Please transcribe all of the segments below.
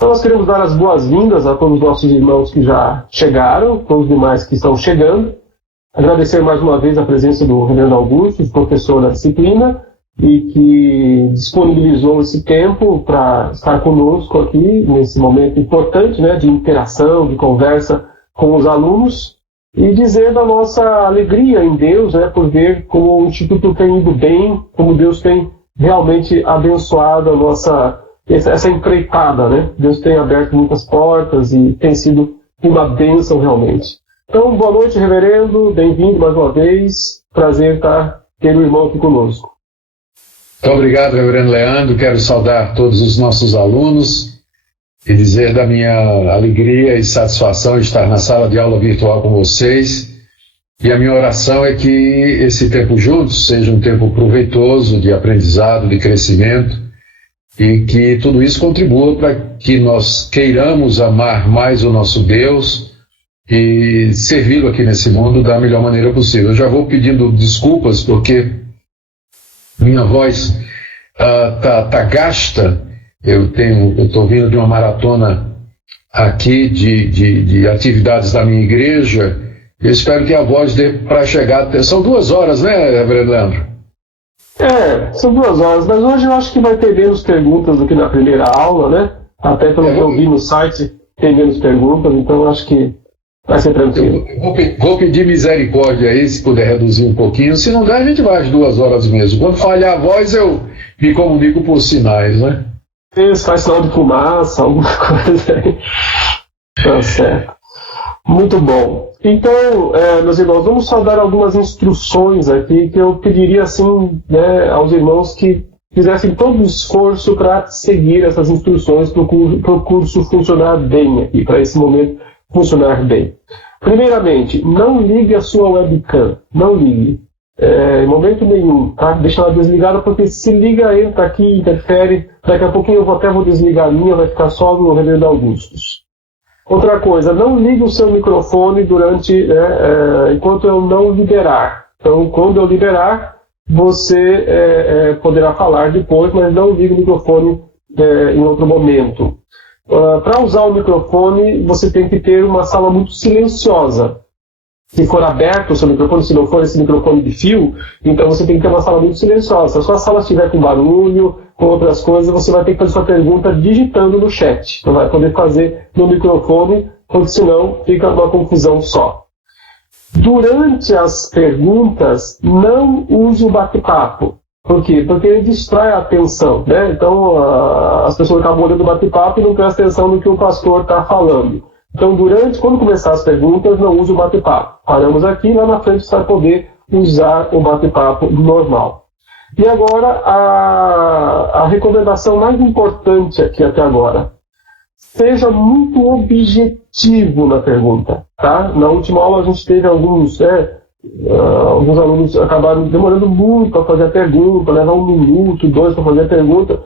Então nós queremos dar as boas-vindas a todos os nossos irmãos que já chegaram, todos os demais que estão chegando. Agradecer mais uma vez a presença do Reverendo Augusto, professor da disciplina, e que disponibilizou esse tempo para estar conosco aqui, nesse momento importante, né, de interação, de conversa com os alunos, e dizer da nossa alegria em Deus, né, por ver como o Instituto tem ido bem, como Deus tem realmente abençoado a nossa, essa empreitada, né? Deus tem aberto muitas portas e tem sido uma bênção realmente. Então, boa noite, reverendo, bem-vindo mais uma vez, prazer ter o irmão aqui conosco. Muito obrigado, reverendo Leandro, quero saudar todos os nossos alunos e dizer da minha alegria e satisfação de estar na sala de aula virtual com vocês. E a minha oração é que esse tempo juntos seja um tempo proveitoso de aprendizado, de crescimento, e que tudo isso contribua para que nós queiramos amar mais o nosso Deus e servi-lo aqui nesse mundo da melhor maneira possível. Eu já vou pedindo desculpas porque minha voz tá gasta. Eu estou vindo de uma maratona aqui de atividades da minha igreja. Eu espero que a voz dê para chegar. São 2 horas, né, reverendo Leandro? São 2 horas, mas hoje eu acho que vai ter menos perguntas do que na primeira aula, né? Até pelo que eu vi no site, tem menos perguntas, então eu acho que vai ser tranquilo. Vou pedir misericórdia aí, se puder reduzir um pouquinho. Se não der, a gente vai às 2 horas mesmo. Quando falhar a voz, eu me comunico por sinais, né? Isso, faz sinal de fumaça, alguma coisa aí. Tá certo. Muito bom. Então, meus irmãos, vamos só dar algumas instruções aqui que eu pediria, assim, né, aos irmãos que fizessem todo o esforço para seguir essas instruções para o curso funcionar bem aqui, para esse momento funcionar bem. Primeiramente, não ligue a sua webcam. Não ligue. Em momento nenhum, tá? Deixa ela desligada, porque se liga, entra aqui, interfere. Daqui a pouquinho eu até vou desligar a minha, vai ficar só no Reverendo Augustus. Outra coisa, não ligue o seu microfone enquanto eu não liberar. Então, quando eu liberar, você poderá falar depois, mas não ligue o microfone em outro momento. Para usar o microfone, você tem que ter uma sala muito silenciosa. Se for aberto o seu microfone, se não for esse microfone de fio, então você tem que ter uma sala muito silenciosa. Se a sua sala estiver com barulho, com outras coisas, você vai ter que fazer sua pergunta digitando no chat. Não vai poder fazer no microfone, porque senão fica uma confusão só. Durante as perguntas, não use o bate-papo. Por quê? Porque ele distrai a atenção, né? Então, as pessoas acabam olhando o bate-papo e não prestam atenção no que o pastor está falando. Então, quando começar as perguntas, não use o bate-papo. Paramos aqui, lá na frente você vai poder usar o bate-papo normal. E agora, a recomendação mais importante aqui até agora. Seja muito objetivo na pergunta, tá? Na última aula a gente teve alguns alunos acabaram demorando muito para fazer a pergunta, levar 1 minuto, 2 para fazer a pergunta.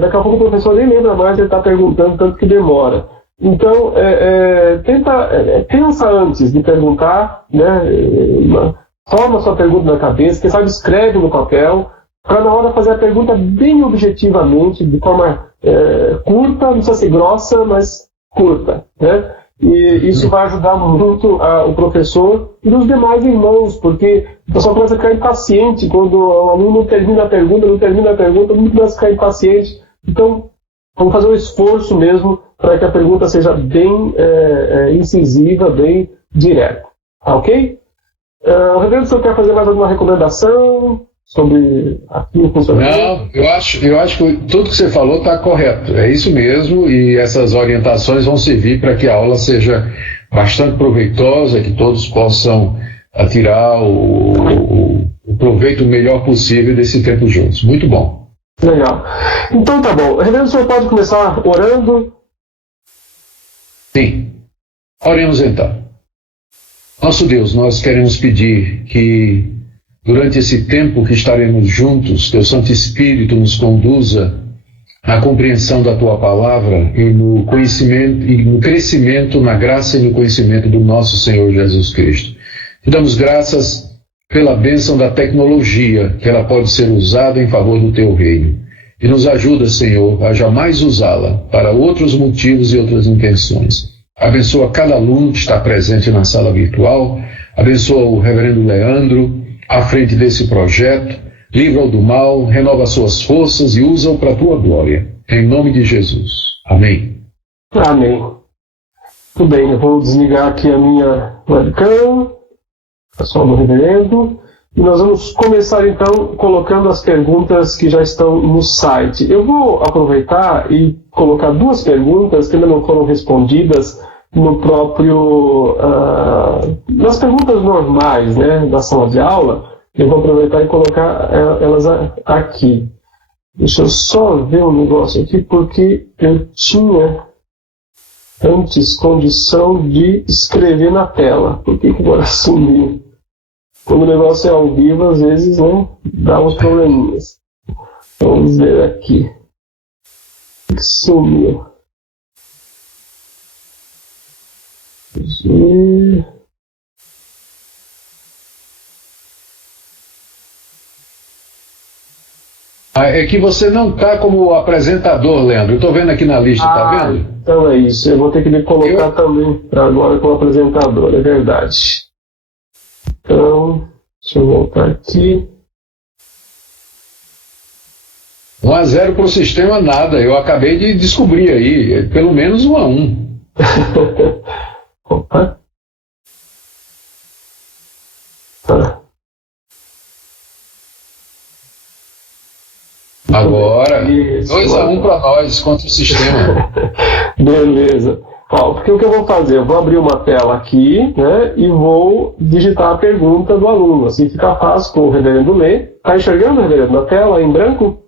Daqui a pouco o professor nem lembra mais, ele está perguntando, tanto que demora. Então, pensa antes de perguntar, né? Forma sua pergunta na cabeça, quem sabe escreve no papel, para na hora fazer a pergunta bem objetivamente, de forma curta, não precisa ser grossa, mas curta, né? E isso vai ajudar muito o professor e os demais irmãos, porque o pessoal começa a ficar impaciente quando o aluno não termina a pergunta, o aluno começa a ficar impaciente. Então, vamos fazer um esforço mesmo para que a pergunta seja bem incisiva, bem direta. Tá ok? O reverendo, o senhor quer fazer mais alguma recomendação sobre aqui o funcionamento? Não, eu acho que tudo que você falou está correto. É isso mesmo, e essas orientações vão servir para que a aula seja bastante proveitosa, que todos possam tirar o proveito melhor possível desse tempo juntos. Muito bom. Legal. Então tá bom. Reverendo, o senhor pode começar orando? Sim. Oremos então. Nosso Deus, nós queremos pedir que durante esse tempo que estaremos juntos, Teu Santo Espírito nos conduza na compreensão da Tua Palavra e no conhecimento e no crescimento na graça e no conhecimento do nosso Senhor Jesus Cristo. Te damos graças pela bênção da tecnologia, que ela pode ser usada em favor do Teu reino. e nos ajuda, Senhor, a jamais usá-la para outros motivos e outras intenções. Abençoa cada aluno que está presente na sala virtual, abençoa o reverendo Leandro à frente desse projeto, livra-o do mal, renova suas forças e usa-o para a tua glória. Em nome de Jesus. Amém. Amém. Tudo bem, eu vou desligar aqui a minha webcam, pessoal do reverendo, e nós vamos começar então colocando as perguntas que já estão no site. Eu vou aproveitar e colocar duas perguntas que ainda não foram respondidas no próprio, nas perguntas normais, né, da sala de aula. Eu vou aproveitar e colocar elas aqui. Deixa eu só ver um negócio aqui, porque eu tinha antes condição de escrever na tela. Por que agora sumiu? Quando o negócio é ao vivo, às vezes, né, dá uns probleminhas. Vamos ver aqui. Sumiu. É que você não está como apresentador, Leandro. Eu estou vendo aqui na lista, tá vendo? Então é isso. Eu vou ter que me colocar também agora como apresentador, é verdade. Então, deixa eu voltar aqui. 1-0 para o sistema, nada. Eu acabei de descobrir aí, pelo menos 1-1. Opa. Tá. Agora, 2-1 para nós contra o sistema. Beleza. Ó, porque o que eu vou fazer? Eu vou abrir uma tela aqui, né, e vou digitar a pergunta do aluno. Assim fica fácil com o reverendo ler. Está enxergando, reverendo, na tela em branco?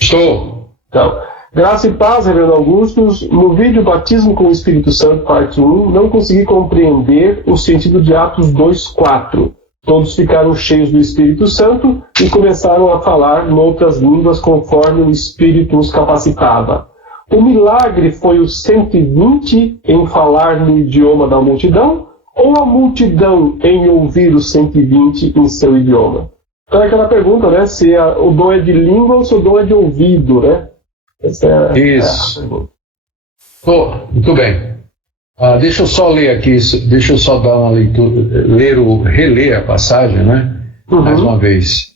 Estou. Então, graça e paz, reverendo Augustus. No vídeo Batismo com o Espírito Santo, parte 1, não consegui compreender o sentido de Atos 2:4. Todos ficaram cheios do Espírito Santo e começaram a falar noutras línguas conforme o Espírito os capacitava. O milagre foi os 120 em falar no idioma da multidão ou a multidão em ouvir os 120 em seu idioma? Então é aquela pergunta, né? Se o dom é de língua ou se o dom é de ouvido, né? Essa é Isso. a pergunta. Muito bem. Deixa eu só ler aqui, deixa eu só dar uma leitura, reler a passagem, né? Mais uma vez.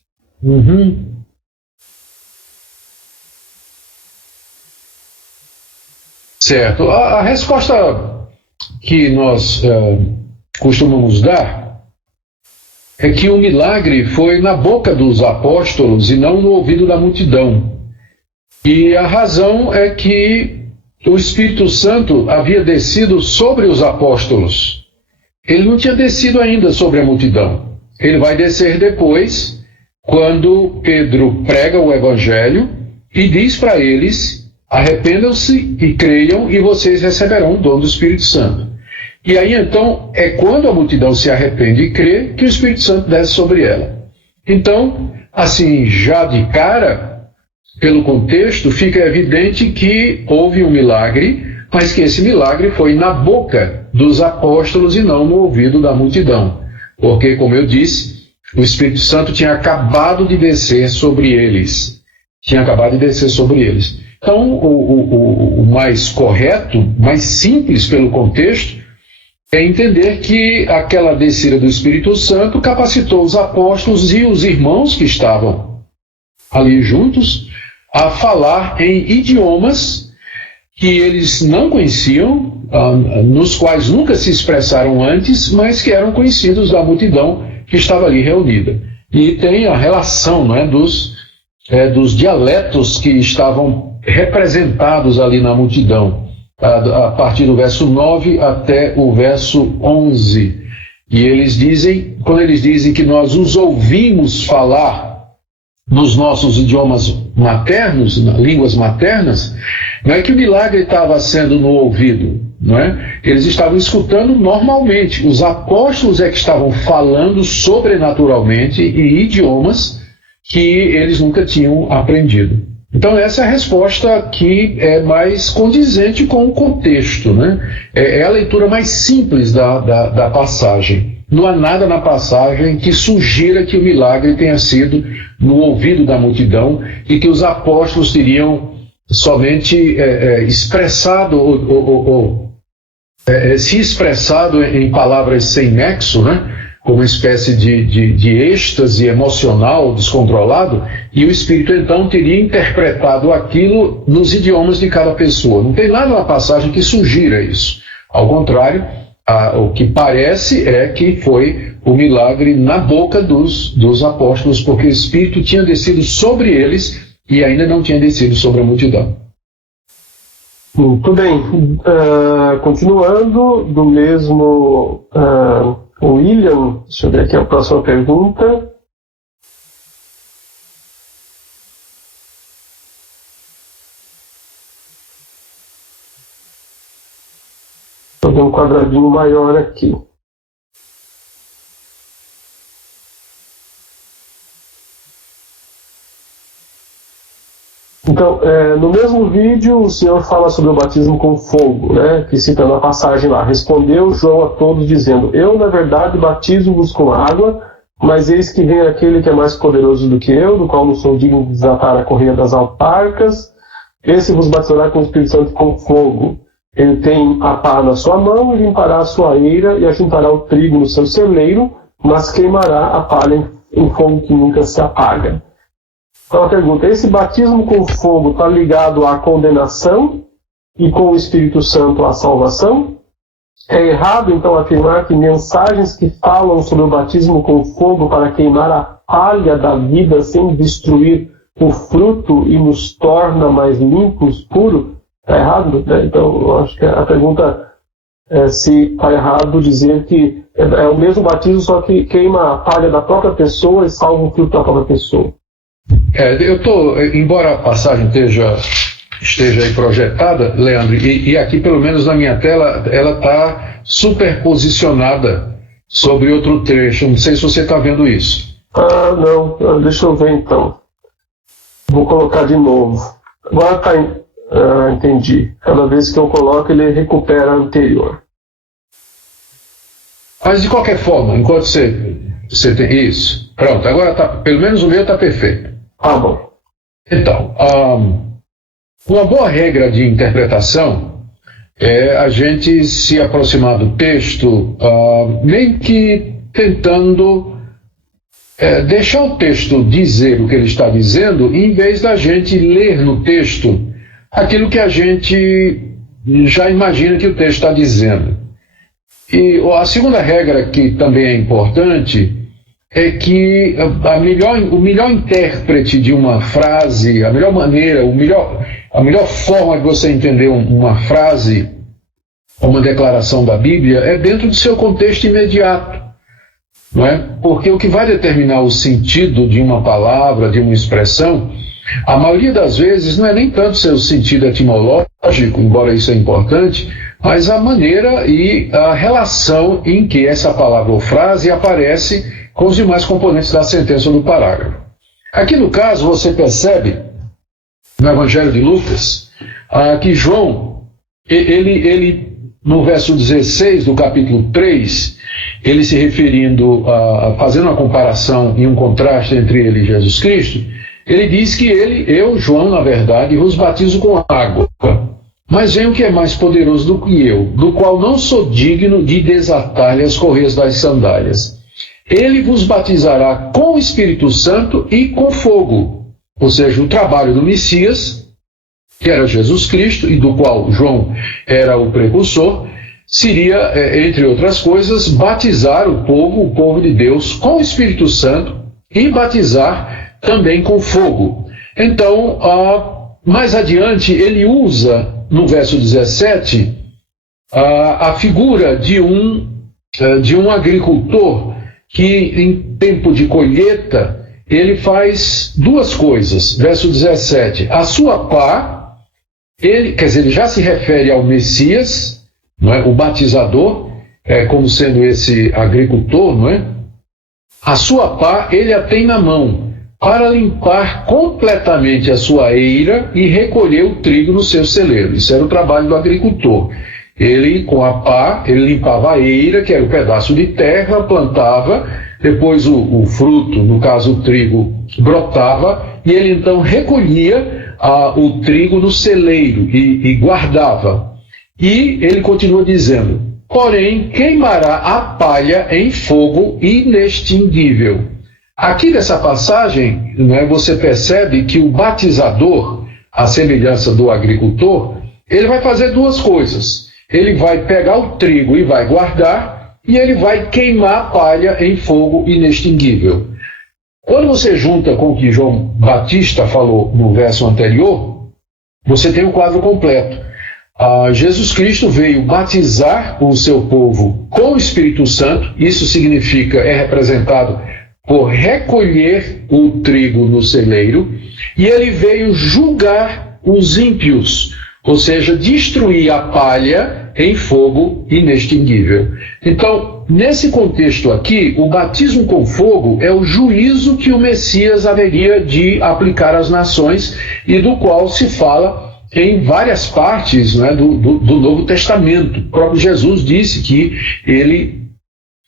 Certo. A resposta que nós costumamos dar é que o milagre foi na boca dos apóstolos e não no ouvido da multidão. E a razão é que o Espírito Santo havia descido sobre os apóstolos. Ele não tinha descido ainda sobre a multidão. Ele vai descer depois, quando Pedro prega o Evangelho e diz para eles: arrependam-se e creiam e vocês receberão o dom do Espírito Santo. E aí então é quando a multidão se arrepende e crê que o Espírito Santo desce sobre ela. Então, assim, já de cara, pelo contexto, fica evidente que houve um milagre, mas que esse milagre foi na boca dos apóstolos e não no ouvido da multidão. Porque, como eu disse, o Espírito Santo tinha acabado de descer sobre eles. Então, o mais correto, mais simples pelo contexto, é entender que aquela descida do Espírito Santo capacitou os apóstolos e os irmãos que estavam ali juntos a falar em idiomas que eles não conheciam, nos quais nunca se expressaram antes, mas que eram conhecidos da multidão que estava ali reunida. E tem a relação, não é, dos dialetos que estavam representados ali na multidão, a partir do verso 9 até o verso 11. E eles dizem, quando eles dizem que nós os ouvimos falar nos nossos idiomas maternos, línguas maternas, não é que o milagre estava sendo no ouvido, não é? Eles estavam escutando normalmente. Os apóstolos é que estavam falando sobrenaturalmente em idiomas que eles nunca tinham aprendido. Então essa é a resposta que é mais condizente com o contexto, né? É a leitura mais simples da passagem. não há nada na passagem que sugira que o milagre tenha sido no ouvido da multidão e que os apóstolos teriam somente expressado se expressado em palavras sem nexo, né? Como uma espécie de êxtase emocional descontrolado, e o Espírito então teria interpretado aquilo nos idiomas de cada pessoa. Não tem nada na passagem que sugira isso. Ao contrário, o que parece é que foi o milagre na boca dos apóstolos, porque o Espírito tinha descido sobre eles e ainda não tinha descido sobre a multidão. Muito bem. Continuando, do mesmo William, deixa eu ver aqui a próxima pergunta. Vou ver um quadradinho maior aqui. Então, no mesmo vídeo, o Senhor fala sobre o batismo com fogo, né, que citando a passagem lá, respondeu João a todos dizendo, eu, na verdade, batizo-vos com água, mas eis que vem aquele que é mais poderoso do que eu, do qual não sou digno de desatar a correia das alparcas, esse vos batizará com o Espírito Santo e com fogo. Ele tem a pá na sua mão, e limpará a sua eira, e ajuntará o trigo no seu celeiro, mas queimará a palha em fogo que nunca se apaga. Então a pergunta, esse batismo com fogo está ligado à condenação e com o Espírito Santo à salvação? É errado então afirmar que mensagens que falam sobre o batismo com fogo para queimar a palha da vida sem destruir o fruto e nos torna mais limpos, puros? Está errado? Então eu acho que a pergunta é se está errado dizer que é o mesmo batismo, só que queima a palha da própria pessoa e salva o fruto da própria pessoa. Embora a passagem esteja aí projetada, Leandro, e aqui pelo menos na minha tela, ela está superposicionada sobre outro trecho. Não sei se você está vendo isso. Não. Deixa eu ver então. Vou colocar de novo. Agora está. Entendi. Cada vez que eu coloco, ele recupera a anterior. Mas de qualquer forma, enquanto você tem isso, pronto, agora pelo menos o meu está perfeito. Tá bom. Então, uma boa regra de interpretação é a gente se aproximar do texto meio que tentando deixar o texto dizer o que ele está dizendo, em vez da gente ler no texto aquilo que a gente já imagina que o texto está dizendo. E a segunda regra, que também é importante, é que o melhor intérprete de uma frase, a melhor maneira, a melhor forma de você entender uma frase, uma declaração da Bíblia, é dentro do seu contexto imediato. Não é? Porque o que vai determinar o sentido de uma palavra, de uma expressão, a maioria das vezes não é nem tanto seu sentido etimológico, embora isso é importante, mas a maneira e a relação em que essa palavra ou frase aparece com os demais componentes da sentença ou do parágrafo. Aqui no caso você percebe, no Evangelho de Lucas, que João, ele no verso 16 do capítulo 3, ele se referindo, fazendo uma comparação e um contraste entre ele e Jesus Cristo, ele diz que eu, João, na verdade, vos batizo com água, mas vem o que é mais poderoso do que eu, do qual não sou digno de desatar-lhe as correias das sandálias. Ele vos batizará com o Espírito Santo e com fogo. Ou seja, o trabalho do Messias, que era Jesus Cristo, e do qual João era o precursor, seria, entre outras coisas, batizar o povo de Deus com o Espírito Santo e batizar também com fogo. Então, mais adiante, ele usa, no verso 17, a figura de um agricultor que, em tempo de colheita, ele faz duas coisas. Verso 17, a sua pá, ele já se refere ao Messias, não é? O batizador, como sendo esse agricultor, não é? A sua pá, ele a tem na mão, para limpar completamente a sua eira e recolher o trigo no seu celeiro. Isso era o trabalho do agricultor. Ele, com a pá, ele limpava a eira, que era o pedaço de terra, plantava, depois o fruto, no caso o trigo, brotava, e ele então recolhia o trigo no celeiro e guardava. E ele continua dizendo: porém, queimará a palha em fogo inextinguível. Aqui nessa passagem, né, você percebe que o batizador, à semelhança do agricultor, ele vai fazer duas coisas. Ele vai pegar o trigo e vai guardar, e ele vai queimar a palha em fogo inextinguível. Quando você junta com o que João Batista falou no verso anterior, você tem o quadro completo. Jesus Cristo veio batizar o seu povo com o Espírito Santo. Isso significa, é representado por recolher o trigo no celeiro, e ele veio julgar os ímpios, ou seja, destruir a palha em fogo inextinguível. Então, nesse contexto aqui, o batismo com fogo é o juízo que o Messias haveria de aplicar às nações, e do qual se fala em várias partes, né, do Novo Testamento. O próprio Jesus disse que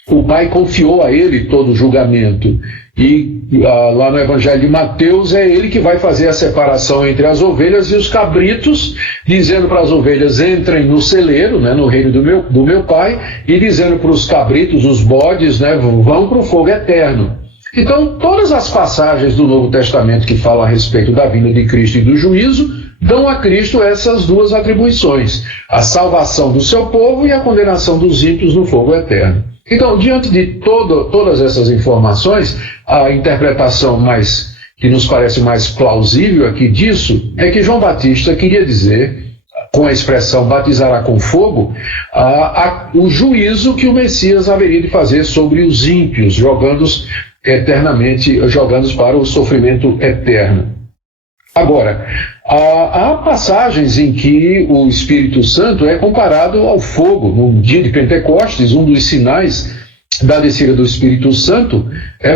o Pai confiou a ele todo o julgamento. E lá no Evangelho de Mateus é ele que vai fazer a separação entre as ovelhas e os cabritos, dizendo para as ovelhas: entrem no celeiro, né, no reino do meu Pai, e dizendo para os cabritos, os bodes, né, vão para o fogo eterno. Então, todas as passagens do Novo Testamento que falam a respeito da vinda de Cristo e do juízo dão a Cristo essas duas atribuições: a salvação do seu povo e a condenação dos ímpios no fogo eterno. Então, diante de todas essas informações, a interpretação que nos parece mais plausível aqui disso é que João Batista queria dizer, com a expressão batizará com fogo, o juízo que o Messias haveria de fazer sobre os ímpios, jogando-os para o sofrimento eterno. Agora, há passagens em que o Espírito Santo é comparado ao fogo. No dia de Pentecostes, um dos sinais da descida do Espírito Santo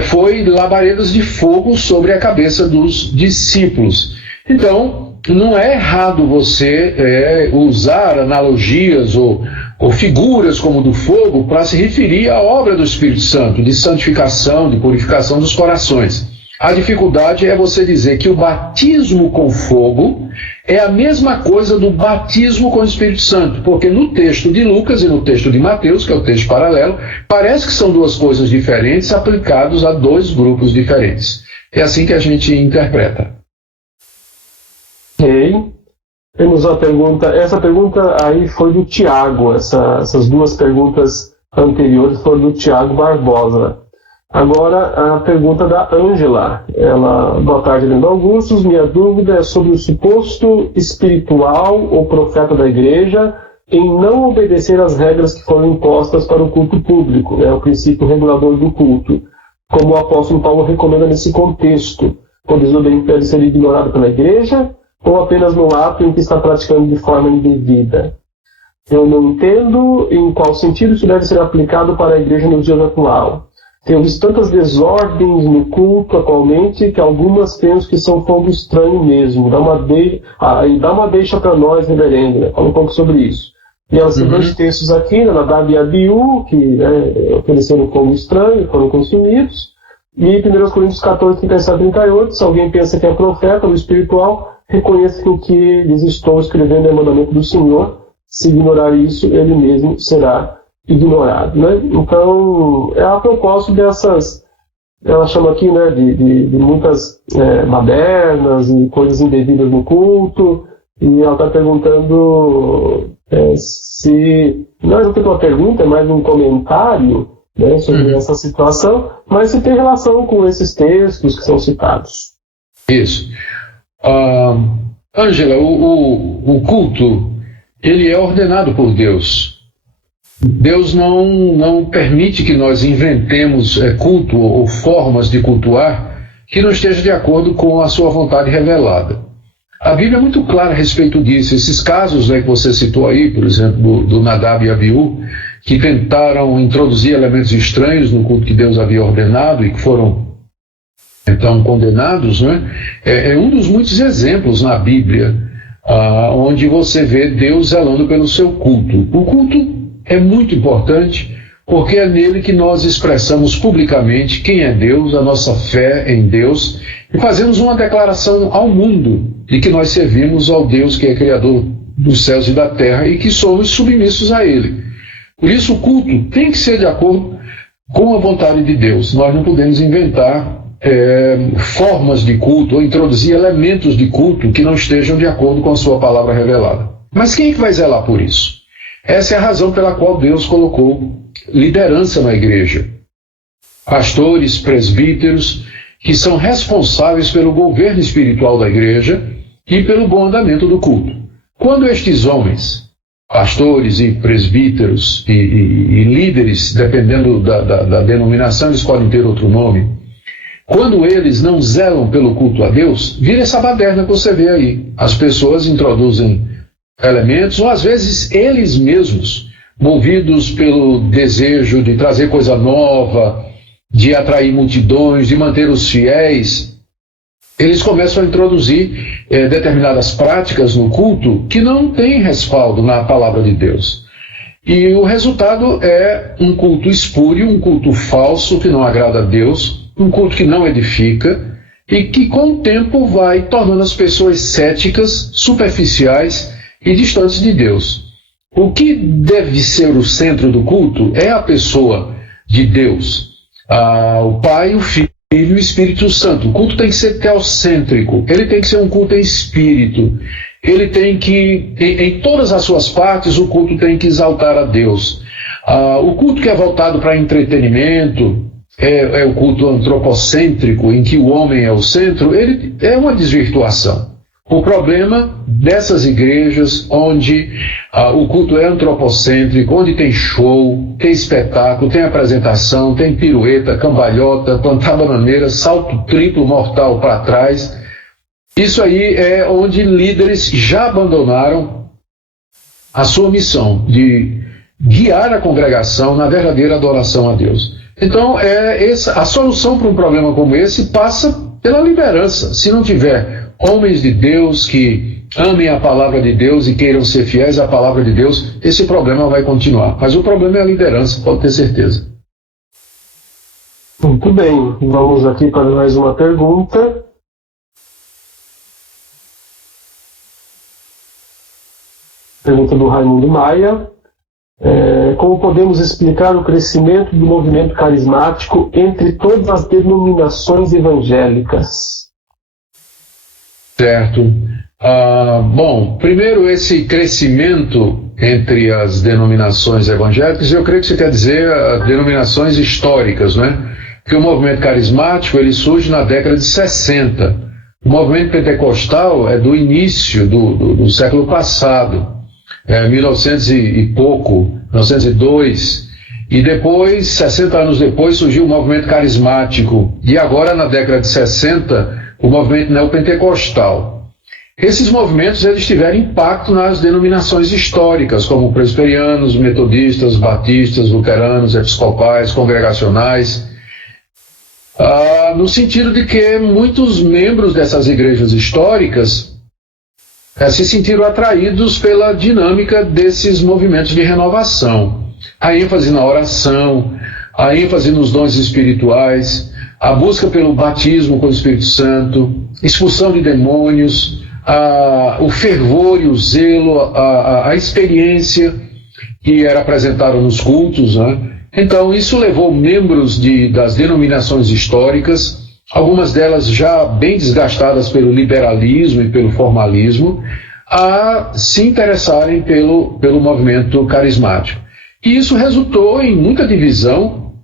foi labaredas de fogo sobre a cabeça dos discípulos. Então, não é errado você usar analogias ou figuras como do fogo para se referir à obra do Espírito Santo, de santificação, de purificação dos corações. A dificuldade é você dizer que o batismo com fogo é a mesma coisa do batismo com o Espírito Santo, porque no texto de Lucas e no texto de Mateus, que é o texto paralelo, parece que são duas coisas diferentes aplicadas a dois grupos diferentes. É assim que a gente interpreta. Ok. Temos uma pergunta. Essa pergunta aí foi do Tiago. Essas duas perguntas anteriores foram do Tiago Barbosa. Agora, a pergunta da Ângela. Boa tarde, Leandro Augustus. Minha dúvida é sobre o suposto espiritual ou profeta da igreja em não obedecer às regras que foram impostas para o culto público, o princípio regulador do culto, como o apóstolo Paulo recomenda nesse contexto. O desobediente deve ser ignorado pela igreja ou apenas no ato em que está praticando de forma indevida? Eu não entendo em qual sentido isso deve ser aplicado para a igreja no dia atual. Temos tantas desordens no culto atualmente que algumas penso que são fogo estranho mesmo. Dá uma deixa para nós, reverendo. Fala um pouco sobre isso. E elas têm dois textos aqui, Nadab e Abiú, que ofereceram fogo estranho, foram consumidos. E 1 Coríntios 14, 37 e 38, se alguém pensa que é profeta ou espiritual, reconheça que o que lhes estou escrevendo é mandamento do Senhor. Se ignorar isso, ele mesmo será ignorado, né? Então, é a propósito dessas, ela chama aqui, né, de muitas badernas e coisas indevidas no culto, e ela está perguntando se, não é exatamente uma pergunta, é mais um comentário, né, sobre essa situação, mas se tem relação com esses textos que são citados. Isso. Ângela, o culto, ele é ordenado por Deus. Deus não permite que nós inventemos culto ou formas de cultuar que não esteja de acordo com a sua vontade revelada. A Bíblia é muito clara a respeito disso. Esses casos, que você citou aí, por exemplo, do Nadab e Abiú, que tentaram introduzir elementos estranhos no culto que Deus havia ordenado e que foram então condenados, né? É um dos muitos exemplos na Bíblia onde você vê Deus zelando pelo seu culto. O culto é muito importante, porque é nele que nós expressamos publicamente quem é Deus, a nossa fé em Deus, e fazemos uma declaração ao mundo de que nós servimos ao Deus que é Criador dos céus e da terra e que somos submissos a Ele. Por isso o culto tem que ser de acordo com a vontade de Deus. Nós não podemos inventar formas de culto ou introduzir elementos de culto que não estejam de acordo com a sua palavra revelada. Mas quem é que vai zelar por isso? Essa é a razão pela qual Deus colocou liderança na igreja. Pastores, presbíteros, que são responsáveis pelo governo espiritual da igreja e pelo bom andamento do culto. Quando estes homens, pastores e presbíteros e líderes, dependendo da denominação, eles podem ter outro nome, quando eles não zelam pelo culto a Deus, vira essa baderna que você vê aí. As pessoas introduzem elementos, ou às vezes eles mesmos, movidos pelo desejo de trazer coisa nova, de atrair multidões, de manter os fiéis, eles começam a introduzir determinadas práticas no culto que não têm respaldo na palavra de Deus. E o resultado é um culto espúrio, um culto falso que não agrada a Deus, um culto que não edifica e que com o tempo vai tornando as pessoas céticas, superficiais e distantes de Deus. O que deve ser o centro do culto é a pessoa de Deus, o Pai, o Filho e o Espírito Santo. O culto tem que ser teocêntrico, ele tem que ser um culto em espírito, ele tem que, em todas as suas partes, o culto tem que exaltar a Deus. O culto que é voltado para entretenimento, é o culto antropocêntrico, em que o homem é o centro, ele é uma desvirtuação. O problema dessas igrejas onde o culto é antropocêntrico, onde tem show, tem espetáculo, tem apresentação, tem pirueta, cambalhota, plantar bananeira, salto triplo mortal para trás, isso aí é onde líderes já abandonaram a sua missão de guiar a congregação na verdadeira adoração a Deus. Então, a solução para um problema como esse passa pela liderança. Se não tiver homens de Deus que amem a palavra de Deus e queiram ser fiéis à palavra de Deus, esse problema vai continuar. Mas o problema é a liderança, pode ter certeza. Muito bem, vamos aqui para mais uma pergunta. Pergunta do Raimundo Maia. Como podemos explicar o crescimento do movimento carismático entre todas as denominações evangélicas? Certo. Bom, primeiro esse crescimento entre as denominações evangélicas, eu creio que você quer dizer denominações históricas, né? Porque o movimento carismático ele surge na década de 60. O movimento pentecostal é do início do século passado. 1900 e pouco, 1902, e depois, 60 anos depois, surgiu o movimento carismático, e agora na década de 60, o movimento neopentecostal. Esses movimentos eles tiveram impacto nas denominações históricas, como presbiterianos, metodistas, batistas, luteranos, episcopais, congregacionais, no sentido de que muitos membros dessas igrejas históricas se sentiram atraídos pela dinâmica desses movimentos de renovação. A ênfase na oração, a ênfase nos dons espirituais, a busca pelo batismo com o Espírito Santo, expulsão de demônios, o fervor e o zelo, a experiência que era apresentada nos cultos, né? Então isso levou membros das denominações históricas, algumas delas já bem desgastadas pelo liberalismo e pelo formalismo, a se interessarem pelo movimento carismático. E isso resultou em muita divisão.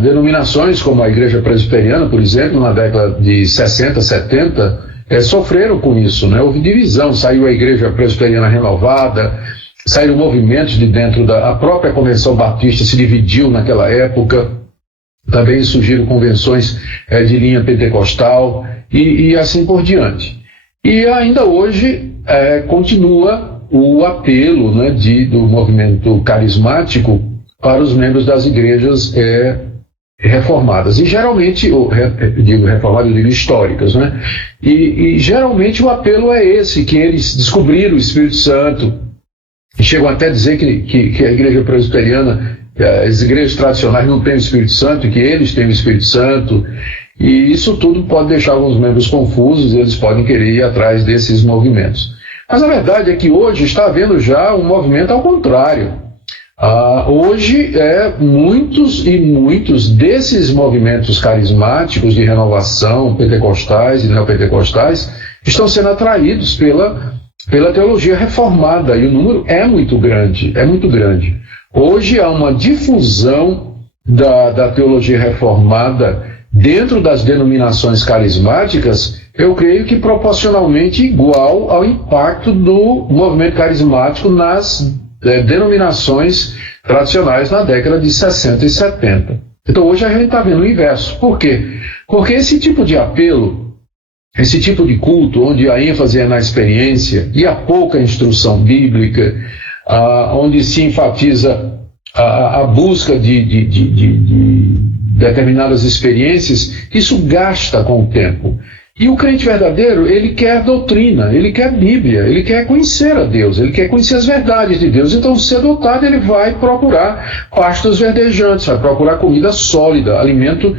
Denominações como a Igreja Presbiteriana, por exemplo, na década de 60, 70, sofreram com isso, né? Houve divisão, saiu a Igreja Presbiteriana renovada, saíram movimentos de dentro a própria Convenção Batista se dividiu naquela época. Também surgiram convenções de linha pentecostal e assim por diante. E ainda hoje continua o apelo, né, do movimento carismático para os membros das igrejas reformadas, e geralmente, eu digo históricas, né? E geralmente o apelo é esse, que eles descobriram o Espírito Santo, e chegam até a dizer que a igreja presbiteriana, as igrejas tradicionais não têm o Espírito Santo, e que eles têm o Espírito Santo, e isso tudo pode deixar alguns membros confusos, e eles podem querer ir atrás desses movimentos. Mas a verdade é que hoje está havendo já um movimento ao contrário. Hoje, muitos e muitos desses movimentos carismáticos de renovação, pentecostais e neopentecostais, estão sendo atraídos pela teologia reformada, e o número é muito grande, Hoje há uma difusão da teologia reformada dentro das denominações carismáticas, eu creio que proporcionalmente igual ao impacto do movimento carismático nas denominações tradicionais na década de 60 e 70. Então hoje a gente está vendo o inverso. Por quê? Porque esse tipo de apelo, esse tipo de culto, onde a ênfase é na experiência e há pouca instrução bíblica, onde se enfatiza a busca de determinadas experiências, isso gasta com o tempo. E o crente verdadeiro, ele quer doutrina, ele quer Bíblia, ele quer conhecer a Deus, ele quer conhecer as verdades de Deus. Então, cedo ou tarde, ele vai procurar pastos verdejantes, vai procurar comida sólida, alimento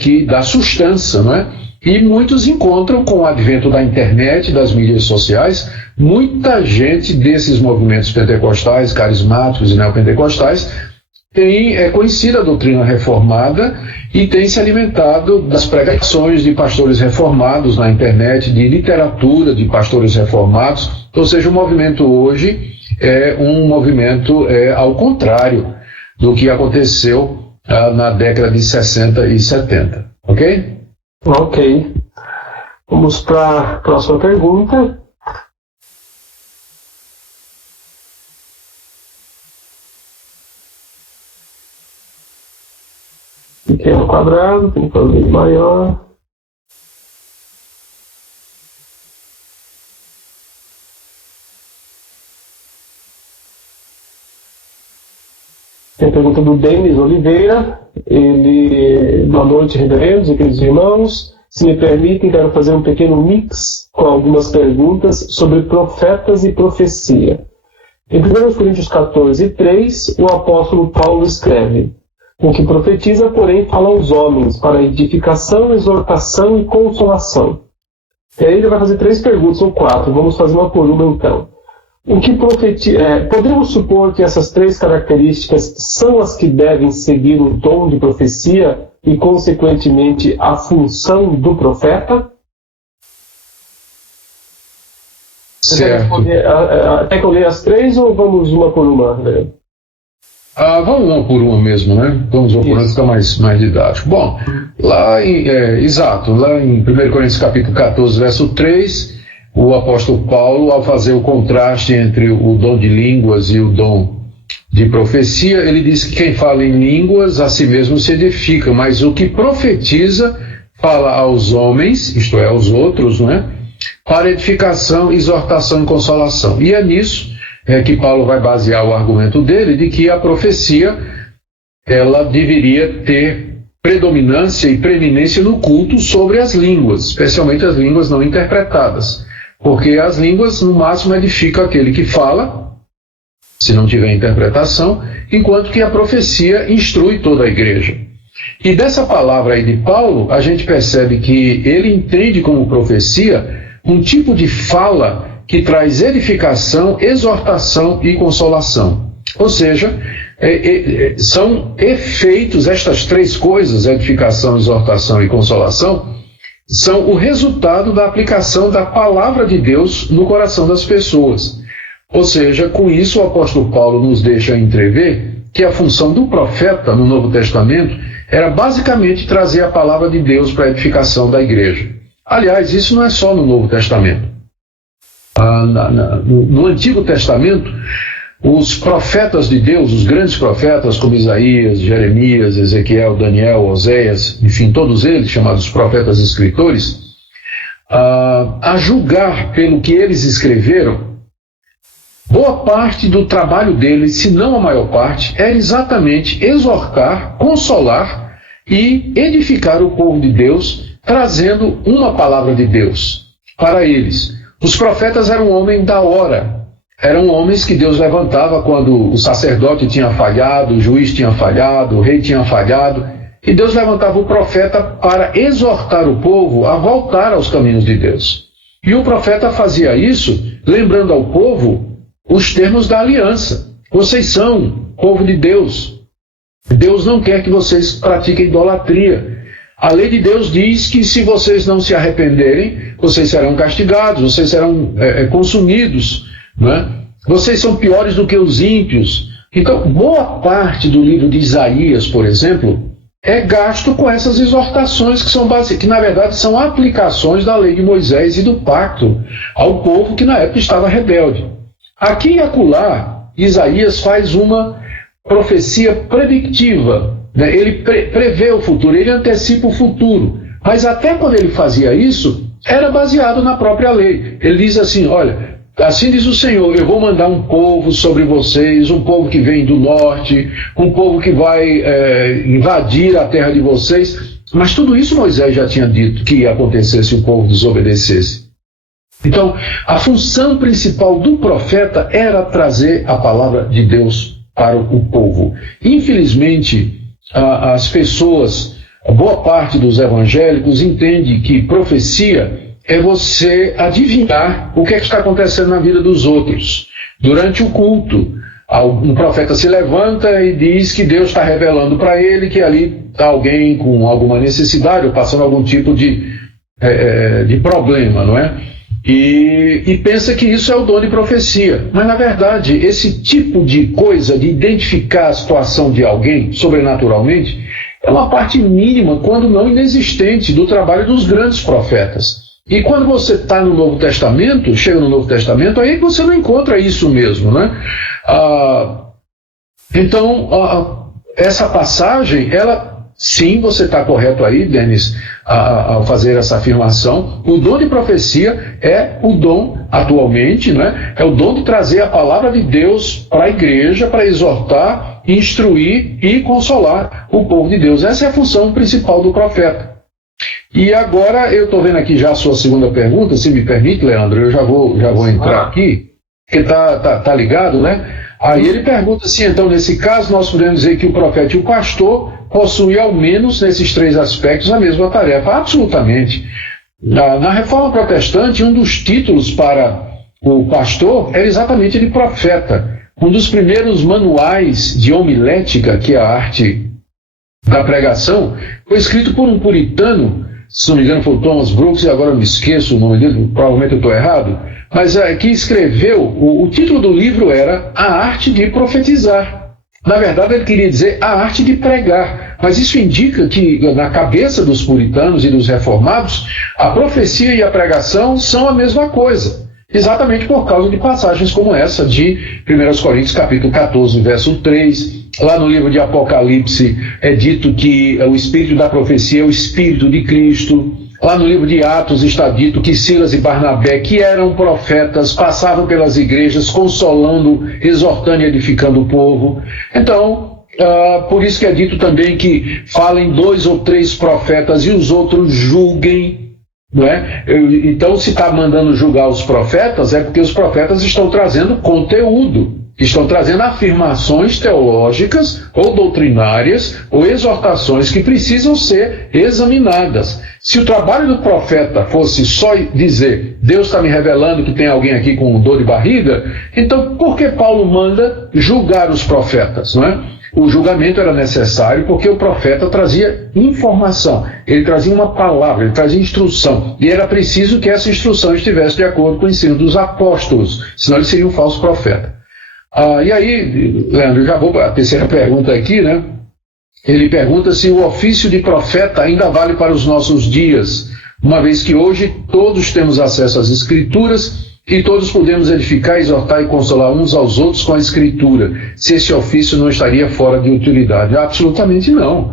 que dá sustância, não é? E muitos encontram, com o advento da internet, das mídias sociais, muita gente desses movimentos pentecostais, carismáticos e neopentecostais tem conhecido a doutrina reformada e tem se alimentado das pregações de pastores reformados na internet, de literatura de pastores reformados. Ou seja, o movimento hoje é um movimento ao contrário do que aconteceu na década de 60 e 70. Ok? Ok. Vamos para a próxima pergunta. Pequeno quadrado, tem que fazer maior. Tem a pergunta do Denis Oliveira. Boa noite, reverendos e queridos irmãos. Se me permitem, quero fazer um pequeno mix com algumas perguntas sobre profetas e profecia. Em 1 Coríntios 14:3, o apóstolo Paulo escreve: o que profetiza, porém, fala aos homens, para edificação, exortação e consolação. E aí ele vai fazer 3 perguntas, ou 4, vamos fazer uma por uma então. O que podemos supor que essas 3 características são as que devem seguir o dom de profecia e, consequentemente, a função do profeta? Certo. Quer que eu leia as 3 ou vamos uma por uma, né? Vamos uma por uma mesmo, né? Vamos uma por uma, fica mais didático. Bom, lá em 1 Coríntios capítulo 14, verso 3, o apóstolo Paulo, ao fazer o contraste entre o dom de línguas e o dom de profecia, ele diz que quem fala em línguas a si mesmo se edifica, mas o que profetiza fala aos homens, isto é, aos outros, não é? Para edificação, exortação e consolação. E é nisso que Paulo vai basear o argumento dele de que a profecia ela deveria ter predominância e preeminência no culto sobre as línguas, especialmente as línguas não interpretadas, porque as línguas no máximo edificam aquele que fala, se não tiver interpretação, enquanto que a profecia instrui toda a igreja. E dessa palavra aí de Paulo, a gente percebe que ele entende como profecia um tipo de fala que traz edificação, exortação e consolação. Ou seja, são efeitos, estas 3 coisas, edificação, exortação e consolação, são o resultado da aplicação da palavra de Deus no coração das pessoas. Ou seja, com isso o apóstolo Paulo nos deixa entrever que a função do profeta no Novo Testamento era basicamente trazer a palavra de Deus para a edificação da igreja. Aliás, isso não é só no Novo Testamento. No Antigo Testamento, os profetas de Deus, os grandes profetas como Isaías, Jeremias, Ezequiel, Daniel, Oséias, enfim, todos eles, chamados profetas escritores, a julgar pelo que eles escreveram, boa parte do trabalho deles, se não a maior parte, era exatamente exortar, consolar e edificar o povo de Deus, trazendo uma palavra de Deus para eles. Os profetas eram homens da hora, eram homens que Deus levantava quando o sacerdote tinha falhado, o juiz tinha falhado, o rei tinha falhado, e Deus levantava o profeta para exortar o povo a voltar aos caminhos de Deus. E o profeta fazia isso lembrando ao povo os termos da aliança. Vocês são povo de Deus. Deus não quer que vocês pratiquem idolatria. A lei de Deus diz que se vocês não se arrependerem, vocês serão castigados, vocês serão consumidos, né? Vocês são piores do que os ímpios. Então, boa parte do livro de Isaías, por exemplo, é gasto com essas exortações que na verdade são aplicações da lei de Moisés e do pacto ao povo que na época estava rebelde. Aqui e acolá, Isaías faz uma profecia predictiva, né? Ele prevê o futuro, ele antecipa o futuro, mas até quando ele fazia isso, era baseado na própria lei. Ele diz assim, olha, assim diz o Senhor, eu vou mandar um povo sobre vocês, um povo que vem do norte, um povo que vai invadir a terra de vocês. Mas tudo isso Moisés já tinha dito que ia acontecer se o povo desobedecesse. Então, a função principal do profeta era trazer a palavra de Deus para o povo. Infelizmente, as pessoas, boa parte dos evangélicos, entende que profecia é você adivinhar o que é que está acontecendo na vida dos outros. Durante o culto, um profeta se levanta e diz que Deus está revelando para ele que ali está alguém com alguma necessidade ou passando algum tipo de problema, não é? E pensa que isso é o dom de profecia. Mas, na verdade, esse tipo de coisa, de identificar a situação de alguém sobrenaturalmente, é uma parte mínima, quando não inexistente, do trabalho dos grandes profetas. E quando você está no Novo Testamento, chega no Novo Testamento, aí você não encontra isso mesmo, né? Então, essa passagem, ela, sim, você está correto aí, Denis, ao fazer essa afirmação. O dom de profecia é o dom, atualmente, né? É o dom de trazer a palavra de Deus para a igreja, para exortar, instruir e consolar o povo de Deus. Essa é a função principal do profeta. E agora eu estou vendo aqui já a sua segunda pergunta, se me permite, Leandro, eu já vou entrar aqui, porque tá ligado, né? Aí ele pergunta assim, então, nesse caso, nós podemos dizer que o profeta e o pastor possuem, ao menos nesses três aspectos, a mesma tarefa. Absolutamente. Na Reforma Protestante, um dos títulos para o pastor era exatamente de profeta. Um dos primeiros manuais de homilética, que é a arte da pregação, foi escrito por um puritano, se não me engano foi o Thomas Brooks, e agora eu me esqueço o nome dele, provavelmente eu estou errado, mas que escreveu, o título do livro era A Arte de Profetizar. Na verdade, ele queria dizer a arte de pregar, mas isso indica que na cabeça dos puritanos e dos reformados, a profecia e a pregação são a mesma coisa. Exatamente por causa de passagens como essa de 1 Coríntios capítulo 14, verso 3. Lá no livro de Apocalipse é dito que o espírito da profecia é o espírito de Cristo. Lá no livro de Atos está dito que Silas e Barnabé, que eram profetas, passavam pelas igrejas consolando, exortando e edificando o povo. Então, por isso que é dito também que falem 2 ou 3 profetas e os outros julguem. Não é? Então, se está mandando julgar os profetas, é porque os profetas estão trazendo conteúdo, estão trazendo afirmações teológicas ou doutrinárias ou exortações que precisam ser examinadas. Se o trabalho do profeta fosse só dizer, Deus está me revelando que tem alguém aqui com dor de barriga, então por que Paulo manda julgar os profetas, não é? O julgamento era necessário porque o profeta trazia informação, ele trazia uma palavra, ele trazia instrução, e era preciso que essa instrução estivesse de acordo com o ensino dos apóstolos, senão ele seria um falso profeta. E aí, Leandro, já vou para a terceira pergunta aqui, né? Ele pergunta se o ofício de profeta ainda vale para os nossos dias, uma vez que hoje todos temos acesso às Escrituras e todos podemos edificar, exortar e consolar uns aos outros com a Escritura, se esse ofício não estaria fora de utilidade. Absolutamente não.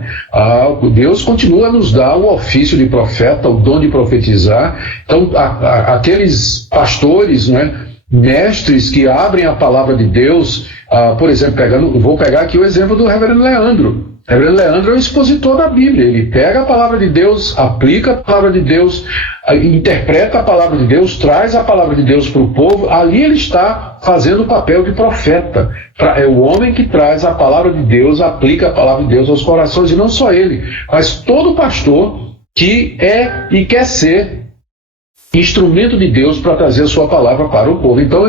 Deus continua a nos dar o ofício de profeta, o dom de profetizar. Então, aqueles pastores, né, mestres que abrem a palavra de Deus, por exemplo, vou pegar aqui o exemplo do reverendo Leandro. O reverendo Leandro é o expositor da Bíblia, ele pega a palavra de Deus, aplica a palavra de Deus, interpreta a palavra de Deus, traz a palavra de Deus para o povo, ali ele está fazendo o papel de profeta. É o homem que traz a palavra de Deus, aplica a palavra de Deus aos corações, e não só ele, mas todo pastor que é e quer ser instrumento de Deus para trazer a sua palavra para o povo. Então,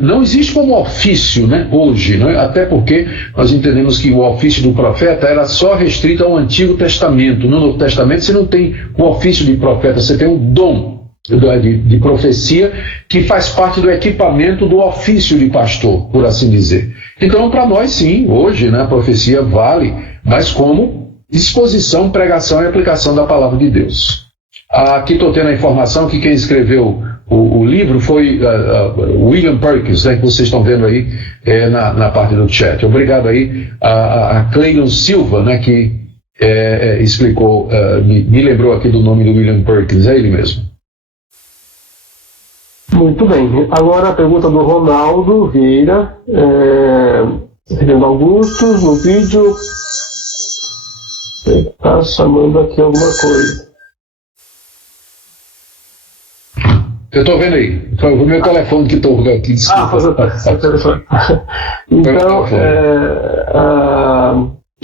não existe como ofício, né, hoje, né, até porque nós entendemos que o ofício do profeta era só restrito ao Antigo Testamento. No Novo Testamento você não tem o ofício de profeta, você tem o dom de profecia que faz parte do equipamento do ofício de pastor, por assim dizer. Então, para nós sim, hoje, né, a profecia vale, mas como exposição, pregação e aplicação da palavra de Deus. Aqui estou tendo a informação que quem escreveu o livro foi William Perkins, né, que vocês estão vendo aí na parte do chat. Obrigado aí a Cleiton Silva, né, que explicou, me lembrou aqui do nome do William Perkins, é ele mesmo. Muito bem. Agora a pergunta do Ronaldo Vieira, Reverendo Augusto, no vídeo. Está chamando aqui alguma coisa. Eu estou vendo aí. Foi o meu telefone que estou aqui. Desculpa. Então,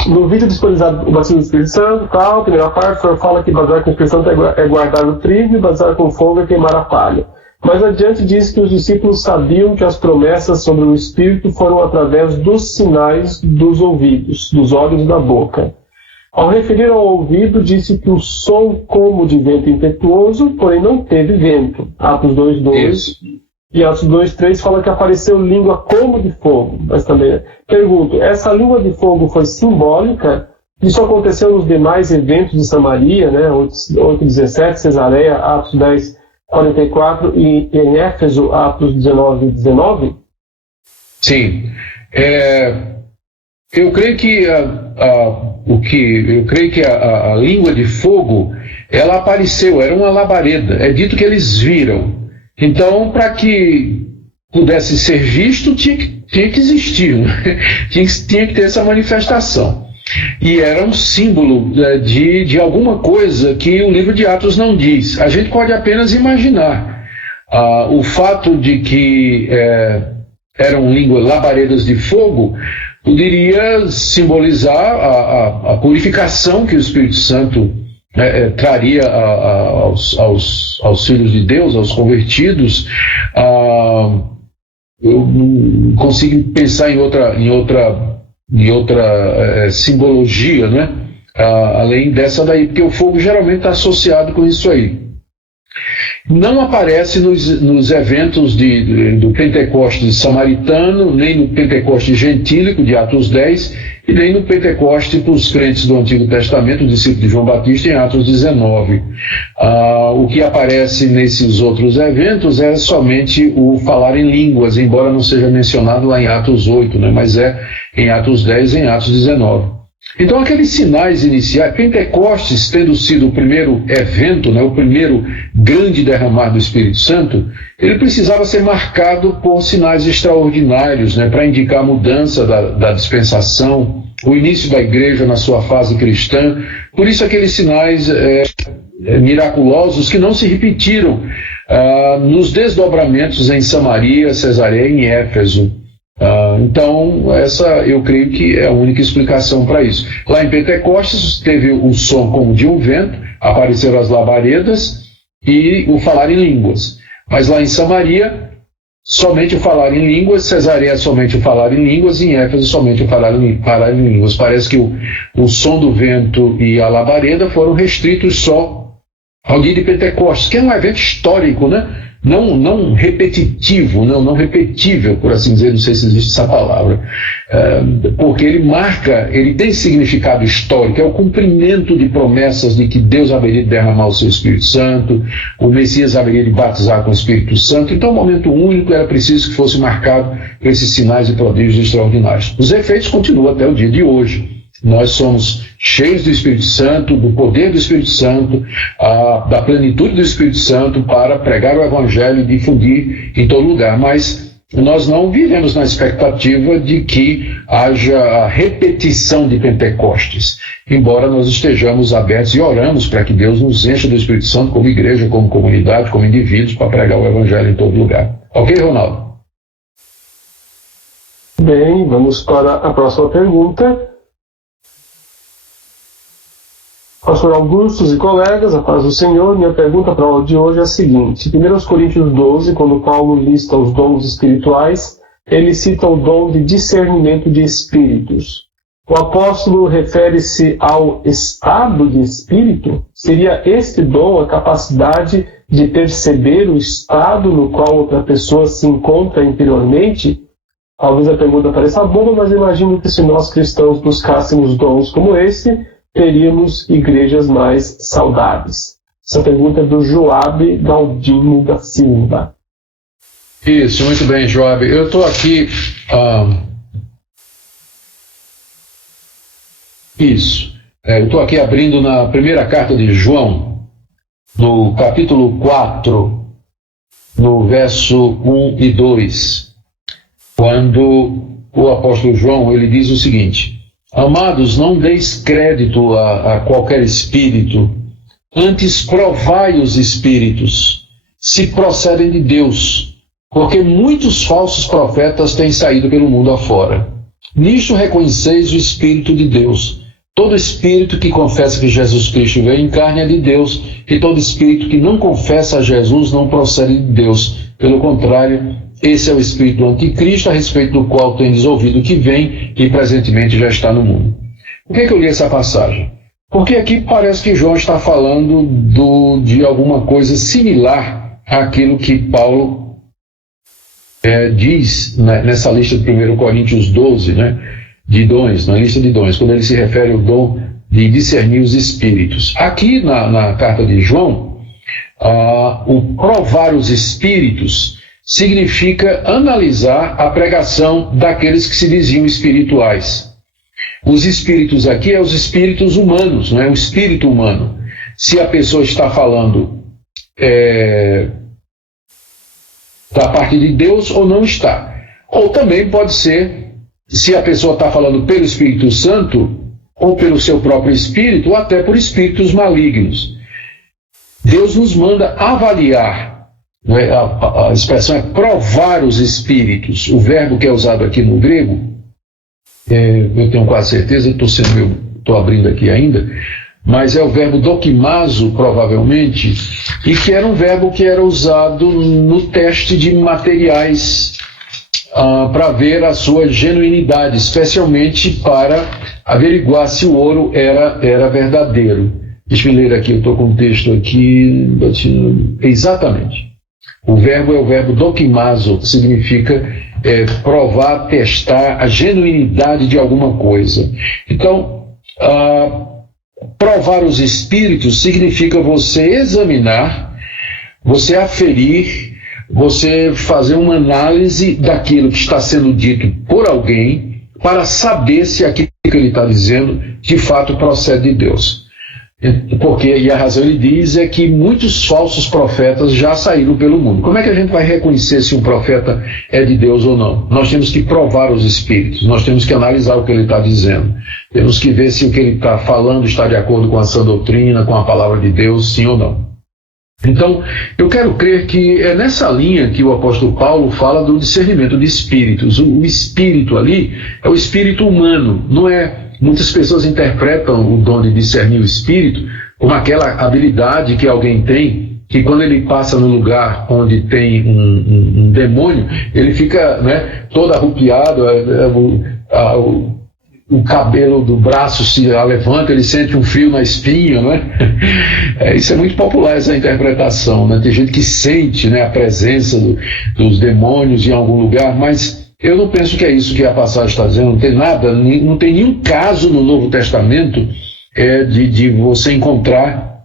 no vídeo disponibilizado o batismo do Espírito Santo, tal, primeira parte, o senhor fala que batizar com o Espírito Santo é guardar o trigo e batizar com fogo é queimar a palha. Mas adiante diz que os discípulos sabiam que as promessas sobre o Espírito foram através dos sinais dos ouvidos, dos olhos e da boca. Ao referir ao ouvido, disse que o som como de vento impetuoso, porém não teve vento. Atos 2:2 e Atos 2:3 fala que apareceu língua como de fogo. Mas também pergunto, essa língua de fogo foi simbólica? Isso aconteceu nos demais eventos de Samaria, né? 8:17, Cesareia, Atos 10:44 e em Éfeso, Atos 19:19? Sim. Eu creio que a língua de fogo, ela apareceu, era uma labareda. É dito que eles viram. Então, para que pudesse ser visto, tinha que existir, né? tinha que ter essa manifestação. E era um símbolo de alguma coisa que o livro de Atos não diz. A gente pode apenas imaginar. O fato de que eram labaredas de fogo poderia simbolizar a purificação que o Espírito Santo traria aos filhos de Deus, aos convertidos. Eu não consigo pensar em outra simbologia, né? Além dessa daí, porque o fogo geralmente está associado com isso aí. Não aparece nos eventos do Pentecoste samaritano, nem no Pentecoste gentílico de Atos 10, e nem no Pentecoste para os crentes do Antigo Testamento, o discípulo de João Batista, em Atos 19. O que aparece nesses outros eventos é somente o falar em línguas, embora não seja mencionado lá em Atos 8, né, mas é em Atos 10 e em Atos 19. Então, aqueles sinais iniciais, Pentecostes tendo sido o primeiro evento, né, o primeiro grande derramar do Espírito Santo, ele precisava ser marcado por sinais extraordinários, né, para indicar a mudança da dispensação, o início da igreja na sua fase cristã. Por isso, aqueles sinais miraculosos que não se repetiram nos desdobramentos em Samaria, Cesareia e em Éfeso. Então, essa eu creio que é a única explicação para isso. Lá em Pentecostes teve o som como de um vento, apareceram as labaredas e o falar em línguas. Mas lá em Samaria, somente o falar em línguas, Cesareia somente o falar em línguas, e em Éfeso somente o falar em línguas. Parece que o som do vento e a labareda foram restritos só ao dia de Pentecostes, que é um evento histórico, né? Não repetitivo, não repetível, por assim dizer, não sei se existe essa palavra, porque ele tem significado histórico, é o cumprimento de promessas de que Deus haveria de derramar o seu Espírito Santo, o Messias haveria de batizar com o Espírito Santo. Então, um momento único, era preciso que fosse marcado por esses sinais e prodígios extraordinários. Os efeitos continuam até o dia de hoje. Nós somos cheios do Espírito Santo, do poder do Espírito Santo, da plenitude do Espírito Santo para pregar o Evangelho e difundir em todo lugar. Mas nós não vivemos na expectativa de que haja a repetição de Pentecostes, embora nós estejamos abertos e oramos para que Deus nos encha do Espírito Santo como igreja, como comunidade, como indivíduos, para pregar o Evangelho em todo lugar. Ok, Ronaldo? Bem, vamos para a próxima pergunta. Pastor Augustos e colegas, a paz do Senhor, minha pergunta para a aula de hoje é a seguinte. Em 1 Coríntios 12, quando Paulo lista os dons espirituais, ele cita o dom de discernimento de espíritos. O apóstolo refere-se ao estado de espírito? Seria este dom a capacidade de perceber o estado no qual outra pessoa se encontra interiormente? Talvez a pergunta pareça boba, mas imagino que se nós cristãos buscássemos dons como esse, teríamos igrejas mais saudáveis. Essa pergunta é do Joabe Galdino da Silva. Isso, muito bem, Joabe. Eu estou aqui... eu estou aqui abrindo na primeira carta de João, no capítulo 4, no verso 1 e 2, quando o apóstolo João ele diz o seguinte: Amados, não deis crédito a qualquer espírito, antes provai os espíritos, se procedem de Deus, porque muitos falsos profetas têm saído pelo mundo afora. Nisto reconheceis o Espírito de Deus. Todo espírito que confessa que Jesus Cristo veio em carne é de Deus, e todo espírito que não confessa a Jesus não procede de Deus. Pelo contrário, esse é o espírito do anticristo, a respeito do qual tendes ouvido que vem e presentemente já está no mundo. Por que eu li essa passagem? Porque aqui parece que João está falando de alguma coisa similar àquilo que Paulo diz nessa lista de 1 Coríntios 12, de dons, na lista de dons, quando ele se refere ao dom de discernir os espíritos. Aqui na carta de João, o provar os espíritos significa analisar a pregação daqueles que se diziam espirituais. Os espíritos aqui é os espíritos humanos, o espírito humano. Se a pessoa está falando da parte de Deus ou não está. Ou também pode ser, se a pessoa está falando pelo Espírito Santo, ou pelo seu próprio espírito, ou até por espíritos malignos. Deus nos manda avaliar. A expressão é provar os espíritos. O verbo que é usado aqui no grego, eu tenho quase certeza, estou abrindo aqui ainda, mas é o verbo dokimazo, provavelmente, e que era um verbo que era usado no teste de materiais para ver a sua genuinidade, especialmente para averiguar se o ouro era verdadeiro. Deixa eu ler aqui, eu estou com um texto aqui, exatamente. O verbo é o verbo dokimazo, que significa provar, testar a genuinidade de alguma coisa. Então, provar os espíritos significa você examinar, você aferir, você fazer uma análise daquilo que está sendo dito por alguém para saber se aquilo que ele está dizendo de fato procede de Deus. E a razão ele diz é que muitos falsos profetas já saíram pelo mundo. Como é que a gente vai reconhecer se um profeta é de Deus ou não? Nós temos que provar os espíritos, nós temos que analisar o que ele está dizendo, temos que ver se o que ele está falando está de acordo com a sã doutrina, com a palavra de Deus, sim ou não. Então, eu quero crer que é nessa linha que o apóstolo Paulo fala do discernimento de espíritos. O espírito ali é o espírito humano, não é... Muitas pessoas interpretam o dom de discernir o espírito como aquela habilidade que alguém tem, que quando ele passa no lugar onde tem um demônio, ele fica todo arrupiado, o cabelo do braço se levanta, ele sente um frio na espinha, isso é muito popular, essa interpretação, Tem gente que sente a presença dos demônios em algum lugar, mas eu não penso que é isso que a passagem está dizendo. Não tem nada, não tem nenhum caso no Novo Testamento de você encontrar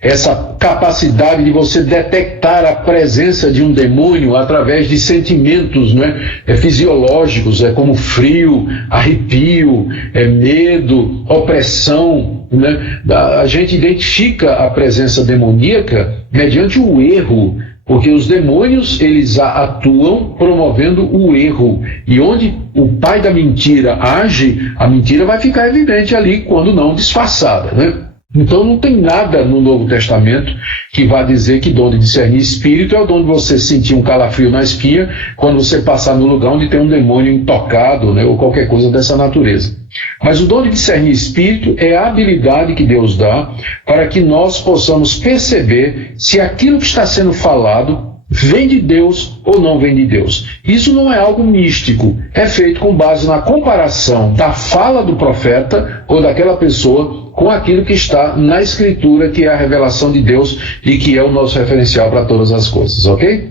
essa capacidade de você detectar a presença de um demônio através de sentimentos, né, fisiológicos, como frio, arrepio, medo, opressão, né? A gente identifica a presença demoníaca mediante o erro, porque os demônios, eles atuam promovendo o erro, e onde o pai da mentira age, a mentira vai ficar evidente ali, quando não disfarçada, né? Então não tem nada no Novo Testamento que vá dizer que dom de discernir espírito é o dom de você sentir um calafrio na espinha quando você passar no lugar onde tem um demônio intocado, né, ou qualquer coisa dessa natureza. Mas o dom de discernir espírito é a habilidade que Deus dá para que nós possamos perceber se aquilo que está sendo falado vem de Deus ou não vem de Deus. Isso não é algo místico, é feito com base na comparação da fala do profeta ou daquela pessoa com aquilo que está na Escritura, que é a revelação de Deus e que é o nosso referencial para todas as coisas, ok?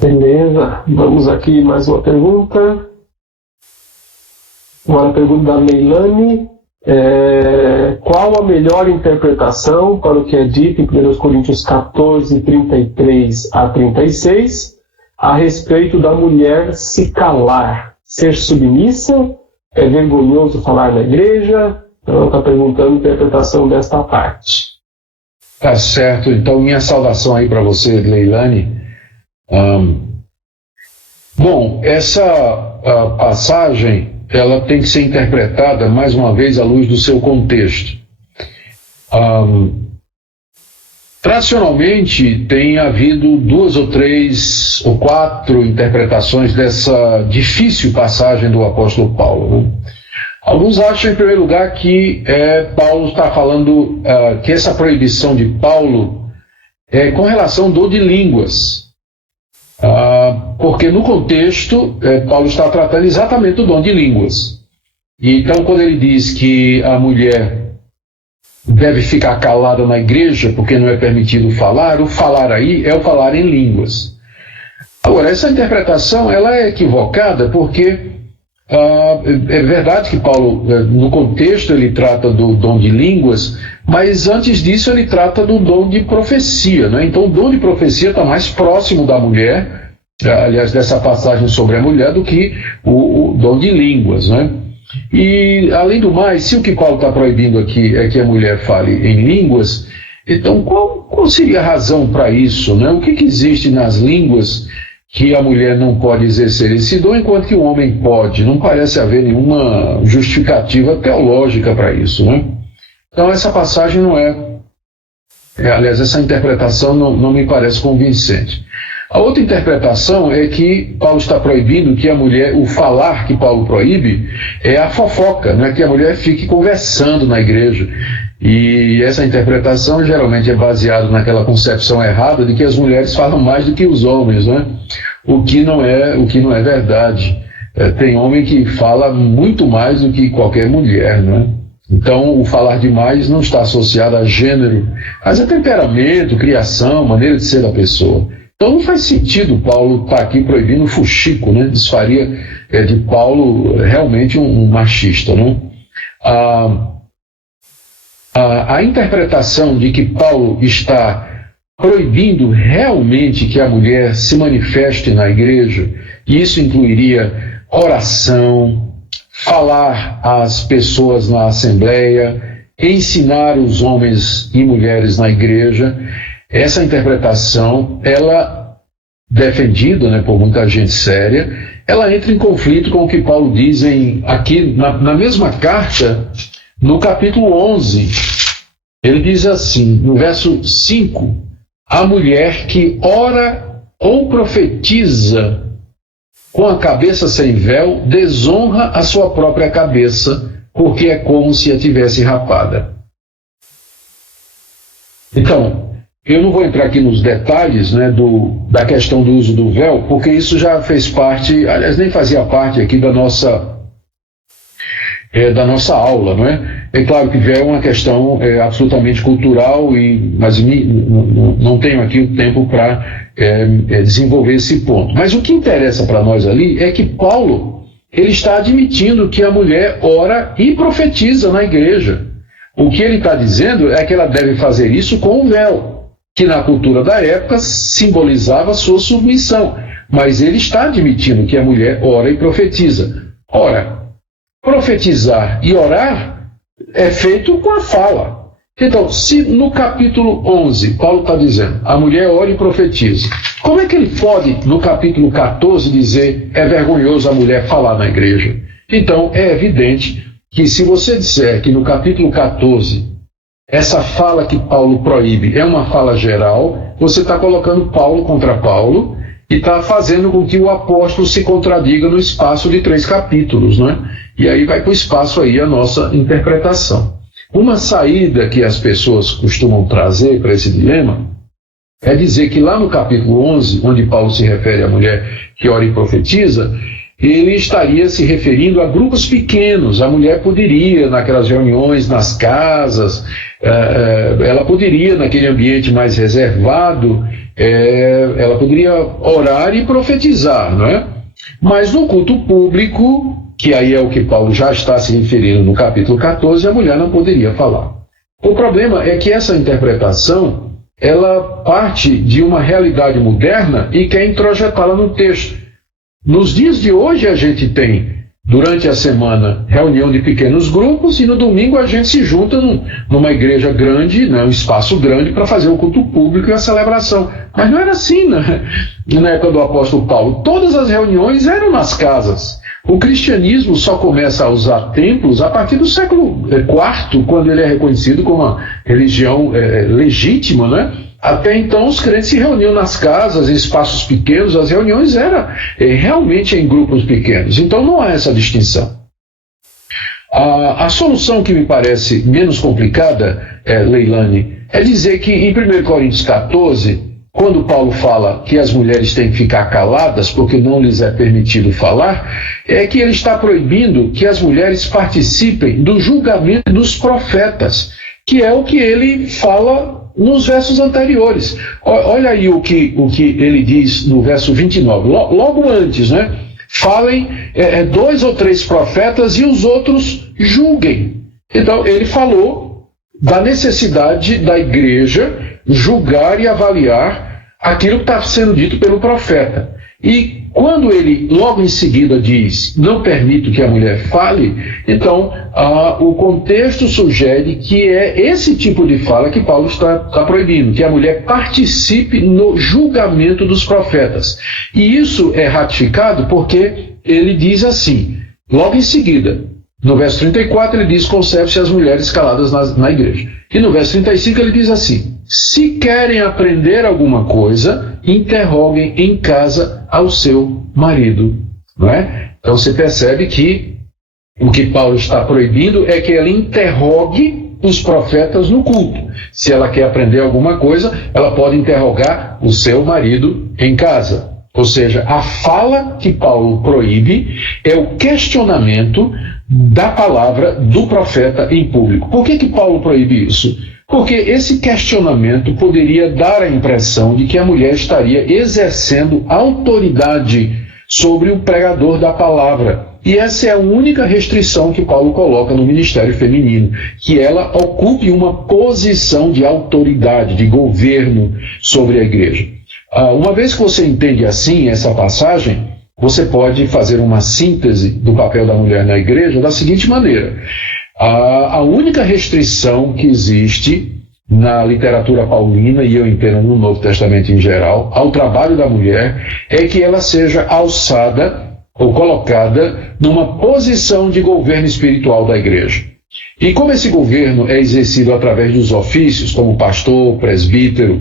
Beleza, vamos aqui mais uma pergunta. Agora a pergunta da Leilane. Qual a melhor interpretação para o que é dito em 1 Coríntios 14, 33 a 36, a respeito da mulher se calar, ser submissa? É vergonhoso falar na igreja? Então ela está perguntando a interpretação desta parte. Tá certo, então minha saudação aí para você, Leilane. Bom, essa passagem, ela tem que ser interpretada, mais uma vez, à luz do seu contexto. Tradicionalmente, tem havido 2 ou 3 ou 4 interpretações dessa difícil passagem do apóstolo Paulo, né? Alguns acham, em primeiro lugar, que Paulo está falando que essa proibição de Paulo é com relação ao dom de línguas. Porque no contexto, Paulo está tratando exatamente do dom de línguas. Então, quando ele diz que a mulher deve ficar calada na igreja porque não é permitido falar, o falar aí é o falar em línguas. Agora, essa interpretação ela é equivocada porque é verdade que Paulo, no contexto, ele trata do dom de línguas, mas antes disso ele trata do dom de profecia, né? Então o dom de profecia está mais próximo da mulher, aliás, dessa passagem sobre a mulher, do que o dom de línguas, né? E, além do mais, se o que Paulo está proibindo aqui é que a mulher fale em línguas, então qual seria a razão para isso, né? O que existe nas línguas que a mulher não pode exercer esse dom, enquanto que o homem pode? Não parece haver nenhuma justificativa teológica para isso, né? Então essa passagem não aliás, essa interpretação não me parece convincente. A outra interpretação é que Paulo está proibindo que a mulher, o falar que Paulo proíbe, é a fofoca, né? Que a mulher fique conversando na igreja. E essa interpretação geralmente é baseada naquela concepção errada de que as mulheres falam mais do que os homens, né? O que não é verdade. Tem homem que fala muito mais do que qualquer mulher, né? Então, o falar demais não está associado a gênero, mas a temperamento, criação, maneira de ser da pessoa. Então, não faz sentido Paulo estar aqui proibindo o fuxico, né? Isso faria de Paulo realmente um machista, né? A interpretação de que Paulo está proibindo realmente que a mulher se manifeste na igreja, e isso incluiria oração, falar às pessoas na assembleia, ensinar os homens e mulheres na igreja, essa interpretação, ela, defendida, né, por muita gente séria, ela entra em conflito com o que Paulo diz aqui na mesma carta, no capítulo 11, ele diz assim, no verso 5, a mulher que ora ou profetiza com a cabeça sem véu, desonra a sua própria cabeça, porque é como se a tivesse rapada. Então, eu não vou entrar aqui nos detalhes, né, da questão do uso do véu, porque isso já fez parte, aliás, nem fazia parte aqui da nossa aula, não é? É claro que véu é uma questão absolutamente cultural, mas não tenho aqui o tempo para desenvolver esse ponto. Mas o que interessa para nós ali é que Paulo, ele está admitindo que a mulher ora e profetiza na igreja. O que ele está dizendo é que ela deve fazer isso com o véu, que na cultura da época simbolizava sua submissão. Mas ele está admitindo que a mulher ora e profetiza. Ora, profetizar e orar é feito com a fala. Então, se no capítulo 11, Paulo está dizendo, a mulher ora e profetiza, como é que ele pode, no capítulo 14, dizer é vergonhoso a mulher falar na igreja? Então, é evidente que se você disser que no capítulo 14, essa fala que Paulo proíbe é uma fala geral, você está colocando Paulo contra Paulo e está fazendo com que o apóstolo se contradiga no espaço de 3 capítulos, né? E aí vai para o espaço aí a nossa interpretação. Uma saída que as pessoas costumam trazer para esse dilema é dizer que lá no capítulo 11, onde Paulo se refere à mulher que ora e profetiza, ele estaria se referindo a grupos pequenos. A mulher poderia, naquelas reuniões, nas casas, ela poderia, naquele ambiente mais reservado, ela poderia orar e profetizar, não é? Mas no culto público, que aí é o que Paulo já está se referindo no capítulo 14, a mulher não poderia falar. O problema é que essa interpretação, ela parte de uma realidade moderna e quer introjetá-la no texto. Nos dias de hoje a gente tem, durante a semana, reunião de pequenos grupos e no domingo a gente se junta numa igreja grande, né, um espaço grande para fazer o culto público e a celebração. Mas não era assim, né? Na época do apóstolo Paulo. Todas as reuniões eram nas casas. O cristianismo só começa a usar templos a partir do século IV, quando ele é reconhecido como uma religião legítima, né? Até então os crentes se reuniam nas casas, em espaços pequenos, as reuniões eram realmente em grupos pequenos. Então não há essa distinção. A solução que me parece menos complicada, Leilani, é dizer que em 1 Coríntios 14, quando Paulo fala que as mulheres têm que ficar caladas porque não lhes é permitido falar, é que ele está proibindo que as mulheres participem do julgamento dos profetas, que é o que ele fala nos versos anteriores. Olha aí o que ele diz no verso 29, logo antes, né? Falem 2 ou 3 profetas e os outros julguem. Então ele falou da necessidade da igreja julgar e avaliar aquilo que está sendo dito pelo profeta. E quando ele logo em seguida diz, não permito que a mulher fale, então o contexto sugere que é esse tipo de fala que Paulo está proibindo, que a mulher participe no julgamento dos profetas. E isso é ratificado porque ele diz assim, logo em seguida, no verso 34 ele diz, conserve-se as mulheres caladas na igreja. E no verso 35 ele diz assim, se querem aprender alguma coisa, interroguem em casa ao seu marido. Não é? Então você percebe que o que Paulo está proibindo é que ela interrogue os profetas no culto. Se ela quer aprender alguma coisa, ela pode interrogar o seu marido em casa. Ou seja, a fala que Paulo proíbe é o questionamento da palavra do profeta em público. Por que Paulo proíbe isso? Porque esse questionamento poderia dar a impressão de que a mulher estaria exercendo autoridade sobre o pregador da palavra. E essa é a única restrição que Paulo coloca no ministério feminino, que ela ocupe uma posição de autoridade, de governo sobre a igreja. Uma vez que você entende assim essa passagem, você pode fazer uma síntese do papel da mulher na igreja da seguinte maneira. A única restrição que existe na literatura paulina, e eu entendo no Novo Testamento em geral, ao trabalho da mulher, é que ela seja alçada ou colocada numa posição de governo espiritual da igreja. E como esse governo é exercido através dos ofícios, como pastor, presbítero,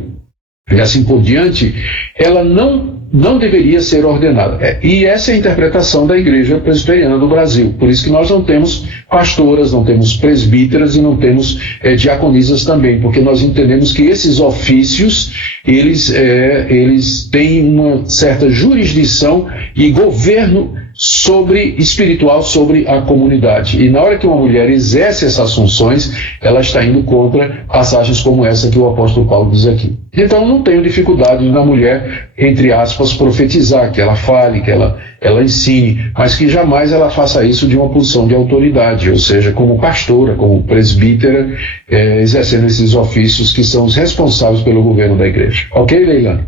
e assim por diante, ela não deveria ser ordenada. E essa é a interpretação da Igreja Presbiteriana do Brasil. Por isso que nós não temos pastoras, não temos presbíteras e não temos diaconisas também, porque nós entendemos que esses ofícios, eles têm uma certa jurisdição e governo espiritual sobre a comunidade. E na hora que uma mulher exerce essas funções, ela está indo contra passagens como essa que o apóstolo Paulo diz aqui. Então não tenho dificuldade na mulher, entre aspas, profetizar, que ela fale, que ela ensine, mas que jamais ela faça isso de uma posição de autoridade, ou seja, como pastora, como presbítera, exercendo esses ofícios que são os responsáveis pelo governo da igreja. Ok, Leilani?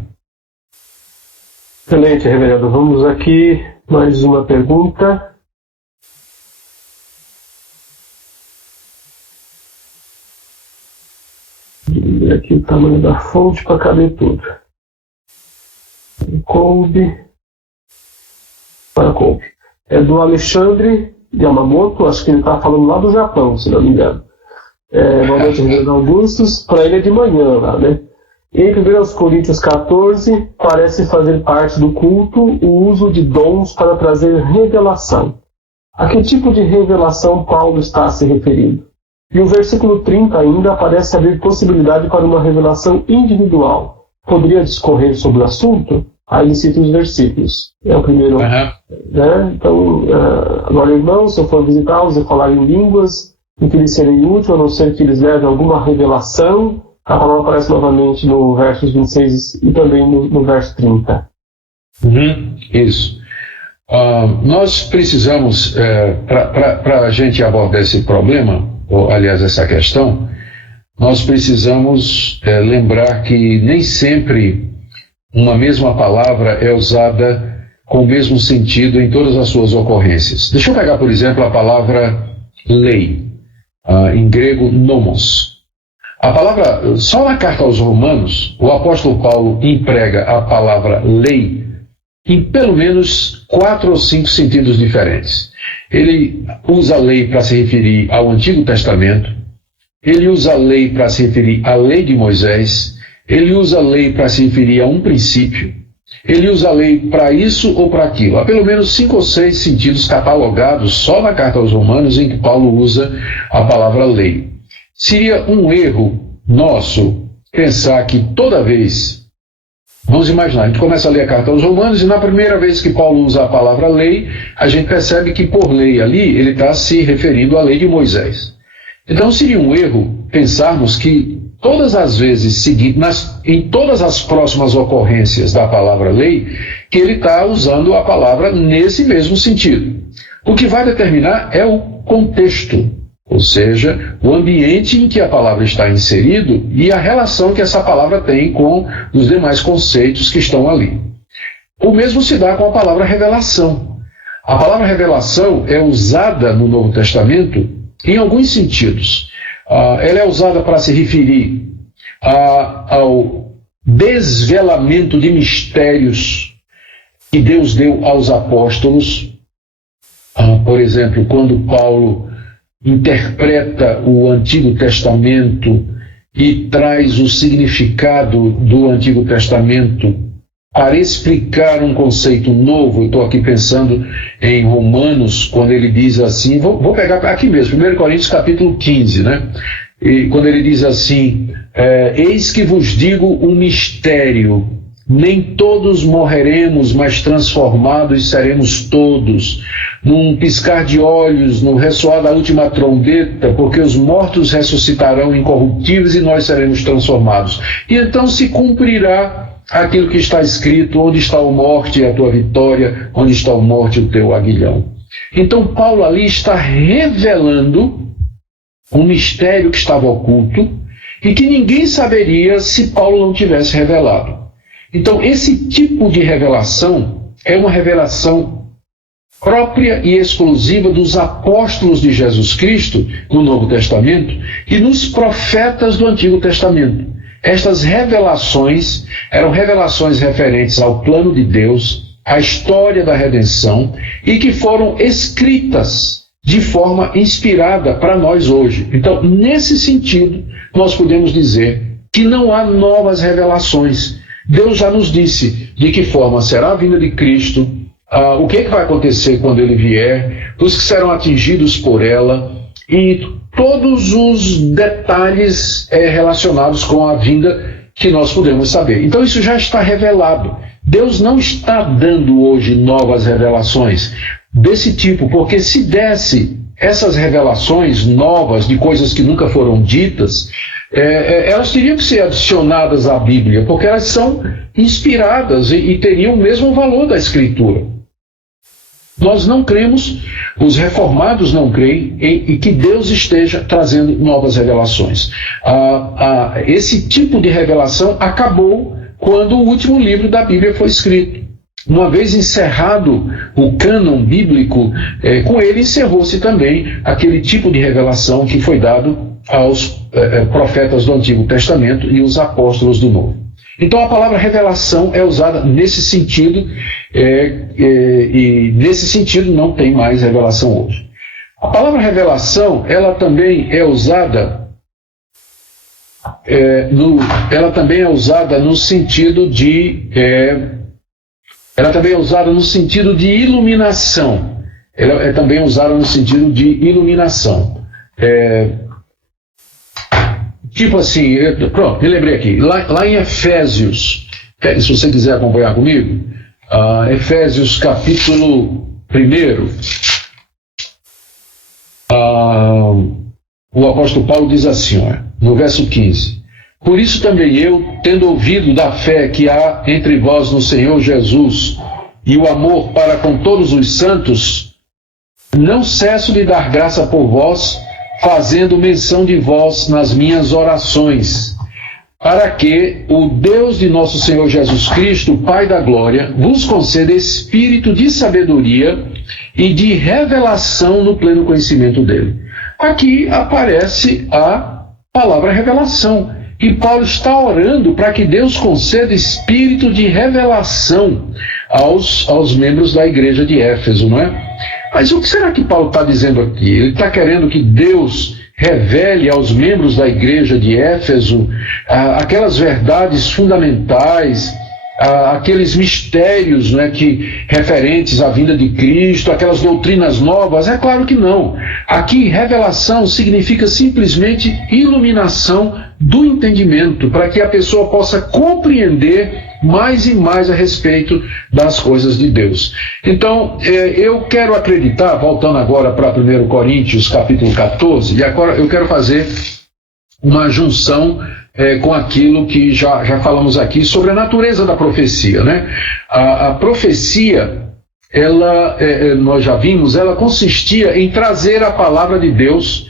Excelente, reverendo. Vamos aqui, mais uma pergunta. Vou aqui o tamanho da fonte para caber tudo. Coube. É do Alexandre Yamamoto, acho que ele está falando lá do Japão, se não me engano. Boa noite, reverendo Augustus. Para ele é de manhã lá, né? Em 1 Coríntios 14, parece fazer parte do culto o uso de dons para trazer revelação. A que tipo de revelação Paulo está se referindo? E o versículo 30 ainda parece haver possibilidade para uma revelação individual. Poderia discorrer sobre o assunto? Aí ele cita os versículos. É o primeiro. Né? Então, agora, irmãos, se eu for visitá-los e falar em línguas, em que lhes serei útil, a não ser que eles levem alguma revelação. A palavra aparece novamente no versos 26 e também no verso 30. Isso. Nós precisamos, para a gente abordar esse problema, ou aliás essa questão, nós precisamos lembrar que nem sempre uma mesma palavra é usada com o mesmo sentido em todas as suas ocorrências. Deixa eu pegar, por exemplo, a palavra lei, em grego nomos. A palavra, só na carta aos Romanos, o apóstolo Paulo emprega a palavra lei em pelo menos 4 ou 5 sentidos diferentes. Ele usa a lei para se referir ao Antigo Testamento, ele usa a lei para se referir à lei de Moisés, ele usa a lei para se referir a um princípio, ele usa a lei para isso ou para aquilo. Há pelo menos 5 ou 6 sentidos catalogados só na carta aos Romanos em que Paulo usa a palavra lei. Seria um erro nosso pensar que toda vez, vamos imaginar, a gente começa a ler a carta aos Romanos e na primeira vez que Paulo usa a palavra lei, a gente percebe que por lei ali ele está se referindo à lei de Moisés. Então seria um erro pensarmos que todas as vezes seguintes, em todas as próximas ocorrências da palavra lei, que ele está usando a palavra nesse mesmo sentido. O que vai determinar é o contexto. Ou seja, o ambiente em que a palavra está inserido e a relação que essa palavra tem com os demais conceitos que estão ali. O mesmo se dá com a palavra revelação. A palavra revelação é usada no Novo Testamento em alguns sentidos. Ela é usada para se referir ao desvelamento de mistérios que Deus deu aos apóstolos. Por exemplo, quando Paulo interpreta o Antigo Testamento e traz o significado do Antigo Testamento para explicar um conceito novo. Eu estou aqui pensando em Romanos, quando ele diz assim, vou pegar aqui mesmo, 1 Coríntios capítulo 15, né? E quando ele diz assim, eis que vos digo um mistério, nem todos morreremos, mas transformados seremos todos, num piscar de olhos, no ressoar da última trombeta, porque os mortos ressuscitarão incorruptíveis e nós seremos transformados. E então se cumprirá aquilo que está escrito, onde está a morte a tua vitória, onde está a morte o teu aguilhão. Então Paulo ali está revelando um mistério que estava oculto e que ninguém saberia se Paulo não tivesse revelado. Então esse tipo de revelação é uma revelação própria e exclusiva dos apóstolos de Jesus Cristo no Novo Testamento e nos profetas do Antigo Testamento. Estas revelações eram revelações referentes ao plano de Deus, à história da redenção e que foram escritas de forma inspirada para nós hoje. Então, nesse sentido, nós podemos dizer que não há novas revelações. Deus já nos disse de que forma será a vinda de Cristo, o que vai acontecer quando ele vier, os que serão atingidos por ela e todos os detalhes relacionados com a vinda que nós podemos saber. Então isso já está revelado. Deus não está dando hoje novas revelações. desse tipo, porque se desse essas revelações novas de coisas que nunca foram ditas, elas teriam que ser adicionadas à Bíblia, porque elas são inspiradas e teriam o mesmo valor da Escritura. Nós não cremos, os reformados não creem em que Deus esteja trazendo novas revelações. Esse tipo de revelação acabou quando o último livro da Bíblia foi escrito. Uma vez encerrado o cânon bíblico, com ele encerrou-se também aquele tipo de revelação que foi dado aos profetas do Antigo Testamento e os apóstolos do Novo. Então a palavra revelação é usada nesse sentido, e nesse sentido não tem mais revelação hoje. A palavra revelação, ela também é usada no sentido de iluminação. Ela é também usada no sentido de iluminação. Tipo assim, pronto, me lembrei aqui. Lá em Efésios, se você quiser acompanhar comigo, Efésios capítulo 1, o apóstolo Paulo diz assim, no verso 15: por isso também eu, tendo ouvido da fé que há entre vós no Senhor Jesus e o amor para com todos os santos, não cesso de dar graça por vós, fazendo menção de vós nas minhas orações, para que o Deus de nosso Senhor Jesus Cristo, Pai da glória, vos conceda espírito de sabedoria e de revelação no pleno conhecimento dele. Aqui aparece a palavra revelação. E Paulo está orando para que Deus conceda espírito de revelação aos membros da igreja de Éfeso, não é? Mas o que será que Paulo está dizendo aqui? Ele está querendo que Deus revele aos membros da igreja de Éfeso aquelas verdades fundamentais, aqueles mistérios, né, referentes à vinda de Cristo, aquelas doutrinas novas? É claro que não. Aqui, revelação significa simplesmente iluminação do entendimento, para que a pessoa possa compreender mais e mais a respeito das coisas de Deus. Então, eu quero acreditar, voltando agora para 1 Coríntios, capítulo 14, e agora eu quero fazer uma junção com aquilo que já falamos aqui sobre a natureza da profecia, né? A profecia, nós já vimos, ela consistia em trazer a palavra de Deus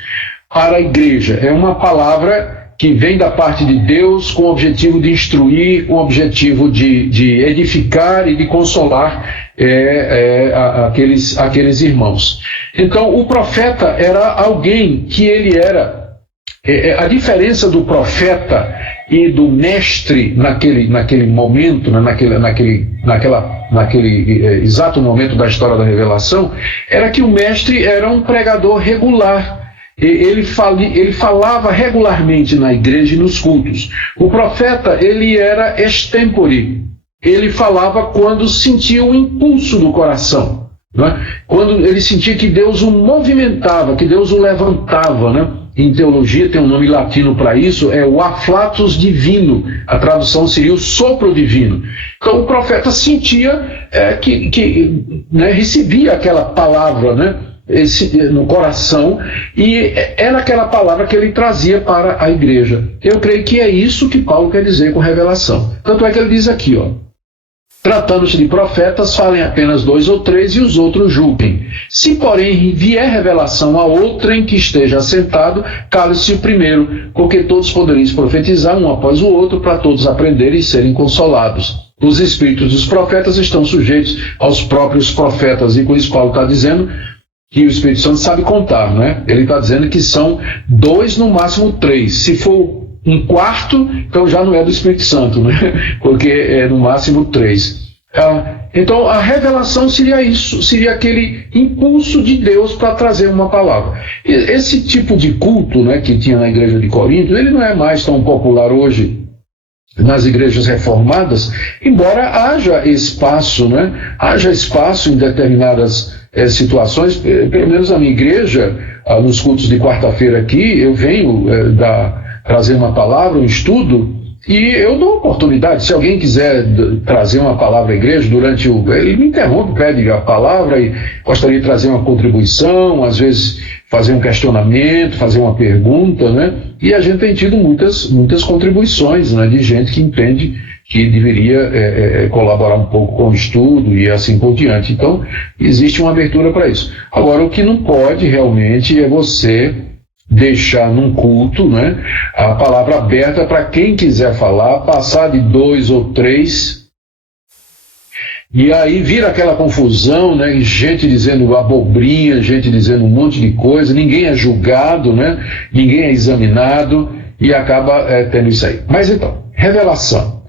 para a igreja. É uma palavra que vem da parte de Deus com o objetivo de instruir, com o objetivo de edificar e de consolar aqueles irmãos. Então, o profeta era alguém que ele era... a diferença do profeta e do mestre naquele momento, né, naquele exato momento da história da revelação, era que o mestre era um pregador regular. Ele falava regularmente na igreja e nos cultos. O profeta, ele era extempore. Ele falava quando sentia o impulso do coração, né? Quando ele sentia que Deus o movimentava, que Deus o levantava, né? Em teologia tem um nome latino para isso, é o afflatus divino. A tradução seria o sopro divino. Então o profeta sentia né, recebia aquela palavra, né, no coração, e era aquela palavra que ele trazia para a igreja. Eu creio que é isso que Paulo quer dizer com revelação. Tanto é que ele diz aqui, tratando-se de profetas, falem apenas 2 ou 3 e os outros julguem. Se, porém, vier revelação a outrem que esteja assentado, cale-se o primeiro, porque todos podereis profetizar um após o outro, para todos aprenderem e serem consolados. Os espíritos dos profetas estão sujeitos aos próprios profetas, e com isso Paulo está dizendo que o Espírito Santo sabe contar, né? Ele está dizendo que são 2, no máximo 3. Se for um quarto, então já não é do Espírito Santo, né? Porque é no máximo 3. Então a revelação seria isso, seria aquele impulso de Deus para trazer uma palavra. Esse tipo de culto, né, que tinha na igreja de Corinto, ele não é mais tão popular hoje nas igrejas reformadas, embora haja espaço, né? Haja espaço em determinadas situações. Pelo menos na minha igreja, nos cultos de quarta-feira aqui, eu venho trazer uma palavra, um estudo, E eu dou oportunidade, se alguém quiser trazer uma palavra à igreja durante ele me interrompe, pede a palavra e gostaria de trazer uma contribuição, às vezes fazer um questionamento, fazer uma pergunta, né? E a gente tem tido muitas contribuições, né, de gente que entende que deveria colaborar um pouco com o estudo e assim por diante. Então, existe uma abertura para isso. Agora, o que não pode realmente é você deixar num culto, né, a palavra aberta para quem quiser falar, passar de 2 ou 3, e aí vira aquela confusão, né, gente dizendo abobrinha, gente dizendo um monte de coisa, ninguém é julgado, né, ninguém é examinado, e acaba tendo isso aí. Mas então, revelação.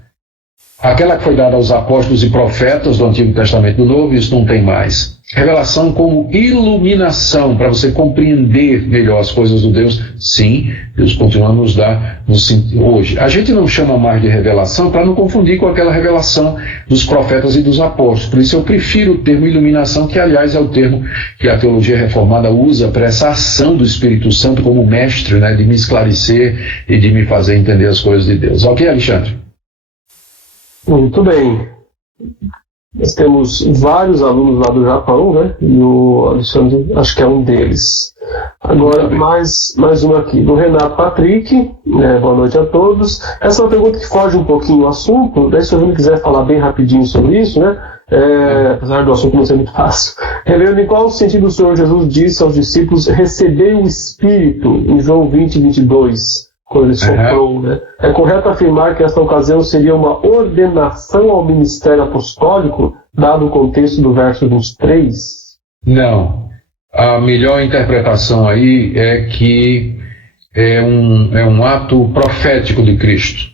Aquela que foi dada aos apóstolos e profetas do Antigo Testamento e do Novo, isso não tem mais. Revelação como iluminação, para você compreender melhor as coisas do Deus. Sim, Deus continua a nos dar hoje. A gente não chama mais de revelação para não confundir com aquela revelação dos profetas e dos apóstolos. Por isso eu prefiro o termo iluminação, que aliás é o termo que a teologia reformada usa para essa ação do Espírito Santo como mestre, né, de me esclarecer e de me fazer entender as coisas de Deus. Ok, Alexandre? Muito bem. Nós temos vários alunos lá do Japão, né? E o Alexandre, acho que é um deles. Agora, mais uma aqui, do Renato Patrick. Boa noite a todos. Essa é uma pergunta que foge um pouquinho do assunto. Daí, se o Júnior quiser falar bem rapidinho sobre isso, né? Apesar do assunto não ser muito fácil. Helena, em qual sentido o Senhor Jesus disse aos discípulos receber o Espírito em João 20, 22? Quando ele soprou, né? É correto afirmar que esta ocasião seria uma ordenação ao ministério apostólico, dado o contexto do verso 23? Não. A melhor interpretação aí é que é um ato profético de Cristo.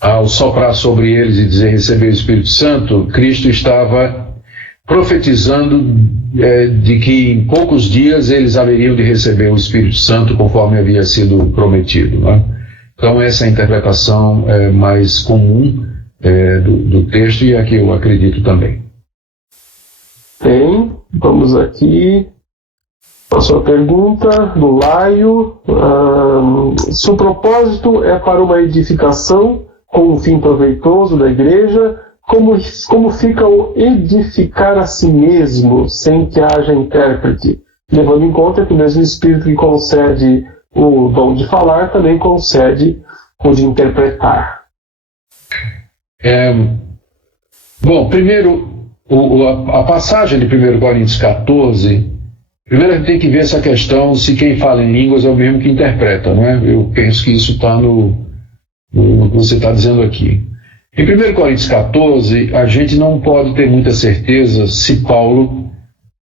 Ao soprar sobre eles e dizer receber o Espírito Santo, Cristo estava profetizando de que em poucos dias eles haveriam de receber o Espírito Santo conforme havia sido prometido, né? Então essa é a interpretação mais comum do texto e é a que eu acredito também. Bem, vamos aqui. Próxima pergunta do Laio. Se o propósito é para uma edificação com um fim proveitoso da igreja, como fica o edificar a si mesmo sem que haja intérprete? Levando em conta que o mesmo Espírito que concede o dom de falar também concede o de interpretar. Bom, primeiro, a passagem de 1 Coríntios 14, primeiro a gente tem que ver essa questão se quem fala em línguas é o mesmo que interpreta, não é? Eu penso que isso está no que você está dizendo aqui. Em 1 Coríntios 14, a gente não pode ter muita certeza se Paulo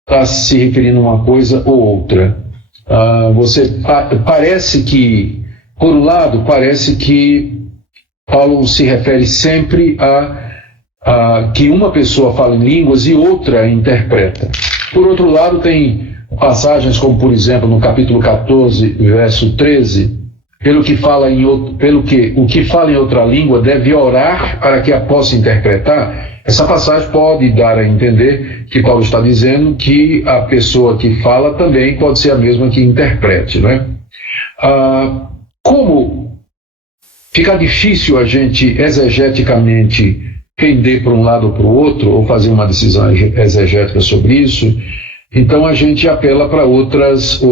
está se referindo a uma coisa ou outra. Parece que, por um lado, parece que Paulo se refere sempre a que uma pessoa fala em línguas e outra interpreta. Por outro lado, tem passagens como, por exemplo, no capítulo 14, verso 13, o que fala em outra língua deve orar para que a possa interpretar. Essa passagem pode dar a entender que Paulo está dizendo que a pessoa que fala também pode ser a mesma que interprete, né? Como fica difícil a gente exegeticamente pender para um lado ou para o outro, ou fazer uma decisão exegética sobre isso, então a gente apela para outras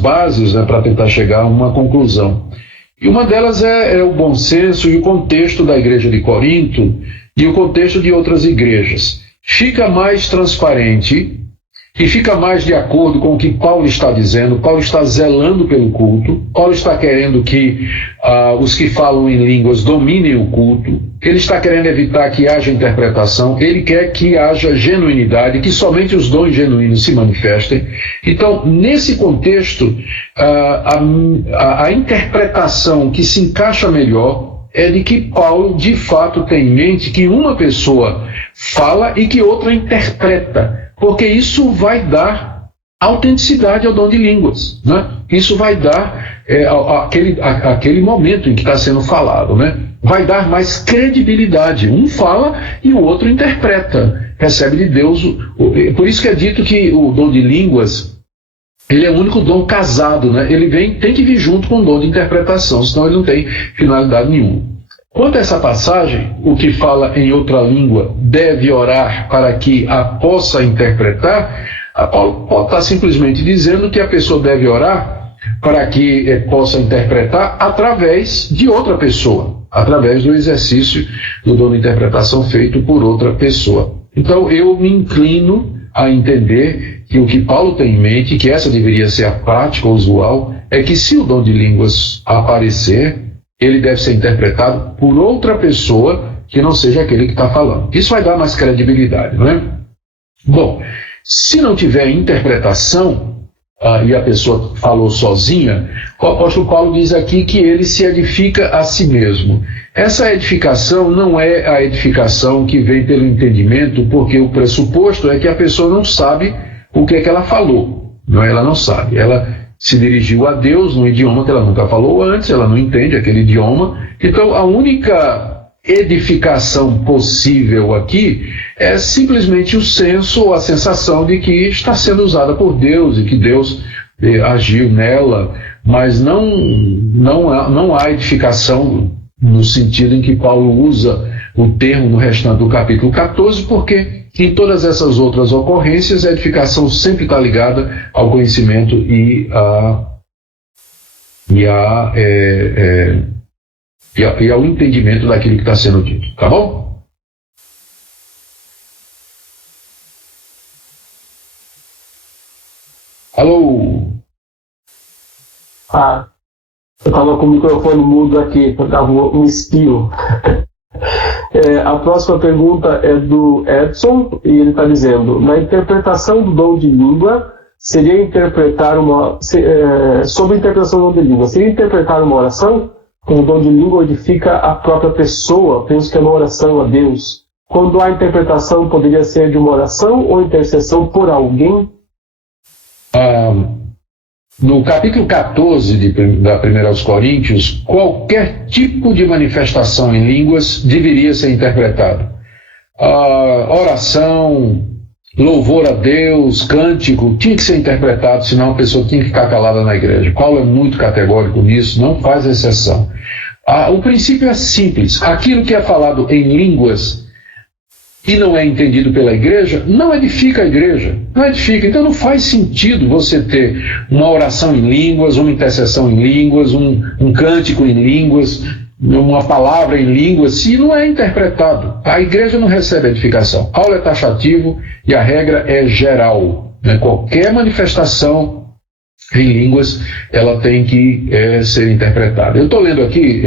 bases, né, para tentar chegar a uma conclusão. E uma delas é o bom senso e o contexto da igreja de Corinto e o contexto de outras igrejas. Fica mais transparente e fica mais de acordo com o que Paulo está dizendo. Paulo está zelando pelo culto. Paulo está querendo que os que falam em línguas dominem o culto. Ele está querendo evitar que haja interpretação. Ele quer que haja genuinidade, que somente os dons genuínos se manifestem. Então, nesse contexto, a interpretação que se encaixa melhor é de que Paulo, de fato, tem em mente que uma pessoa fala e que outra interpreta. Porque isso vai dar autenticidade ao dom de línguas, né? Isso vai dar aquele momento em que está sendo falado, né? Vai dar mais credibilidade. Um fala e o outro interpreta, recebe de Deus. Por isso que é dito que o dom de línguas ele é o único dom casado, né? Ele tem que vir junto com o dom de interpretação, senão ele não tem finalidade nenhuma. Quanto a essa passagem, o que fala em outra língua deve orar para que a possa interpretar, Paulo pode estar simplesmente dizendo que a pessoa deve orar para que possa interpretar através de outra pessoa, através do exercício do dom de interpretação feito por outra pessoa. Então eu me inclino a entender que o que Paulo tem em mente, que essa deveria ser a prática usual, é que se o dom de línguas aparecer, ele deve ser interpretado por outra pessoa que não seja aquele que está falando. Isso vai dar mais credibilidade, não é? Bom, se não tiver interpretação, e a pessoa falou sozinha, o apóstolo Paulo diz aqui que ele se edifica a si mesmo. Essa edificação não é a edificação que vem pelo entendimento, porque o pressuposto é que a pessoa não sabe o que é que ela falou. Não, ela não sabe. Ela se dirigiu a Deus num idioma que ela nunca falou antes, ela não entende aquele idioma. Então, a única edificação possível aqui é simplesmente o senso ou a sensação de que está sendo usada por Deus e que Deus agiu nela, mas não há edificação no sentido em que Paulo usa o termo no restante do capítulo 14, porque em todas essas outras ocorrências a edificação sempre está ligada ao conhecimento e ao entendimento daquilo que está sendo dito, tá bom? Alô? Eu estava com o microfone mudo aqui, eu estava um espio. A próxima pergunta é do Edson, e ele está dizendo: na interpretação do dom de língua, seria interpretar sobre a interpretação do dom de língua, seria interpretar uma oração? O dom de língua edifica a própria pessoa, penso que é uma oração a Deus. Quando a interpretação poderia ser de uma oração ou intercessão por alguém? No capítulo 14 da 1 aos Coríntios, qualquer tipo de manifestação em línguas deveria ser interpretado. Oração, louvor a Deus, cântico, tinha que ser interpretado, senão a pessoa tinha que ficar calada na igreja. Paulo é muito categórico nisso, não faz exceção. O princípio é simples: aquilo que é falado em línguas e não é entendido pela igreja, não edifica a igreja, não edifica. Então não faz sentido você ter uma oração em línguas, uma intercessão em línguas, um cântico em línguas, uma palavra em línguas, se não é interpretado. A igreja não recebe edificação. Paulo é taxativo e a regra é geral, né? Qualquer manifestação em línguas, ela tem que ser interpretada. Eu estou lendo aqui,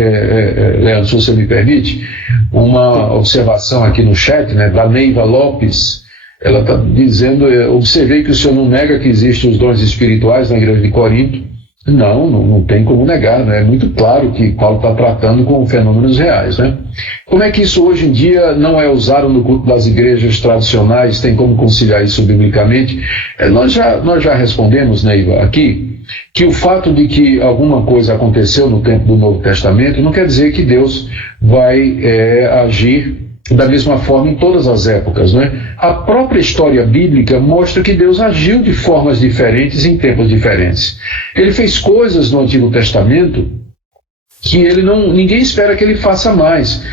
Leandro, se você me permite, uma observação aqui no chat, né, da Neiva Lopes. Ela está dizendo: observei que o senhor não nega que existem os dons espirituais na igreja de Corinto. Não tem como negar, né? É muito claro que Paulo está tratando com fenômenos reais, né? Como é que isso hoje em dia não é usado no culto das igrejas tradicionais? Tem como conciliar isso biblicamente? Nós já respondemos, Neiva, aqui, que o fato de que alguma coisa aconteceu no tempo do Novo Testamento não quer dizer que Deus vai agir da mesma forma em todas as épocas, né? A própria história bíblica mostra que Deus agiu de formas diferentes em tempos diferentes. Ele fez coisas no Antigo Testamento que ninguém espera que ele faça mais.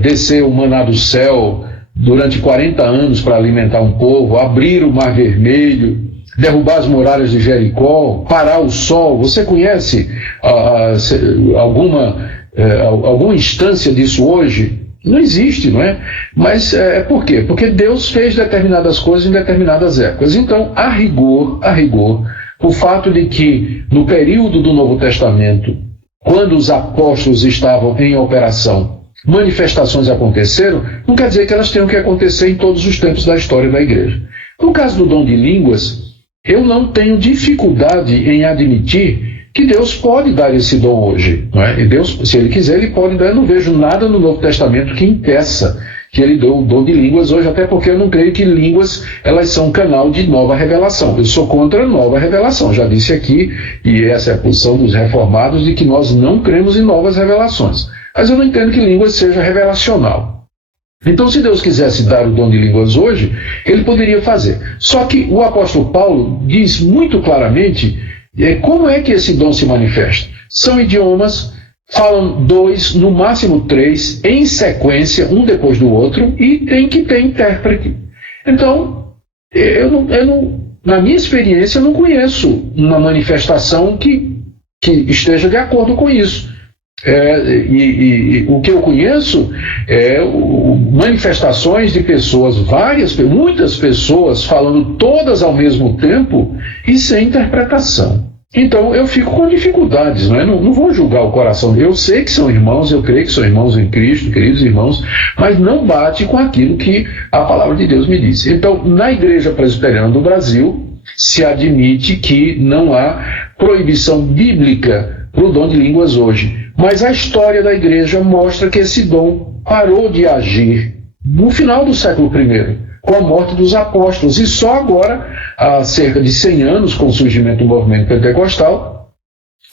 Descer o maná do céu durante 40 anos para alimentar um povo, abrir o Mar Vermelho, derrubar as muralhas de Jericó, parar o sol. Você conhece alguma instância disso hoje? Não existe, não é? Mas por quê? Porque Deus fez determinadas coisas em determinadas épocas. Então, a rigor, o fato de que no período do Novo Testamento, quando os apóstolos estavam em operação, manifestações aconteceram, não quer dizer que elas tenham que acontecer em todos os tempos da história da igreja. No caso do dom de línguas, eu não tenho dificuldade em admitir que Deus pode dar esse dom hoje, não é? E Deus, se Ele quiser, Ele pode dar. Eu não vejo nada no Novo Testamento que impeça que Ele dê o dom de línguas hoje, até porque eu não creio que línguas, elas são um canal de nova revelação. Eu sou contra a nova revelação, já disse aqui, e essa é a posição dos reformados, de que nós não cremos em novas revelações. Mas eu não entendo que línguas seja revelacional. Então, se Deus quisesse dar o dom de línguas hoje, ele poderia fazer. Só que o apóstolo Paulo diz muito claramente como é que esse dom se manifesta. São idiomas, falam 2, no máximo 3, em sequência, um depois do outro, e tem que ter intérprete. Então, na minha experiência, eu não conheço uma manifestação que esteja de acordo com isso. O que eu conheço é manifestações de pessoas, muitas pessoas falando todas ao mesmo tempo e sem interpretação. Então eu fico com dificuldades, não vou julgar o coração. Eu sei que são irmãos, eu creio que são irmãos em Cristo, queridos irmãos, mas não bate com aquilo que a palavra de Deus me diz. Então, na Igreja Presbiteriana do Brasil, se admite que não há proibição bíblica para o dom de línguas hoje. Mas a história da igreja mostra que esse dom parou de agir no final do século I, com a morte dos apóstolos, e só agora, há cerca de 100 anos, com o surgimento do movimento pentecostal,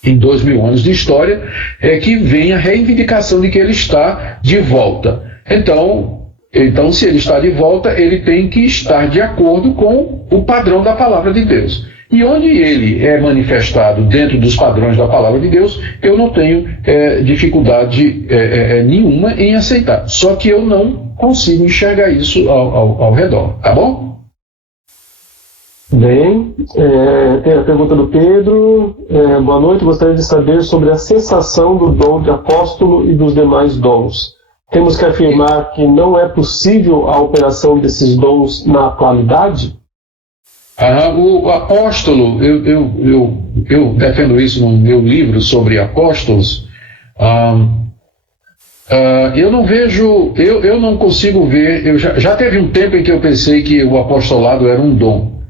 em 2000 anos de história, é que vem a reivindicação de que ele está de volta. Então, se ele está de volta, ele tem que estar de acordo com o padrão da palavra de Deus. E onde ele é manifestado dentro dos padrões da palavra de Deus, eu não tenho dificuldade nenhuma em aceitar. Só que eu não consigo enxergar isso ao redor, tá bom? Bem, tem a pergunta do Pedro. Boa noite, gostaria de saber sobre a cessação do dom de apóstolo e dos demais dons. Temos que afirmar que não é possível a operação desses dons na atualidade? O apóstolo, eu defendo isso no meu livro sobre apóstolos. Eu não vejo, eu não consigo ver. Já teve um tempo em que eu pensei que o apostolado era um dom,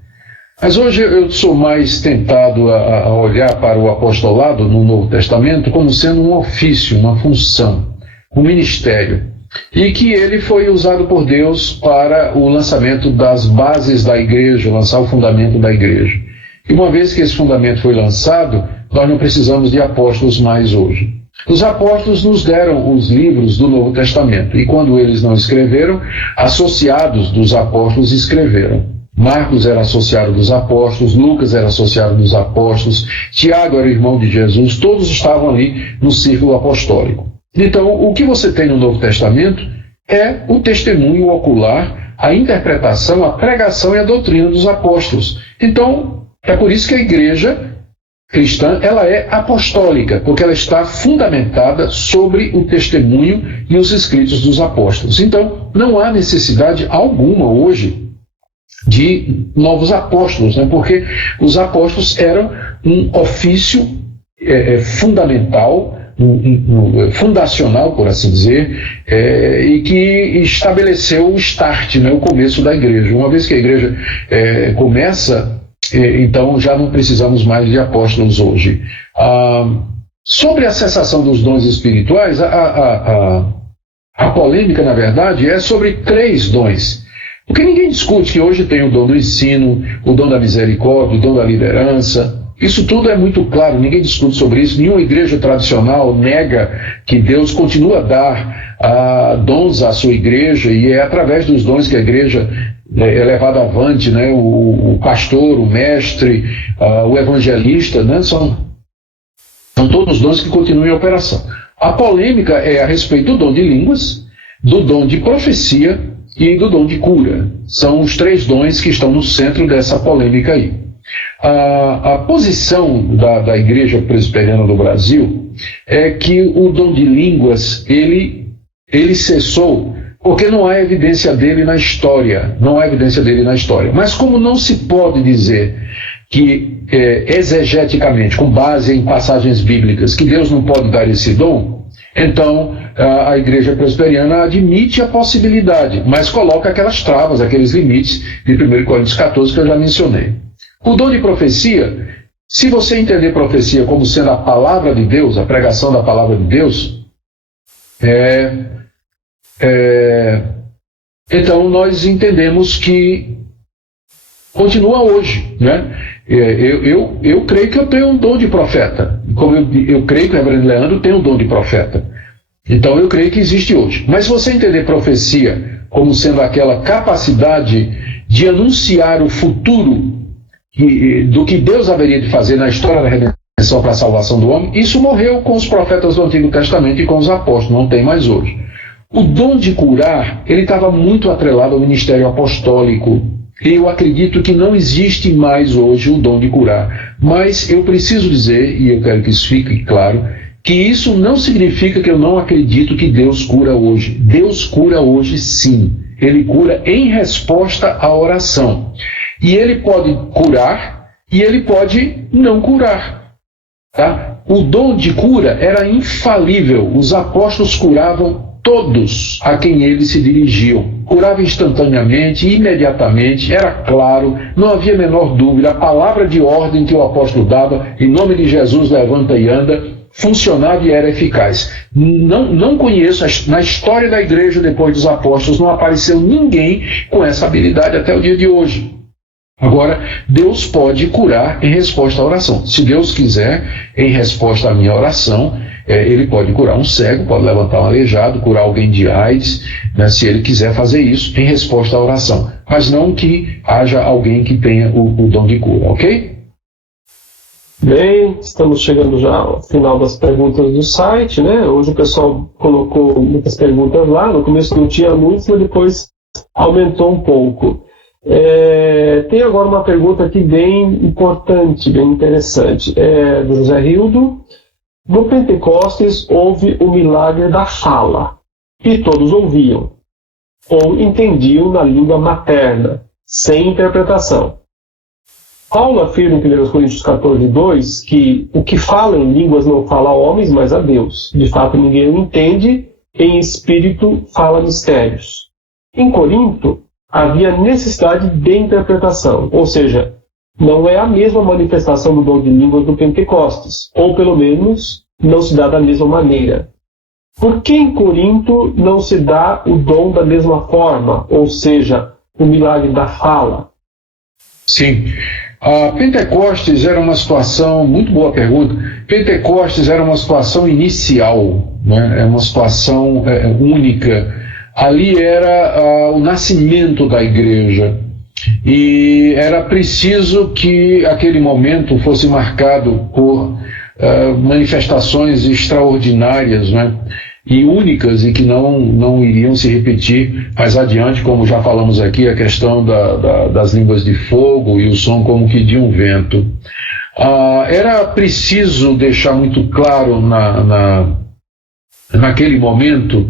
mas hoje eu sou mais tentado a olhar para o apostolado no Novo Testamento como sendo um ofício, uma função, um ministério. E que ele foi usado por Deus para o lançamento das bases da igreja, lançar o fundamento da igreja. E uma vez que esse fundamento foi lançado, nós não precisamos de apóstolos mais hoje. Os apóstolos nos deram os livros do Novo Testamento, e quando eles não escreveram, associados dos apóstolos escreveram. Marcos era associado dos apóstolos, Lucas era associado dos apóstolos, Tiago era irmão de Jesus, todos estavam ali no círculo apostólico. Então, o que você tem no Novo Testamento é o testemunho ocular, a interpretação, a pregação e a doutrina dos apóstolos. Então, é por isso que a igreja cristã ela é apostólica, porque ela está fundamentada sobre o testemunho e os escritos dos apóstolos. Então, não há necessidade alguma hoje de novos apóstolos, porque os apóstolos eram um ofício fundamental, fundacional, por assim dizer, e que estabeleceu o start, o começo da igreja. Uma vez que a igreja começa, então já não precisamos mais de apóstolos hoje. Sobre a cessação dos dons espirituais, a polêmica, na verdade, é sobre 3 dons. Porque ninguém discute que hoje tem o dom do ensino, o dom da misericórdia, o dom da liderança. Isso tudo é muito claro, ninguém discute sobre isso. Nenhuma igreja tradicional nega que Deus continua a dar dons à sua igreja, e é através dos dons que a igreja é levada avante, o pastor, o mestre, o evangelista, são todos dons que continuam em operação. A polêmica é a respeito do dom de línguas, do dom de profecia e do dom de cura. São os 3 dons que estão no centro dessa polêmica aí. A posição da Igreja Presbiteriana do Brasil é que o dom de línguas ele cessou porque não há evidência dele na história. Não há evidência dele na história. Mas como não se pode dizer que exegeticamente, com base em passagens bíblicas, que Deus não pode dar esse dom, então a Igreja Presbiteriana admite a possibilidade, mas coloca aquelas travas, aqueles limites de 1 Coríntios 14 que eu já mencionei. O dom de profecia, se você entender profecia como sendo a palavra de Deus, a pregação da palavra de Deus, então nós entendemos que continua hoje, Eu creio que eu tenho um dom de profeta, como eu creio que o reverendo Leandro tem um dom de profeta. Então eu creio que existe hoje. Mas se você entender profecia como sendo aquela capacidade de anunciar o futuro do que Deus haveria de fazer na história da redenção para a salvação do homem, isso morreu com os profetas do Antigo Testamento e com os apóstolos, não tem mais hoje. O dom de curar, ele estava muito atrelado ao ministério apostólico. E eu acredito que não existe mais hoje o dom de curar. Mas eu preciso dizer, e eu quero que isso fique claro, que isso não significa que eu não acredito que Deus cura hoje. Deus cura hoje sim. Ele cura em resposta à oração. E ele pode curar e ele pode não curar. Tá? O dom de cura era infalível. Os apóstolos curavam todos a quem eles se dirigiam. Curava instantaneamente, imediatamente, era claro, não havia a menor dúvida. A palavra de ordem que o apóstolo dava, em nome de Jesus, levanta e anda, funcionava e era eficaz. Não conheço, na história da igreja depois dos apóstolos, não apareceu ninguém com essa habilidade até o dia de hoje. Agora, Deus pode curar em resposta à oração. Se Deus quiser, em resposta à minha oração, ele pode curar um cego, pode levantar um aleijado, curar alguém de AIDS, né, se ele quiser fazer isso em resposta à oração. Mas não que haja alguém que tenha o dom de cura, ok? Bem, estamos chegando já ao final das perguntas do site, né? Hoje o pessoal colocou muitas perguntas lá, no começo não tinha muitas, mas depois aumentou um pouco. Tem agora uma pergunta aqui bem importante, bem interessante, do José Rildo. No Pentecostes houve o milagre da fala, e todos ouviam, ou entendiam na língua materna, sem interpretação. Paulo afirma em 1 Coríntios 14:2 que o que fala em línguas não fala a homens, mas a Deus. De fato, ninguém o entende, em espírito fala mistérios. Em Corinto, havia necessidade de interpretação, ou seja, não é a mesma manifestação do dom de línguas do Pentecostes, ou pelo menos não se dá da mesma maneira. Por que em Corinto não se dá o dom da mesma forma, ou seja, o milagre da fala? Sim. Pentecostes era uma situação, muito boa pergunta, Pentecostes era uma situação inicial, né? É uma situação única. Ali era o nascimento da igreja. E era preciso que aquele momento fosse marcado por manifestações extraordinárias, né? E únicas, e que não iriam se repetir mais adiante, como já falamos aqui, a questão das línguas de fogo e o som como que de um vento. Era preciso deixar muito claro naquele momento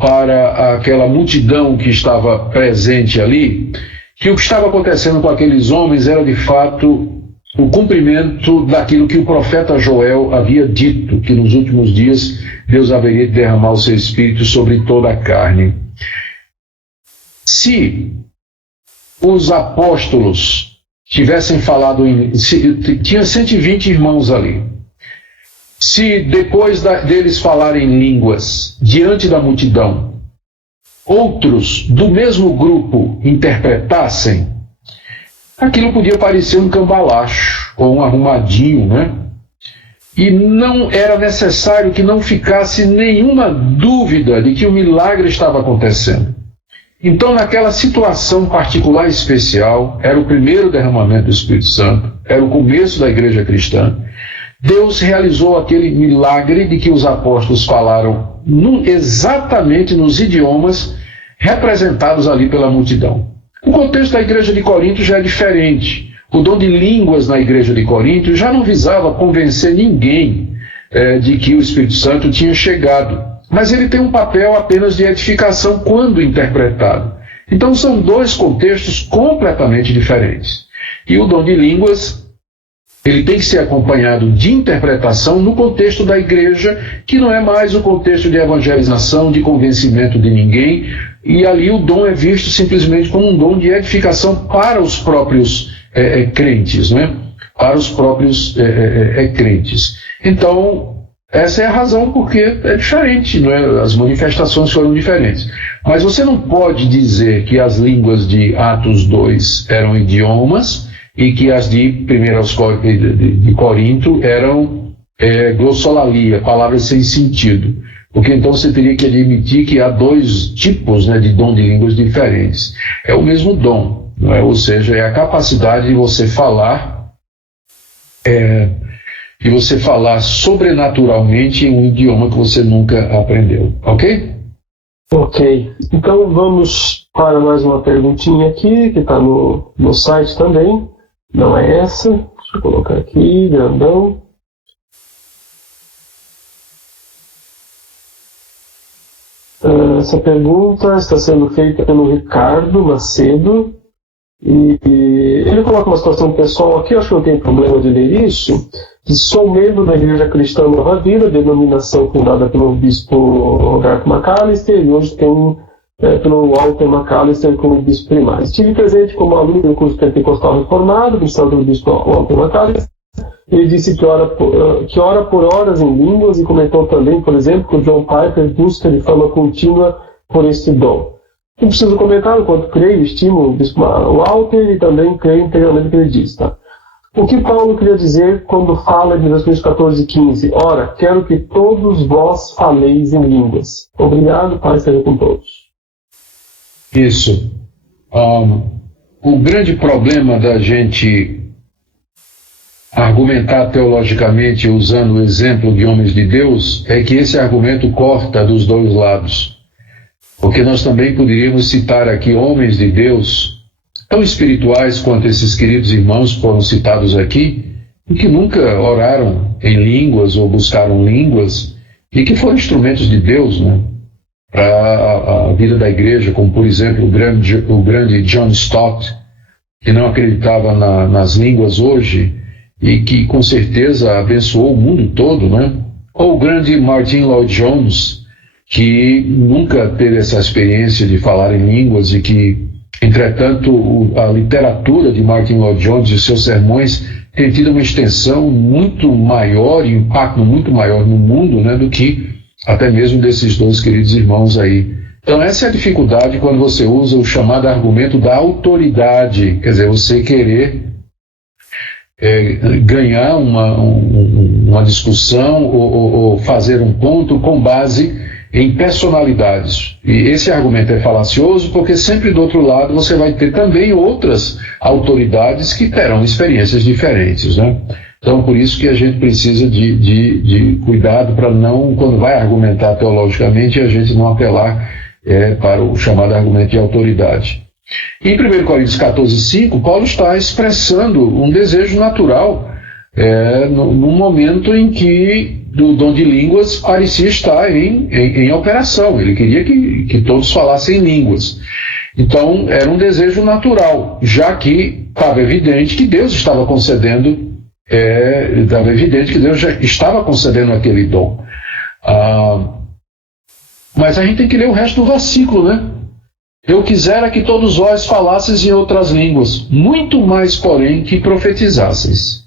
para aquela multidão que estava presente ali, que o que estava acontecendo com aqueles homens era de fato o cumprimento daquilo que o profeta Joel havia dito, que nos últimos dias Deus haveria de derramar o seu Espírito sobre toda a carne. Se os apóstolos tivessem falado, tinha 120 irmãos ali, se depois deles falarem línguas diante da multidão, outros do mesmo grupo interpretassem, aquilo podia parecer um cambalacho ou um arrumadinho, né? E não era necessário que não ficasse nenhuma dúvida de que o milagre estava acontecendo. Então, naquela situação particular e especial, era o primeiro derramamento do Espírito Santo, era o começo da igreja cristã. Deus realizou aquele milagre de que os apóstolos falaram exatamente nos idiomas representados ali pela multidão. O contexto da igreja de Corinto já é diferente. O dom de línguas na igreja de Corinto já não visava convencer ninguém de que o Espírito Santo tinha chegado. Mas ele tem um papel apenas de edificação quando interpretado. Então são dois contextos completamente diferentes. E o dom de línguas, ele tem que ser acompanhado de interpretação no contexto da igreja, que não é mais o contexto de evangelização, de convencimento de ninguém, e ali o dom é visto simplesmente como um dom de edificação para os próprios crentes, né? Para os próprios crentes. Então, essa é a razão porque é diferente, não é? As manifestações foram diferentes. Mas você não pode dizer que as línguas de Atos 2 eram idiomas e que as de 1 de Corinto eram glossolalia, palavras sem sentido. porque então você teria que admitir que há dois tipos, né, de dom de línguas diferentes. É o mesmo dom, não é? Ou seja, é a capacidade de você falar, sobrenaturalmente em um idioma que você nunca aprendeu, ok? Ok, então vamos para mais uma perguntinha aqui, que está no site também, não é essa, deixa eu colocar aqui, grandão. Essa pergunta está sendo feita pelo Ricardo Macedo, e ele coloca uma situação pessoal aqui, acho que não tem problema de ler isso, que sou membro da Igreja Cristã Nova Vida, denominação fundada pelo bispo Roberto McAllister, e hoje tem pelo Walter McAllister como bispo primário. Estive presente como aluno do curso Pentecostal Reformado, ministrado pelo bispo Walter McAllister. Ele disse que ora por horas em línguas, e comentou também, por exemplo, que o John Piper busca de forma contínua por este dom. Não preciso comentar, enquanto creio e estimo o bispo Walter, e também creio integralmente no que ele diz. Tá? O que Paulo queria dizer quando fala de Coríntios 14 e 15? Ora, quero que todos vós faleis em línguas. Obrigado, Pai, seja com todos. Isso. O grande problema da gente argumentar teologicamente usando o exemplo de homens de Deus é que esse argumento corta dos dois lados. Porque nós também poderíamos citar aqui homens de Deus tão espirituais quanto esses queridos irmãos foram citados aqui, e que nunca oraram em línguas ou buscaram línguas, e que foram instrumentos de Deus, né, para a vida da igreja, como por exemplo o grande John Stott, que não acreditava nas línguas hoje, e que com certeza abençoou o mundo todo, né? Ou o grande Martin Lloyd Jones, que nunca teve essa experiência de falar em línguas, e que, entretanto, a literatura de Martin Lloyd Jones e seus sermões tem tido uma extensão muito maior e um impacto muito maior no mundo, né, do que até mesmo desses dois queridos irmãos aí. Então essa é a dificuldade quando você usa o chamado argumento da autoridade, quer dizer, você querer ganhar uma discussão ou fazer um ponto com base em personalidades. E esse argumento é falacioso, porque sempre do outro lado você vai ter também outras autoridades que terão experiências diferentes, né? Então, por isso que a gente precisa de cuidado para não, quando vai argumentar teologicamente, a gente não apelar para o chamado argumento de autoridade. Em 1 Coríntios 14:5, Paulo está expressando um desejo natural no momento em que o dom de línguas parecia estar em operação. Ele queria que todos falassem línguas. Então, era um desejo natural, já que estava evidente que Deus estava concedendo, Deus já estava concedendo aquele dom. Mas a gente tem que ler o resto do versículo, né? Eu quisera que todos vós falasseis em outras línguas, muito mais, porém, que profetizasseis.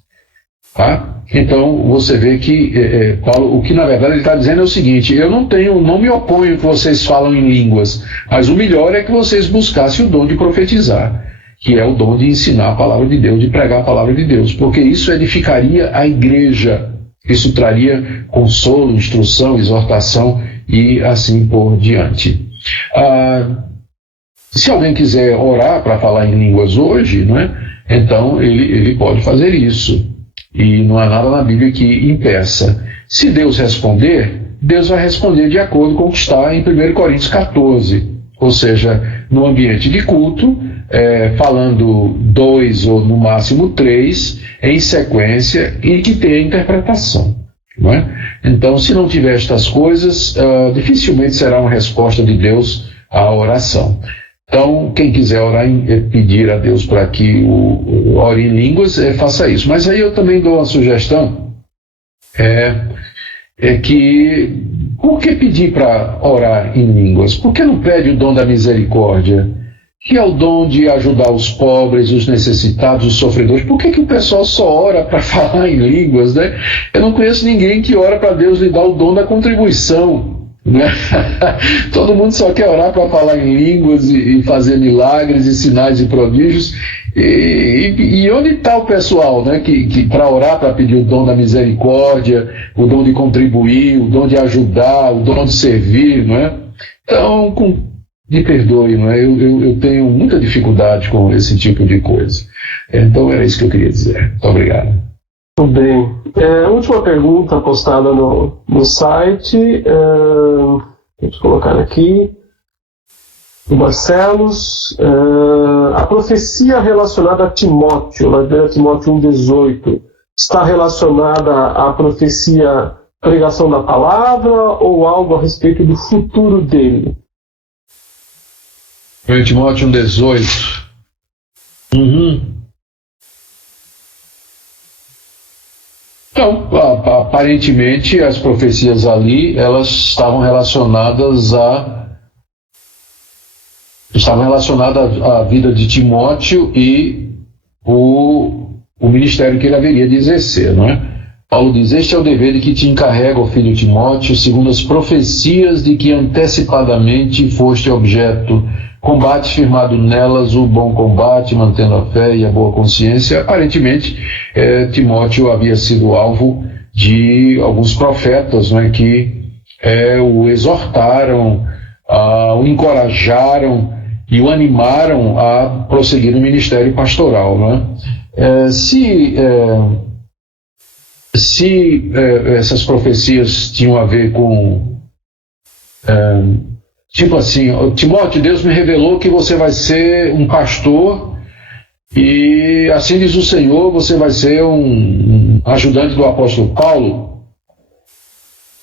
Tá? Então, você vê que Paulo, o que na verdade ele está dizendo é o seguinte: eu não me oponho que vocês falam em línguas, mas o melhor é que vocês buscassem o dom de profetizar, que é o dom de ensinar a palavra de Deus, de pregar a palavra de Deus, porque isso edificaria a igreja, isso traria consolo, instrução, exortação e assim por diante. Se alguém quiser orar para falar em línguas hoje, né, então ele pode fazer isso. E não há nada na Bíblia que impeça. Se Deus responder, Deus vai responder de acordo com o que está em 1 Coríntios 14. Ou seja, no ambiente de culto, falando 2 ou no máximo 3 em sequência e que tenha interpretação. Não é? Então, se não tiver estas coisas, dificilmente será uma resposta de Deus à oração. Então, quem quiser orar, pedir a Deus para que ore em línguas, faça isso. Mas aí eu também dou uma sugestão, que, por que pedir para orar em línguas? Por que não pede o dom da misericórdia, que é o dom de ajudar os pobres, os necessitados, os sofredores? Por que o pessoal só ora para falar em línguas, né? Eu não conheço ninguém que ora para Deus lhe dar o dom da contribuição. né? Todo mundo só quer orar para falar em línguas e fazer milagres e sinais e prodígios. E onde está o pessoal, né, que para orar, para pedir o dom da misericórdia, o dom de contribuir, o dom de ajudar, o dom de servir, não é? Então, me perdoe, não é? Eu tenho muita dificuldade com esse tipo de coisa. Então era isso que eu queria dizer. Muito obrigado. Tudo bem. Última pergunta postada no site. Vamos colocar aqui. O Barcelos. A profecia relacionada a Timóteo, na 1 Timóteo 1,18, está relacionada à profecia pregação da palavra ou algo a respeito do futuro dele? 1 Timóteo 1,18. Então, aparentemente, as profecias ali, elas estavam relacionadas à vida de Timóteo e o ministério que ele haveria de exercer, não é? Paulo diz: este é o dever de que te encarrega, ó filho Timóteo, segundo as profecias de que antecipadamente foste objeto. Combate firmado nelas o bom combate, mantendo a fé e a boa consciência. Aparentemente, Timóteo havia sido alvo de alguns profetas, não é, que o exortaram, o encorajaram e o animaram a prosseguir no ministério pastoral, não é? Se essas profecias tinham a ver com tipo assim: Timóteo, Deus me revelou que você vai ser um pastor e assim diz o Senhor, você vai ser um ajudante do apóstolo Paulo.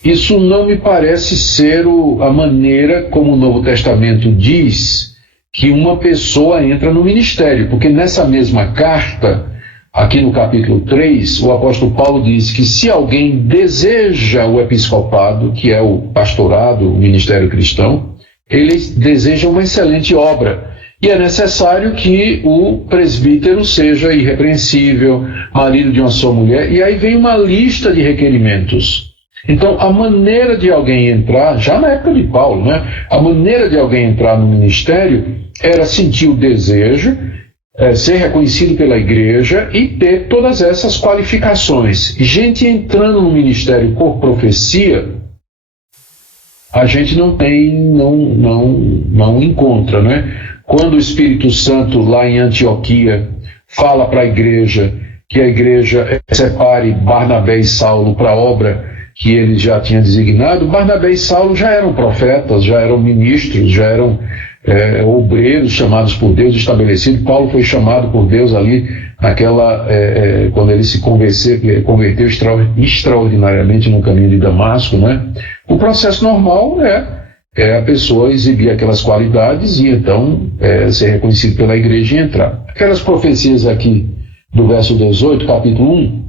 Isso não me parece ser a maneira como o Novo Testamento diz que uma pessoa entra no ministério, porque nessa mesma carta, aqui no capítulo 3, o apóstolo Paulo diz que se alguém deseja o episcopado, que é o pastorado, o ministério cristão, ele deseja uma excelente obra. E é necessário que o presbítero seja irrepreensível, marido de uma só mulher, e aí vem uma lista de requerimentos. Então, a maneira de alguém entrar, já na época de Paulo, né? A maneira de alguém entrar no ministério era sentir o desejo, ser reconhecido pela igreja e ter todas essas qualificações. Gente entrando no ministério por profecia, a gente não encontra, né? Quando o Espírito Santo, lá em Antioquia, fala para a igreja que a igreja separe Barnabé e Saulo para a obra que ele já tinha designado, Barnabé e Saulo já eram profetas, já eram ministros, já eram obreiros chamados por Deus, estabelecidos. Paulo foi chamado por Deus ali, quando ele se converteu extraordinariamente no caminho de Damasco, né? O processo normal é a pessoa exibir aquelas qualidades e então ser reconhecido pela igreja e entrar. Aquelas profecias aqui do verso 18, capítulo 1,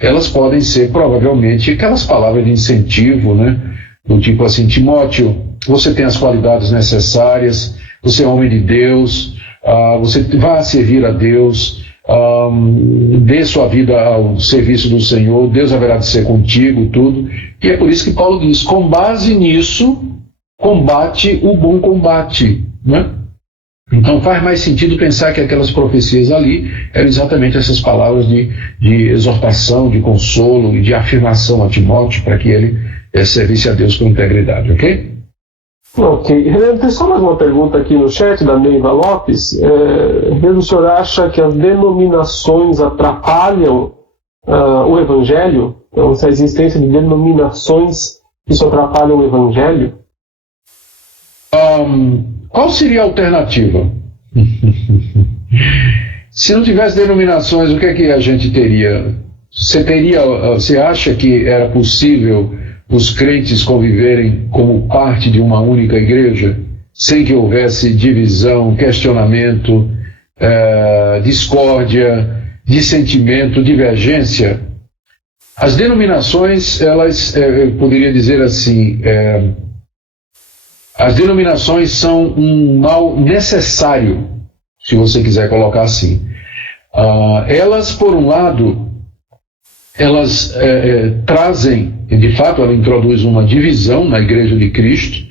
elas podem ser provavelmente aquelas palavras de incentivo, né? Do tipo assim: Timóteo, você tem as qualidades necessárias, você é homem de Deus, você vai servir a Deus, dê sua vida ao serviço do Senhor, Deus haverá de ser contigo, tudo. E é por isso que Paulo diz: com base nisso, combate o bom combate, né? Então faz mais sentido pensar que aquelas profecias ali eram exatamente essas palavras de exortação, de consolo e de afirmação a Timóteo para que ele servisse a Deus com integridade, ok? Ok. Renan, tem só mais uma pergunta aqui no chat da Neiva Lopes. O senhor acha que as denominações atrapalham o Evangelho? Então, se a existência de denominações, isso atrapalha o Evangelho? Qual seria a alternativa? Se não tivesse denominações, o que é que a gente teria? Você acha que era possível os crentes conviverem como parte de uma única igreja, sem que houvesse divisão, questionamento, discórdia, dissentimento, divergência? As denominações, elas, eu poderia dizer assim, as denominações são um mal necessário, se você quiser colocar assim. Elas, por um lado, elas trazem e de fato ela introduz uma divisão na Igreja de Cristo,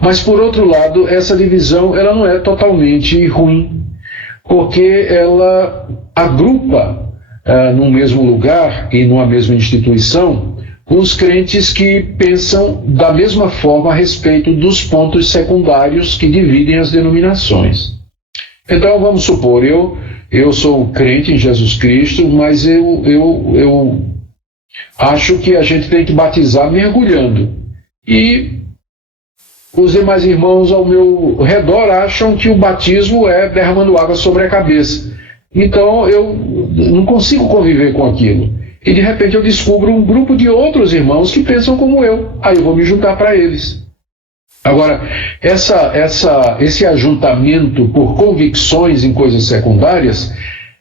mas por outro lado, essa divisão ela não é totalmente ruim, porque ela agrupa num mesmo lugar e numa mesma instituição os crentes que pensam da mesma forma a respeito dos pontos secundários que dividem as denominações. Então vamos supor, eu sou crente em Jesus Cristo, mas eu acho que a gente tem que batizar mergulhando. E os demais irmãos ao meu redor acham que o batismo é derramando água sobre a cabeça. Então eu não consigo conviver com aquilo. E de repente eu descubro um grupo de outros irmãos que pensam como eu. Aí eu vou me juntar para eles. Agora, esse ajuntamento por convicções em coisas secundárias,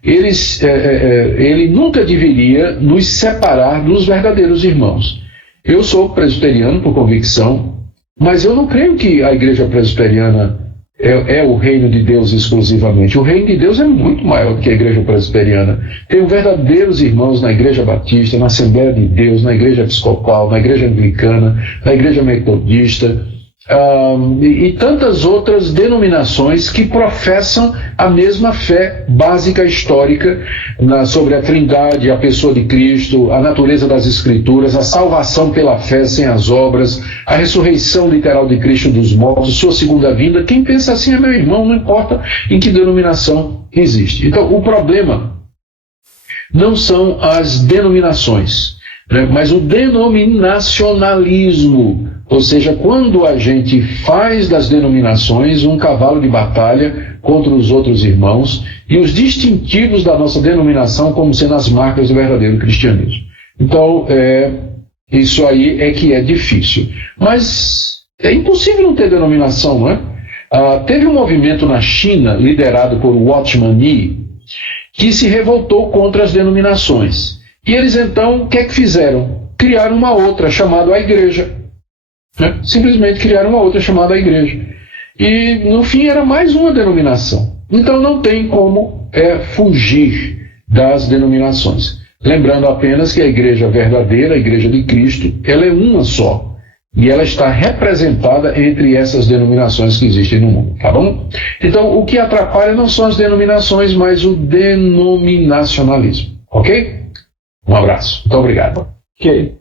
ele nunca deveria nos separar dos verdadeiros irmãos. Eu sou presbiteriano por convicção, mas eu não creio que a igreja presbiteriana é o reino de Deus exclusivamente. O reino de Deus é muito maior do que a igreja presbiteriana. Tenho verdadeiros irmãos na igreja batista, na Assembleia de Deus, na igreja episcopal, na igreja anglicana, na igreja metodista, e tantas outras denominações que professam a mesma fé básica histórica sobre a Trindade, a pessoa de Cristo, a natureza das Escrituras, a salvação pela fé sem as obras, a ressurreição literal de Cristo dos mortos, sua segunda vinda. Quem pensa assim é meu irmão, não importa em que denominação existe. Então, o problema não são as denominações, né, mas o denominacionalismo. Ou seja, quando a gente faz das denominações um cavalo de batalha contra os outros irmãos e os distintivos da nossa denominação como sendo as marcas do verdadeiro cristianismo. Então, isso aí é que é difícil. Mas é impossível não ter denominação, não é? Teve um movimento na China, liderado por Watchman Nee, que se revoltou contra as denominações. E eles então, o que é que fizeram? Criaram uma outra, chamada a Igreja. Simplesmente criaram uma outra chamada a Igreja. E no fim era mais uma denominação. Então não tem como fugir das denominações. Lembrando apenas que a igreja verdadeira, a igreja de Cristo, ela é uma só. E ela está representada entre essas denominações que existem no mundo. Tá bom? Então o que atrapalha não são as denominações, mas o denominacionalismo. Ok? Um abraço. Muito obrigado. Ok.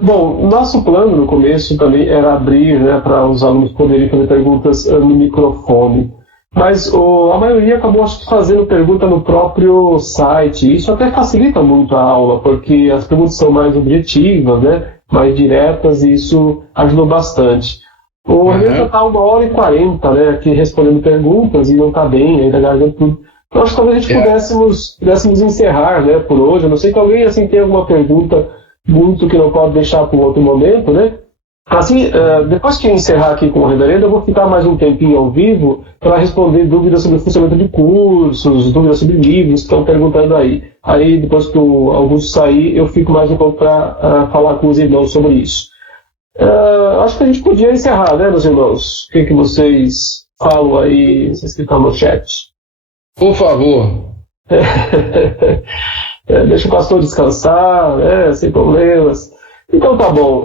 Bom, nosso plano no começo também era abrir, né, para os alunos poderem fazer perguntas no microfone, mas a maioria acabou fazendo pergunta no próprio site. Isso até facilita muito a aula, porque as perguntas são mais objetivas, né, mais diretas, e isso ajudou bastante. O Renan já está 1h40, né, aqui respondendo perguntas, e não está bem, ainda garganta tudo. Então acho que talvez a gente pudéssemos encerrar, né, por hoje. Eu não sei que alguém assim tem alguma pergunta muito que não pode deixar para um outro momento, né? Assim, depois que eu encerrar aqui com o reverendo, eu vou ficar mais um tempinho ao vivo para responder dúvidas sobre o funcionamento de cursos, dúvidas sobre livros que estão perguntando aí. Aí, depois que o Augusto sair, eu fico mais um pouco para falar com os irmãos sobre isso. Acho que a gente podia encerrar, né, meus irmãos? O que vocês falam aí, vocês que estão no chat? Por favor. Deixa o pastor descansar, né, sem problemas. Então tá bom.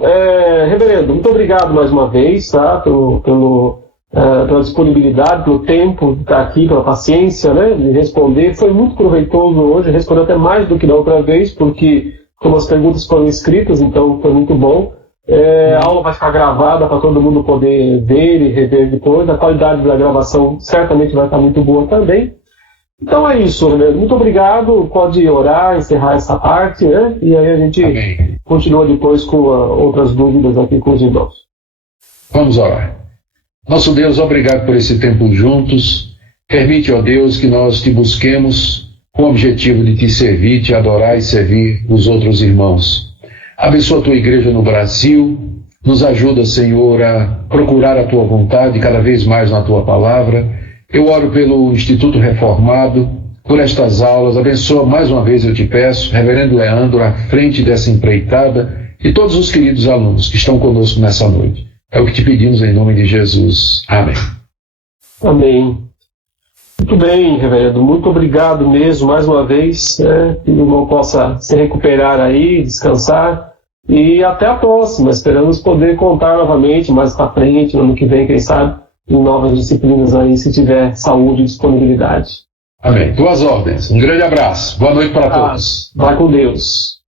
Reverendo, muito obrigado mais uma vez, tá, pela disponibilidade, pelo tempo de estar aqui, pela paciência, né, de responder. Foi muito proveitoso hoje, respondeu até mais do que da outra vez, porque como as perguntas foram escritas, então foi muito bom. A aula vai ficar gravada para todo mundo poder ver e rever depois. A qualidade da gravação certamente vai estar muito boa também. Então é isso, Reverendo. Muito obrigado. Pode orar, encerrar essa parte, né? E aí a gente continua depois com outras dúvidas aqui com os irmãos. Vamos orar. Nosso Deus, obrigado por esse tempo juntos. Permite, ó Deus, que nós te busquemos com o objetivo de te servir, te adorar e servir os outros irmãos. Abençoa a tua igreja no Brasil. Nos ajuda, Senhor, a procurar a tua vontade cada vez mais na tua palavra. Eu oro pelo Instituto Reformado, por estas aulas. Abençoa mais uma vez, eu te peço, Reverendo Leandro, à frente dessa empreitada, e todos os queridos alunos que estão conosco nessa noite. É o que te pedimos em nome de Jesus. Amém. Amém. Muito bem, Reverendo. Muito obrigado mesmo, mais uma vez. Que o irmão possa se recuperar aí, descansar. E até a próxima. Esperamos poder contar novamente mais para frente, no ano que vem, quem sabe, em novas disciplinas aí, se tiver saúde e disponibilidade. Amém. Tuas ordens. Um grande abraço. Boa noite para todos. Vai com Deus.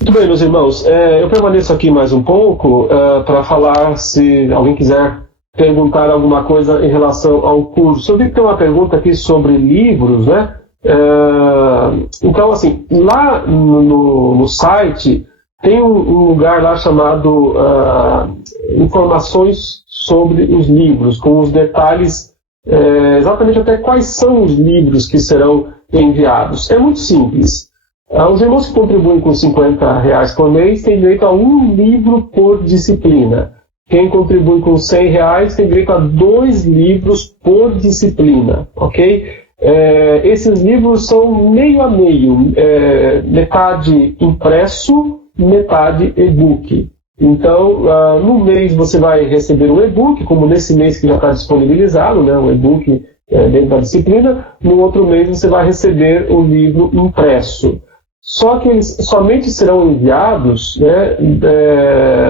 Muito bem, meus irmãos. Eu permaneço aqui mais um pouco para falar, se alguém quiser perguntar alguma coisa em relação ao curso. Eu vi que tem uma pergunta aqui sobre livros, né? Então, assim, lá no site tem um lugar lá chamado Informações sobre os livros, com os detalhes exatamente até quais são os livros que serão enviados. É muito simples. Os irmãos que contribuem com R$50 por mês têm direito a um livro por disciplina. Quem contribui com R$100 tem direito a 2 livros por disciplina, ok? Esses livros são meio a meio, metade impresso, metade e-book. Então, no mês você vai receber um e-book, como nesse mês que já está disponibilizado, né, um e-book dentro da disciplina. No outro mês você vai receber o livro impresso. Só que eles somente serão enviados, né,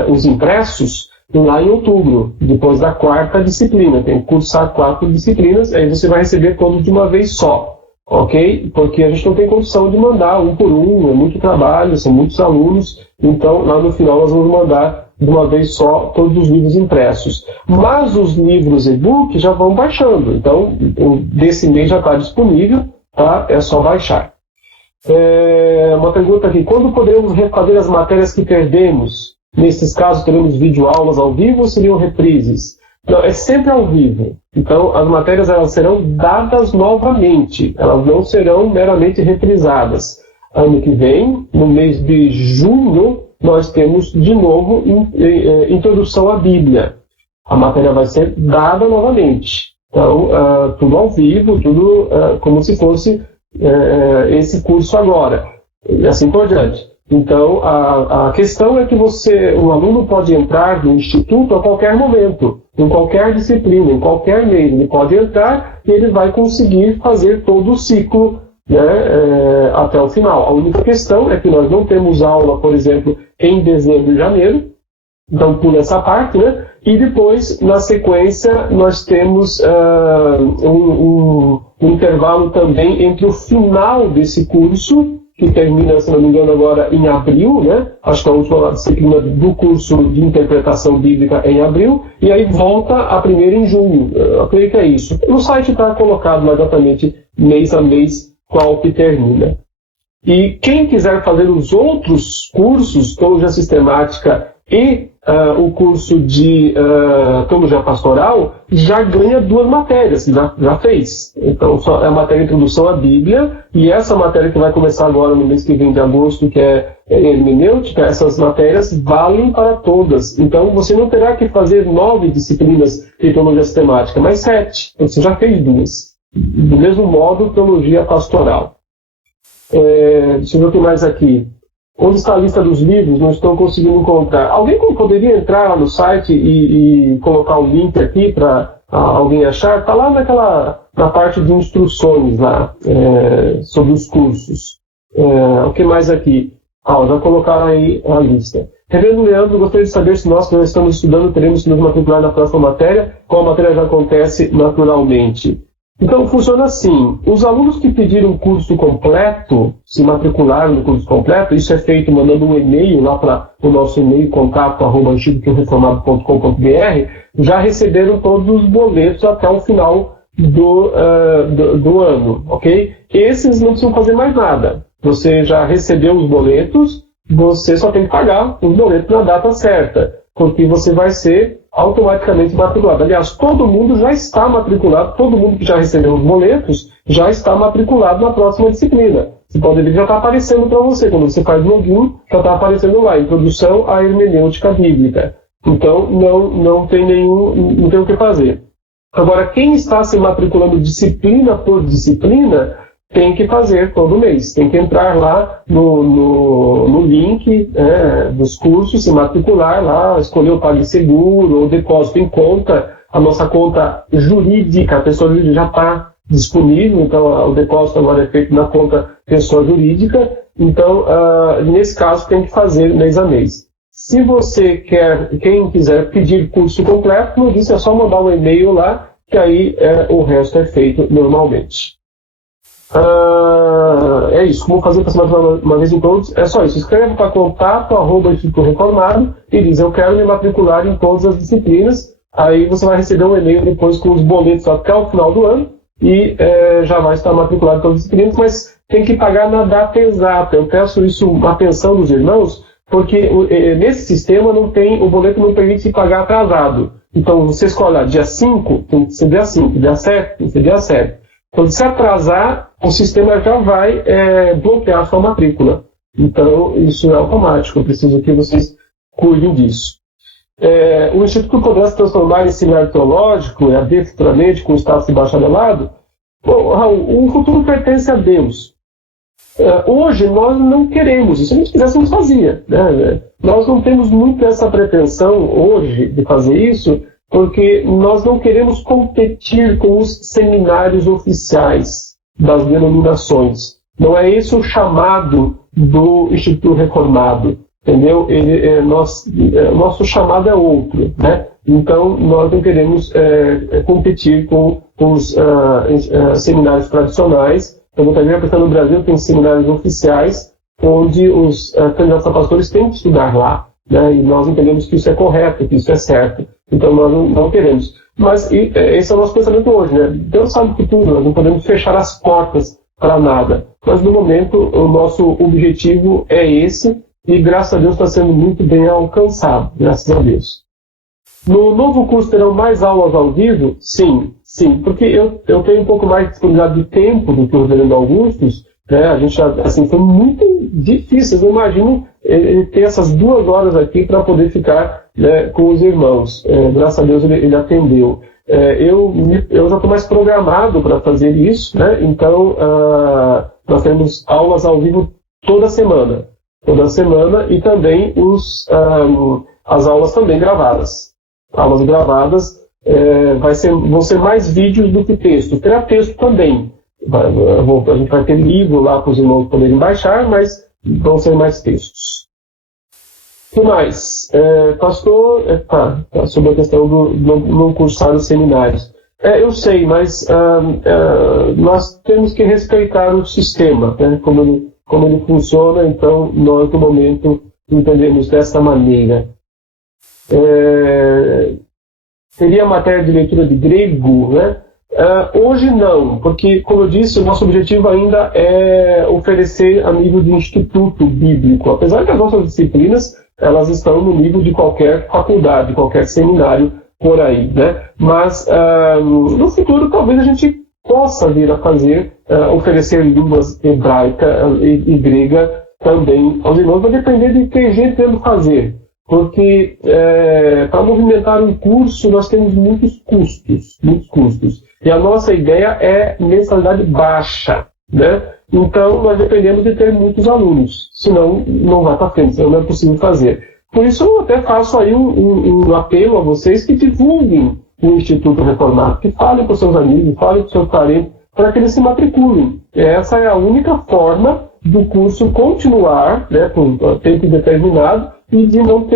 os impressos, lá em outubro, depois da 4ª disciplina. Tem que cursar 4 disciplinas, aí você vai receber todos de uma vez só, ok? Porque a gente não tem condição de mandar um por um, é muito trabalho, são muitos alunos, então lá no final nós vamos mandar de uma vez só todos os livros impressos. Mas os livros e-book já vão baixando, então desse mês já está disponível, tá? É só baixar. Uma pergunta aqui: quando poderemos refazer as matérias que perdemos? Nesses casos, teremos videoaulas ao vivo ou seriam reprises? Não, é sempre ao vivo. Então, as matérias elas serão dadas novamente. Elas não serão meramente reprisadas. Ano que vem, no mês de junho, nós temos de novo Introdução à Bíblia. A matéria vai ser dada novamente. Então, tudo ao vivo, tudo como se fosse esse curso agora. E assim por diante. Então, a questão é que o aluno pode entrar no Instituto a qualquer momento, em qualquer disciplina, em qualquer mês. Ele pode entrar e ele vai conseguir fazer todo o ciclo, né, até o final. A única questão é que nós não temos aula, por exemplo, em dezembro e janeiro, então pula essa parte, né? E depois, na sequência, nós temos um intervalo também entre o final desse curso, que termina, se não me engano, agora em abril, né? Acho que a última disciplina do curso de interpretação bíblica é em abril, e aí volta a primeira em junho. Eu acredito que é isso. No site está colocado lá exatamente mês a mês qual que termina. E quem quiser fazer os outros cursos, Teologia Sistemática e o curso de Teologia Pastoral, já ganha 2 matérias, que já fez. Então, é a matéria Introdução à Bíblia, e essa matéria que vai começar agora no mês que vem de agosto, que é Hermenêutica, essas matérias valem para todas. Então, você não terá que fazer 9 disciplinas de Teologia Sistemática, mas 7. Você já fez 2. Do mesmo modo, Teologia Pastoral. Deixa eu ver o que mais aqui. Onde está a lista dos livros? Não estou conseguindo encontrar. Alguém poderia entrar lá no site e colocar o link aqui para alguém achar? Está lá na parte de instruções lá, sobre os cursos. O que mais aqui? Já colocaram aí a lista. Reverendo Leandro, gostaria de saber se nós que nós estamos estudando teremos que nos matricular na próxima matéria, qual a matéria já acontece naturalmente. Então, funciona assim. Os alunos que pediram o curso completo, se matricularam no curso completo, isso é feito mandando um e-mail lá para o nosso e-mail, contato@antigoreformado.com.br, já receberam todos os boletos até o final do ano, ok? Esses não precisam fazer mais nada. Você já recebeu os boletos, você só tem que pagar os boletos na data certa, porque você vai ser automaticamente matriculado. Aliás, todo mundo já está matriculado, todo mundo que já recebeu os boletos já está matriculado na próxima disciplina. Você pode ver que já está aparecendo para você. Quando você faz login, já está aparecendo lá, Introdução à Hermenêutica Bíblica. Então, não tem o que fazer. Agora, quem está se matriculando disciplina por disciplina, tem que fazer todo mês. Tem que entrar lá no link dos cursos, se matricular lá, escolher o PagSeguro ou depósito em conta. A nossa conta jurídica, a pessoa jurídica já está disponível, então o depósito agora é feito na conta pessoa jurídica, Então, nesse caso, tem que fazer mês a mês. Se quem quiser pedir curso completo, como eu disse, é só mandar um e-mail lá, que aí o resto é feito normalmente. É isso, como fazer para se matricular uma vez em todos? É só isso, escreve para contato@Instituto Reformado e diz, eu quero me matricular em todas as disciplinas. Aí você vai receber um e-mail depois com os boletos até o final do ano e já vai estar matriculado em todas as disciplinas, mas tem que pagar na data exata. Eu peço isso, uma atenção dos irmãos, porque nesse sistema o boleto não permite pagar atrasado. Então você escolhe dia 5, tem que ser dia 5, dia 7, tem que ser dia 7. Então, se atrasar, o sistema já vai bloquear a sua matrícula. Então, isso é automático. Eu preciso que vocês cuidem disso. O Instituto poderá se transformar em seminário teológico, futuramente, com status de bacharelado? Bom, Raul, o futuro pertence a Deus. Hoje, nós não queremos. Se a gente quisesse, fazia. Né? Nós não temos muito essa pretensão hoje de fazer isso, porque nós não queremos competir com os seminários oficiais das denominações. Não é esse o chamado do Instituto Reformado, entendeu? Nosso chamado é outro, né? Então, nós não queremos competir com os seminários tradicionais. Como também no Brasil tem seminários oficiais, onde os candidatos a pastores têm que estudar lá. Né? E nós entendemos que isso é correto, que isso é certo. Então nós não queremos. Mas esse é o nosso pensamento hoje. Né? Deus sabe o futuro, nós não podemos fechar as portas para nada. Mas no momento o nosso objetivo é esse e graças a Deus está sendo muito bem alcançado. Graças a Deus. No novo curso terão mais aulas ao vivo? Sim, porque eu tenho um pouco mais de disponibilidade de tempo do que o Reverendo Augustus. Né? A gente foi muito difícil. Eu imagino ele ter essas 2 horas aqui para poder ficar, né, com os irmãos. Graças a Deus ele atendeu. Eu já estou mais programado para fazer isso, né? Então nós temos aulas ao vivo toda semana e também as aulas também gravadas. Aulas gravadas vão ser mais vídeos do que texto. Terá texto também. A gente vai ter livro lá para os irmãos poderem baixar, mas vão ser mais textos. O que mais? Pastor, sobre a questão do não cursar os seminários. Eu sei, mas nós temos que respeitar o sistema, né, como ele funciona, então nós no momento entendemos dessa maneira. Seria matéria de leitura de grego, né? Hoje não, porque, como eu disse, o nosso objetivo ainda é oferecer a nível de instituto bíblico, apesar que as nossas disciplinas elas estão no nível de qualquer faculdade, qualquer seminário por aí, né? Mas no futuro talvez a gente possa vir a oferecer línguas hebraica e grega também aos irmãos, vai depender de que gente tendo fazer. Porque para movimentar um curso nós temos muitos custos. E a nossa ideia é mensalidade baixa, né? Então nós dependemos de ter muitos alunos, senão não vai para frente, senão não é possível fazer. Por isso eu até faço aí um apelo a vocês que divulguem o Instituto Reformado, que falem para os seus amigos, falem para os seus parentes, para que eles se matriculem. Essa é a única forma do curso continuar, né, por tempo determinado, e de não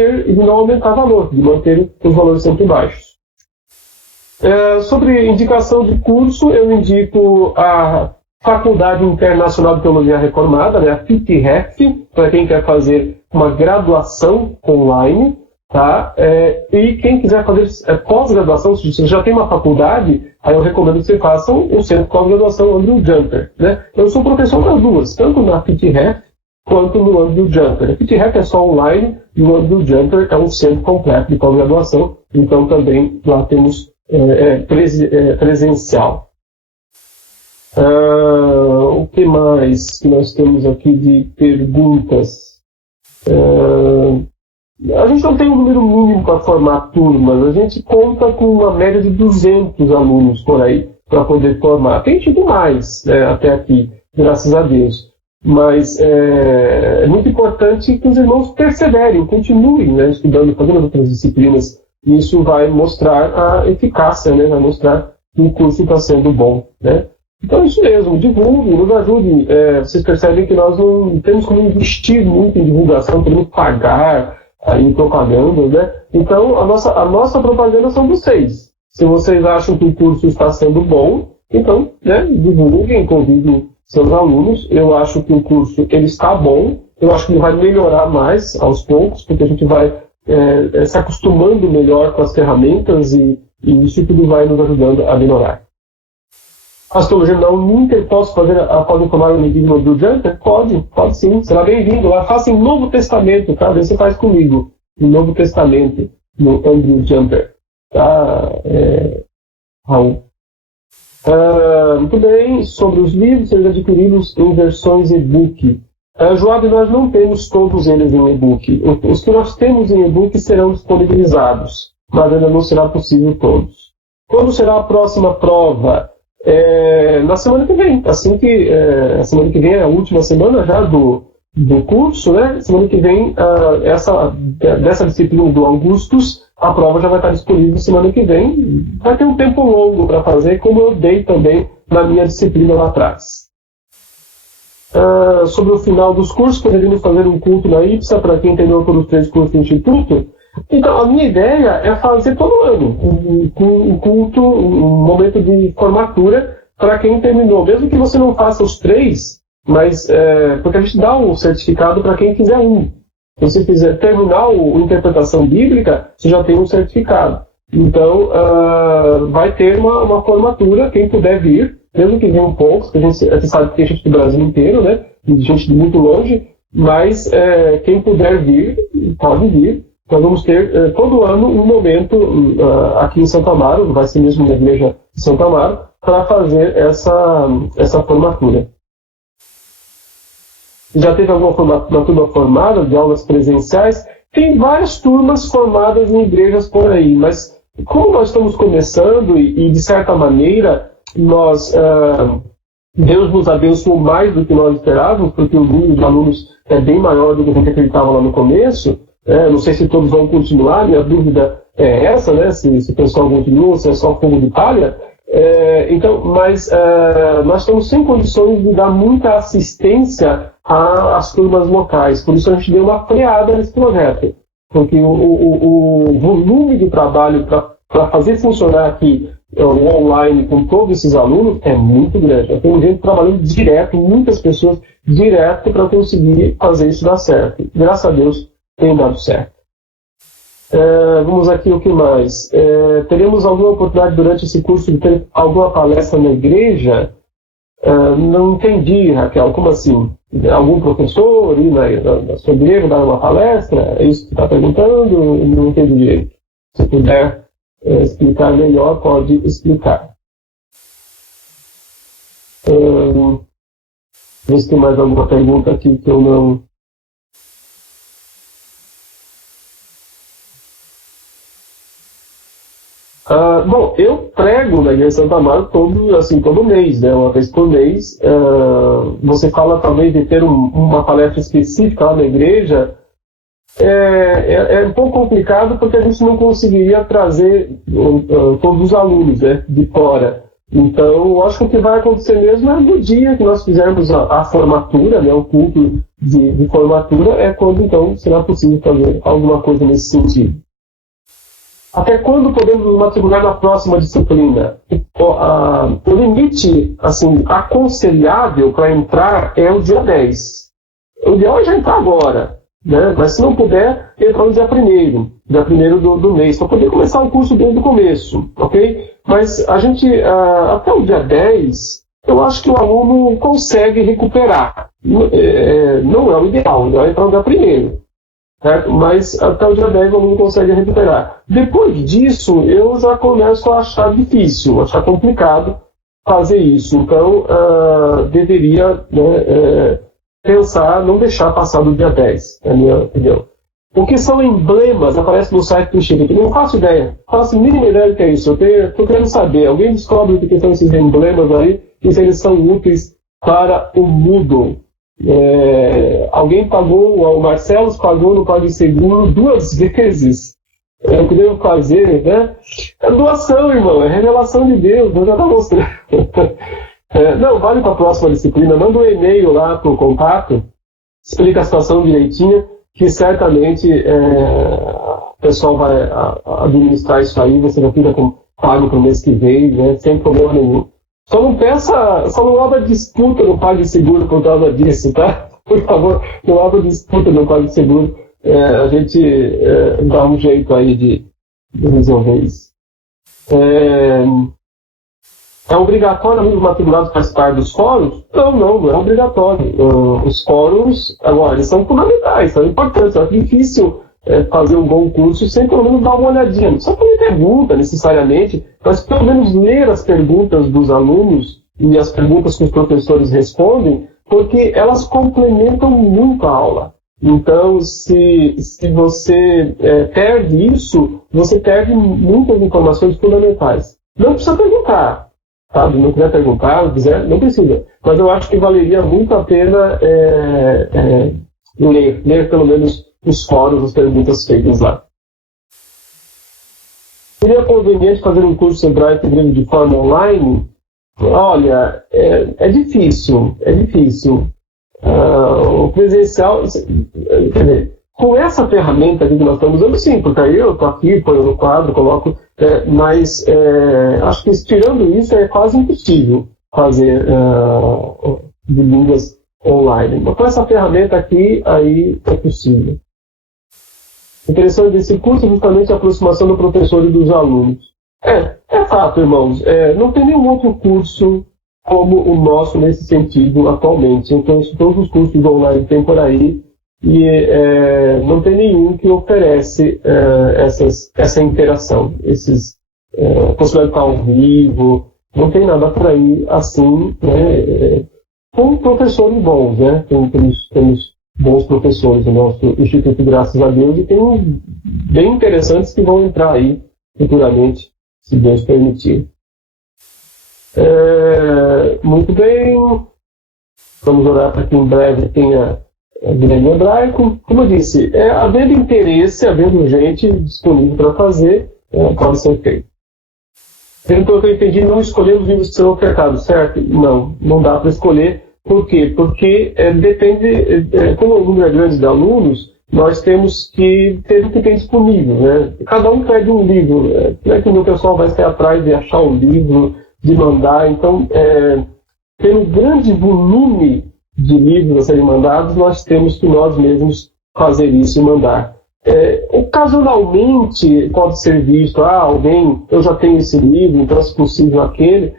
aumentar valor, de manter os valores sempre baixos. Sobre indicação de curso, eu indico a Faculdade Internacional de Teologia Reformada, né, a FITREF, para quem quer fazer uma graduação online, tá? E quem quiser fazer pós-graduação, se você já tem uma faculdade, aí eu recomendo que você faça um centro de pós-graduação Andrew Jumper, né? Eu sou professor das duas, tanto na FITREF quanto no Andrew Jumper. A FITREF é só online e o Andrew Jumper é um centro completo de pós-graduação, então também lá temos presencial. O que mais que nós temos aqui de perguntas? A gente não tem um número mínimo para formar turmas, a gente conta com uma média de 200 alunos por aí para poder formar. Tem tido mais até aqui, graças a Deus. Mas é muito importante que os irmãos perseverem, continuem, né, estudando, fazendo outras disciplinas. E isso vai mostrar a eficácia, né, vai mostrar que o curso está sendo bom, né? Então é isso mesmo, divulguem, nos ajudem. Vocês percebem que nós não temos como investir muito em divulgação, temos que pagar em propaganda, né? Então a nossa propaganda são vocês. Se vocês acham que o curso está sendo bom, então, né, divulguem, convidem seus alunos. Eu acho que o curso ele está bom, eu acho que ele vai melhorar mais aos poucos, porque a gente vai se acostumando melhor com as ferramentas e isso tudo vai nos ajudando a melhorar. Astrologia não Inter, posso fazer após informar o enigma do Jumper? Pode sim, será bem-vindo. Lá faça em Novo Testamento, tá? Você faz comigo, em Novo Testamento, no Andrew Jumper. Tá, Raul. Muito bem, sobre os livros, eles adquiridos em versões e-book. Joab, nós não temos todos eles em e-book. Os que nós temos em e-book serão disponibilizados, mas ainda não será possível todos. Quando será a próxima prova? Na semana que vem. Assim que a semana que vem é a última semana já do curso, né? Semana que vem, dessa disciplina do Augustus, a prova já vai estar disponível semana que vem. Vai ter um tempo longo para fazer, como eu dei também na minha disciplina lá atrás. Sobre o final dos cursos, poderíamos fazer um culto na IPSA para quem terminou todos os 3 cursos do Instituto. Então, a minha ideia é fazer todo ano um culto, um momento de formatura para quem terminou. Mesmo que você não faça os 3, mas porque a gente dá um certificado para quem fizer um. Se você quiser terminar a interpretação bíblica, você já tem um certificado. Então, vai ter uma formatura, quem puder vir, mesmo que venham poucos, porque a gente sabe que tem gente do Brasil inteiro, né? E gente de muito longe, mas quem puder vir, pode vir. Nós vamos ter todo ano um momento aqui em Santo Amaro, vai ser mesmo na igreja de Santo Amaro, para fazer essa formatura. Já teve alguma turma formada de aulas presenciais? Tem várias turmas formadas em igrejas por aí, mas como nós estamos começando e de certa maneira, Deus nos abençoou mais do que nós esperávamos, porque o número de alunos é bem maior do que a gente acreditava lá no começo. Não sei se todos vão continuar, minha dúvida é essa, né? Se o pessoal continua, se é só fogo de palha. Mas nós estamos sem condições de dar muita assistência às turmas locais. Por isso a gente deu uma freada nesse projeto. Porque o volume de trabalho para fazer funcionar aqui o online com todos esses alunos é muito grande. Eu tenho gente trabalhando direto, muitas pessoas direto para conseguir fazer isso dar certo. Graças a Deus tem dado certo. Vamos aqui, o que mais? Teremos alguma oportunidade durante esse curso de ter alguma palestra na igreja? Não entendi, Raquel, como assim? Algum professor ir na sua igreja dar uma palestra? É isso que você está perguntando? Não entendi direito. Se puder explicar melhor, pode explicar. Ver se tem mais alguma pergunta aqui que eu não... Bom, eu prego na Igreja de Santo Amaro todo mês, né, uma vez por mês. Você fala talvez de ter uma palestra específica lá na igreja. É um pouco complicado porque a gente não conseguiria trazer todos os alunos, né, de fora. Então, eu acho que o que vai acontecer mesmo é no dia que nós fizermos a formatura, né, o culto de formatura, é quando então será possível fazer alguma coisa nesse sentido. Até quando podemos nos matricular na próxima disciplina? O limite assim, aconselhável para entrar é o dia 10. O ideal é já entrar agora, né? Mas se não puder, entrar no dia 1º, dia 1º do mês, para poder começar o curso desde o começo, ok? Mas a gente, até o dia 10, eu acho que o aluno consegue recuperar. Não é o ideal é entrar no dia 1º. Certo? Mas até o dia 10 o aluno consegue recuperar. Depois disso, eu já começo a achar difícil, achar complicado fazer isso. Então, deveria pensar, não deixar passar do dia 10, é a minha opinião. O que são emblemas? Aparece no site do Instituto. Não faço ideia. Faço a mínima ideia do que é isso. Eu estou querendo saber. Alguém descobre o que são esses emblemas aí e se eles são úteis para o Moodle. Alguém pagou, o Marcelo pagou no PagSeguro 2 vezes. O que devo fazer, né? É doação, irmão, é revelação de Deus, Deus já está mostrando. Não, vale para a próxima disciplina. Manda um e-mail lá para o contato, explica a situação direitinho, que certamente o pessoal vai administrar isso aí, você já fica pago para o mês que vem, né, sem problema nenhum. Só não abra disputa no PagSeguro por causa disso, tá? Por favor, não abra disputa no PagSeguro. A gente dá um jeito aí de resolver isso. É obrigatório os matriculados participar dos fóruns? Não é obrigatório. Os fóruns, agora, eles são fundamentais, são importantes. É difícil fazer um bom curso sem pelo menos dar uma olhadinha. Não precisa fazer pergunta necessariamente, mas pelo menos ler as perguntas dos alunos e as perguntas que os professores respondem, porque elas complementam muito a aula. Então, se você perde isso, você perde muitas informações fundamentais. Não precisa perguntar. Sabe? Não quiser perguntar, não quiser, não precisa. Mas eu acho que valeria muito a pena ler pelo menos os fóruns, as perguntas feitas lá. Seria conveniente fazer um curso Sebrae Pedreiro de forma online? Olha, é difícil. O presencial, quer dizer, com essa ferramenta que nós estamos usando, sim, porque aí eu estou aqui, ponho no quadro, coloco, mas acho que tirando isso é quase impossível fazer de línguas online. Mas com essa ferramenta aqui, aí é possível. O interessante desse curso é justamente a aproximação do professor e dos alunos. É fato, irmãos, não tem nenhum outro curso como o nosso nesse sentido atualmente. Então, todos os cursos online tem por aí, e não tem nenhum que oferece essa interação, possibilidade de estar ao vivo, não tem nada por aí assim, né, com professores bons, né, temos bons professores no nosso Instituto, graças a Deus, e tem bem interessantes que vão entrar aí futuramente, se Deus permitir. Muito bem, vamos orar para que em breve tenha Grêmio Hebraico. Como eu disse, havendo interesse, havendo gente disponível para fazer, pode ser feito. Pelo que eu entendi, não escolhemos livros que serão ofertados, certo? Não dá para escolher. Por quê? Porque depende, como o número é grande de alunos, nós temos que ter o que tem disponível, né? Cada um pede um livro, não é que o pessoal vai sair atrás de achar um livro, de mandar. Então, pelo grande volume de livros a serem mandados, nós temos que nós mesmos fazer isso e mandar. Ocasionalmente pode ser visto, eu já tenho esse livro, então se possível aquele.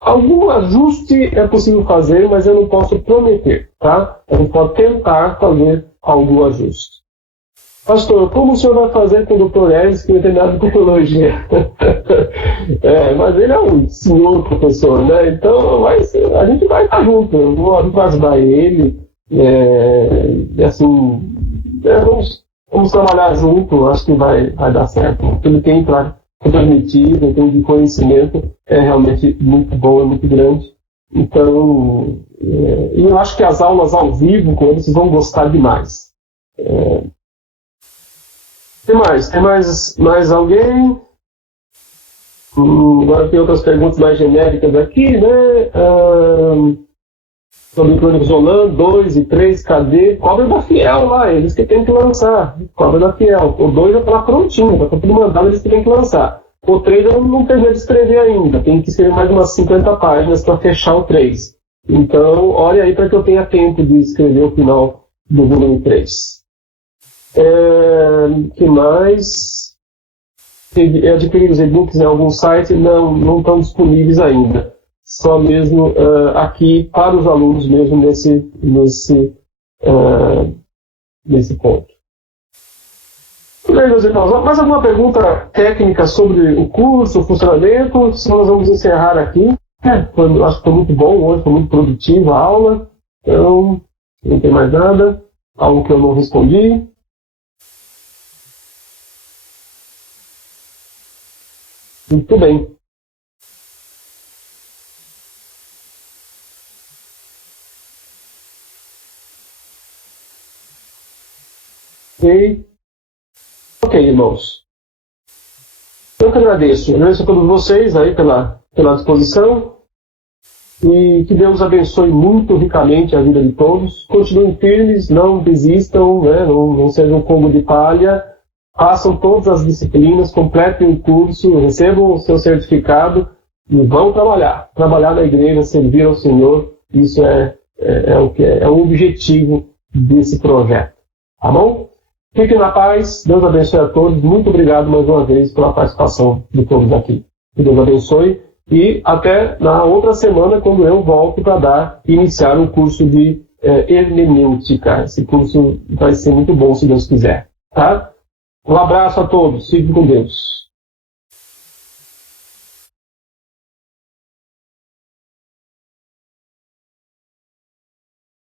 Algum ajuste é possível fazer, mas eu não posso prometer, tá? A gente pode tentar fazer algum ajuste. Pastor, como o senhor vai fazer com o Dr. Elis, que não tem nada de tecnologia? Mas ele é um senhor professor, né? Então a gente vai estar junto, a gente vai ajudar ele, vamos trabalhar junto, acho que vai dar certo. O que ele tem para transmitir, ele tem de conhecimento, é realmente muito bom, é muito grande. Então, eu acho que as aulas ao vivo com eles vão gostar demais. Tem mais alguém? Agora tem outras perguntas mais genéricas aqui, né? Sobre Crônicas Rolando, 2 e 3, cadê? Cobra da Fiel lá, eles que tem que lançar. Cobra da Fiel. O 2 já está lá prontinho, já está tudo mandado, eles que tem que lançar. O 3 eu não terminei de escrever ainda, tem que escrever mais umas 50 páginas para fechar o 3. Então, olha aí para que eu tenha tempo de escrever o final do volume 3. Que mais? Adquirir os e-books em algum site? Não estão disponíveis ainda. Só mesmo aqui para os alunos mesmo nesse ponto. Tudo bem, meus irmãos. Mais alguma pergunta técnica sobre o curso, o funcionamento? Senão nós vamos encerrar aqui. Acho que foi muito bom hoje, foi muito produtiva a aula. Então, não tem mais nada. Algo que eu não respondi. Muito bem. Ok, irmãos. Eu que agradeço. Agradeço a todos vocês aí pela disposição. e que Deus abençoe muito ricamente a vida de todos. Continuem firmes, não desistam, né? Não sejam como de palha, façam todas as disciplinas, completem o curso, recebam o seu certificado e vão trabalhar na igreja, servir ao Senhor. Isso é o objetivo desse projeto. Tá bom? Fiquem na paz, Deus abençoe a todos. Muito obrigado mais uma vez pela participação de todos aqui. Que Deus abençoe e até na outra semana, quando eu volto para iniciar o curso de hermenêutica. Esse curso vai ser muito bom, se Deus quiser. Tá? Um abraço a todos, fiquem com Deus.